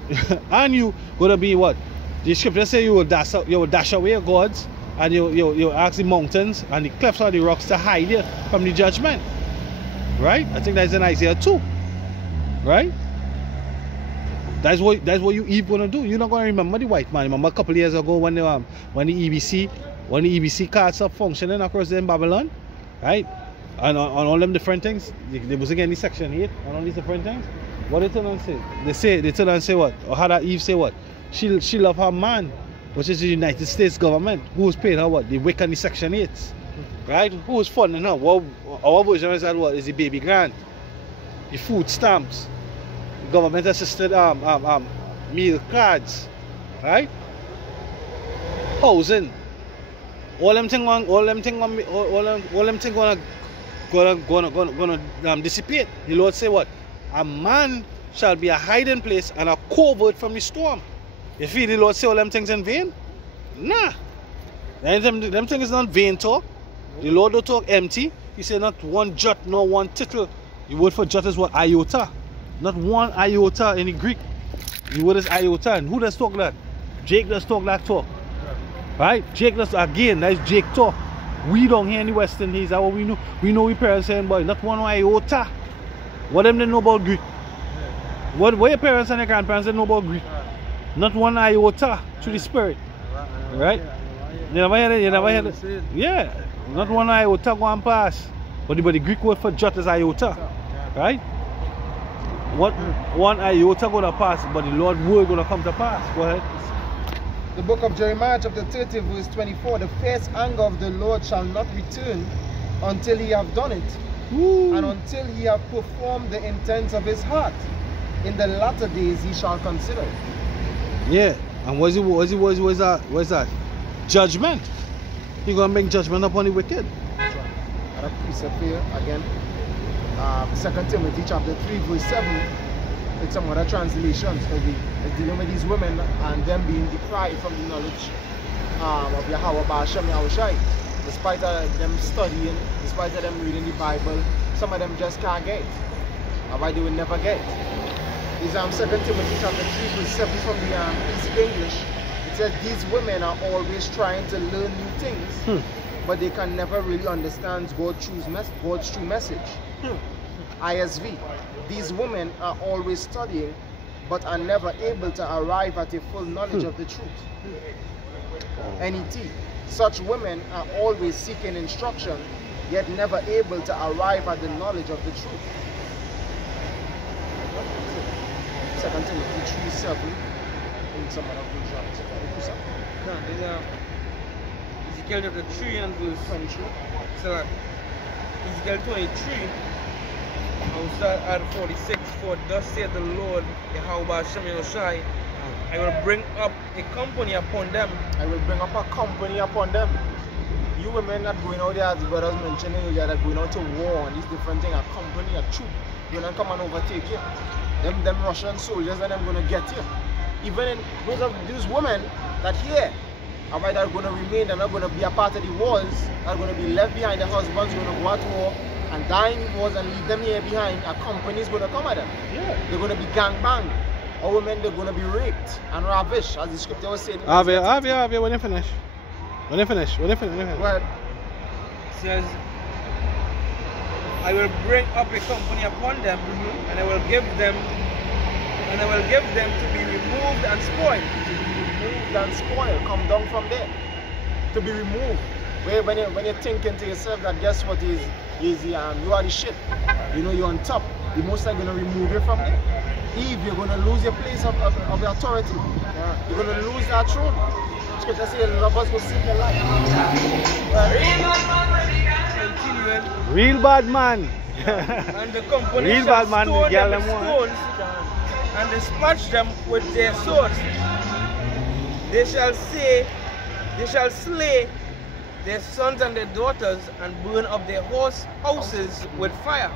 and you gonna be what? The scripture say you will dash away your gods. And you ask the mountains and the cliffs or the rocks to hide you from the judgment. Right? I think that's in Isaiah 2. Right? That's what you Eve gonna do. You're not gonna remember the white man. Remember a couple of years ago when the EBC cards are functioning across there in Babylon? Right? And on all them different things. They was again the section 8 on all these different things. What they turn and say? They turn and say what? Or how that Eve say what? She love her man, which is the United States government, who was paying her what? The WIC and the Section 8s. Right? Who was funding her? Our version is that what? Is the baby grant, the food stamps, the government assisted meal cards, right? Housing. All them things gonna dissipate. The Lord say what? A man shall be a hiding place and a covert from the storm. You feel the Lord say all them things in vain? Nah. Them things is not vain talk. The Lord don't talk empty. He said not one jot, nor one tittle. The word for jot is what? Iota. Not one iota in the Greek. The word is iota. And who does talk that? Jake does talk that talk. Right? Jake does, again, that's Jake talk. We don't hear any Western days. That's what we know. We know we parents saying, boy, not one iota. What them they know about Greek? What your parents and your grandparents they know about Greek? Not one iota to the spirit. Right? You never heard it? You never heard it? Yeah. Not one iota go and pass. But the Greek word for jot is iota. Right? What one iota gonna pass, but the Lord word gonna come to pass. Go ahead. The book of Jeremiah chapter 30 verse 24. The fierce anger of the Lord shall not return until He have done it. Ooh. And until He have performed the intents of His heart. In the latter days He shall consider it. Yeah, and what's that? Judgment. He's gonna bring judgment upon the wicked. That's right. And a precept here again. 2 Timothy chapter 3 verse 7. It's some other translations. It's dealing with these women and them being deprived from the knowledge of Yahweh Ba'ashem Yahushai. Despite them studying, despite them reading the Bible, some of them just can't get it. Or they will never get it. Is 2 Timothy chapter 3 verse 7 from the Easy English. It says these women are always trying to learn new things, but they can never really understand God's true message. ISV. These women are always studying, but are never able to arrive at a full knowledge of the truth. NET. Such women are always seeking instruction, yet never able to arrive at the knowledge of the truth. 2 Timothy 3:7 in some other versions. No, there's Ezekiel chapter 3 and verse 23. So Ezekiel 23, I'll start at 46. For thus saith the Lord, Yahweh Ba'ashem Yahushai, I will bring up a company upon them. I will bring up a company upon them. You women that going out there, as the brothers mentioning earlier, that going out to war and these different things, a company, a troop, you're not come and overtake you. Them Russian soldiers and them gonna get you. Even in those of these women that here are that are gonna remain, they're not gonna be a part of the wars, are gonna be left behind, their husbands gonna go at war and die in the wars and leave them here behind. A company is gonna come at them. Yeah. They're gonna be gang banged. Our women, they're going to be raped and ravished, as the scripture was saying. Avia, when you finish? When you finish? Well, it says, I will bring up a company upon them, and I will give them to be removed and spoiled. To be removed and spoiled. Come down from there. To be removed. When you're thinking to yourself that guess what is you are the shit. You know you're on top. The most are going to remove you from there. Eve, you're going to lose your place of authority. Yeah. You're going to lose that throne. Scripture says lovers will seek your life. Real bad man. And the company real shall bad man, stone them with stones and dispatch them with their swords. They shall slay their sons and their daughters and burn up their houses with fire.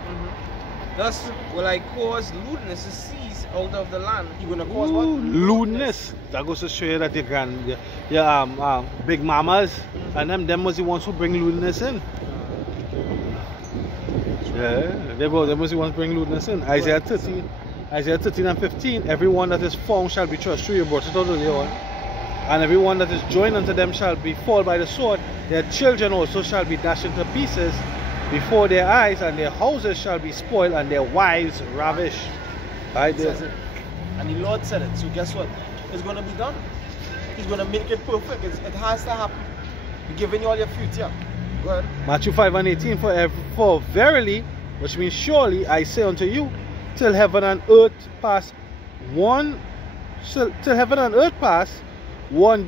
Thus will I cause lewdness to cease out of the land. You're gonna cause what? Lewdness. That goes to show you that your big mamas and them was the ones who bring lewdness in. Yeah, they was the ones who bring lewdness in. Isaiah 13 and 15. Everyone that is found shall be crushed through. You brought it out earlier on. And everyone that is joined unto them shall be fall by the sword. Their children also shall be dashed into pieces before their eyes, and their houses shall be spoiled, and their wives ravished. Right there. And the Lord said it. So guess what? It's going to be done. He's going to make it perfect. It has to happen. He's giving you all your future. Go ahead. Matthew 5 and 18. For verily, which means surely, I say unto you, till heaven and earth pass one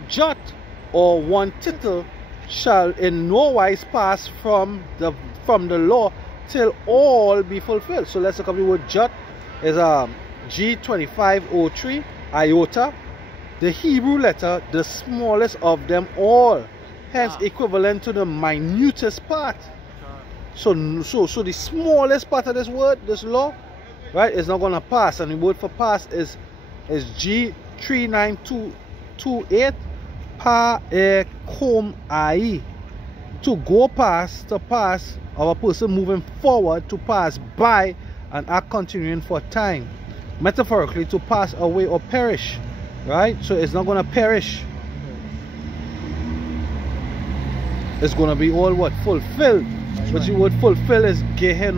jot or one tittle shall in no wise pass from the law till all be fulfilled. So let's look up the word jot. Is G2503 iota, the Hebrew letter, the smallest of them all, hence equivalent to the minutest part. So the smallest part of this word, this law, right, is not going to pass, and the word for pass is G39228 pa e kom ai, to go past, to pass, of a person moving forward, to pass by, and act continuing for time. Metaphorically, to pass away or perish, right? So it's not going to perish. It's going to be all what? Fulfilled. Which the word fulfill is gehen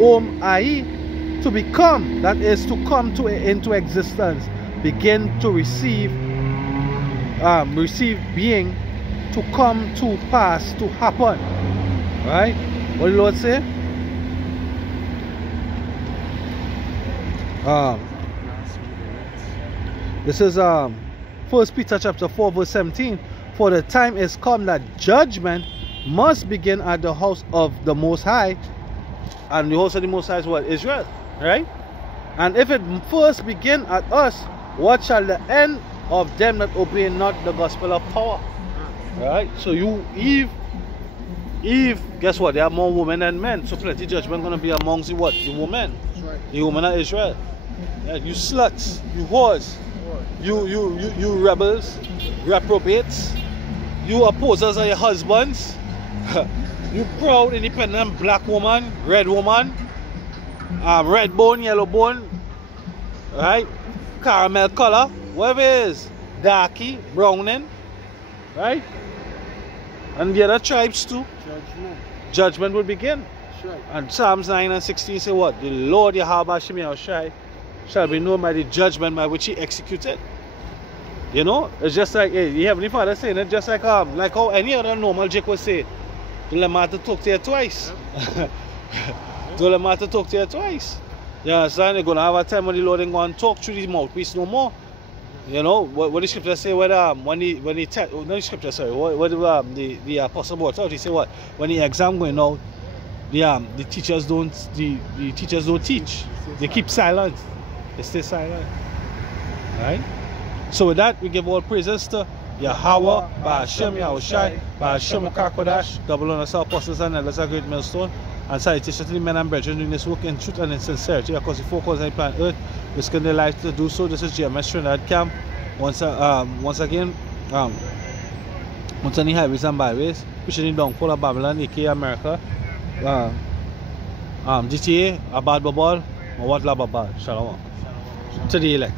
om ai, to become, that is to come into existence, begin to receive being, to come to pass, to happen. Right? What did the Lord say? This is 1 Peter chapter 4 verse 17. For the time is come that judgment must begin at the house of the Most High. And the house of the Most High is what? Israel. Right? And if it first begin at us, what shall the end of them that obey not the gospel of power? Right? So Eve, guess what? There are more women than men. So plenty judgment going to be amongst the women. Right. The women of Israel. Yeah, you sluts, you whores. you rebels, reprobates, you opposers of your husbands, you proud, independent black woman, red woman, red bone, yellow bone, right? Caramel color, whatever it is, darky, browning, right? And the other tribes too. Judgment will begin. Right. And Psalms 9 and 16 say what? The Lord Yahweh Shem Yahushai shall be known by the judgment by which he executed. You know, it's just like the Heavenly Father saying it, just like how any other normal Jake would say, don't let matter talk to you twice. Don't let matter talk to you twice. You understand? You're gonna have a time when the Lord ain't gonna talk through his mouthpiece no more. You know what the scripture say when the scripture, sorry, what the apostle brought out, he said what? When the exam going out, the teachers don't teach. They keep silent. They stay silent. Right? So with that, we give all praises to Yahweh, Ba'ashem Yahushai, Ba'ashem Kakodash, double on us apostles and elders a great millstone, and salutations to the men and brethren doing this work in truth and in sincerity, because the focus on the planet Earth, risking their life to do so. This is Gms Trinidad camp. Once again, once on the highways and byways, pushing the downfall of Babylon, aka America, GTA, Abad Babal, Mawat La Babal, Shalom. To the elect.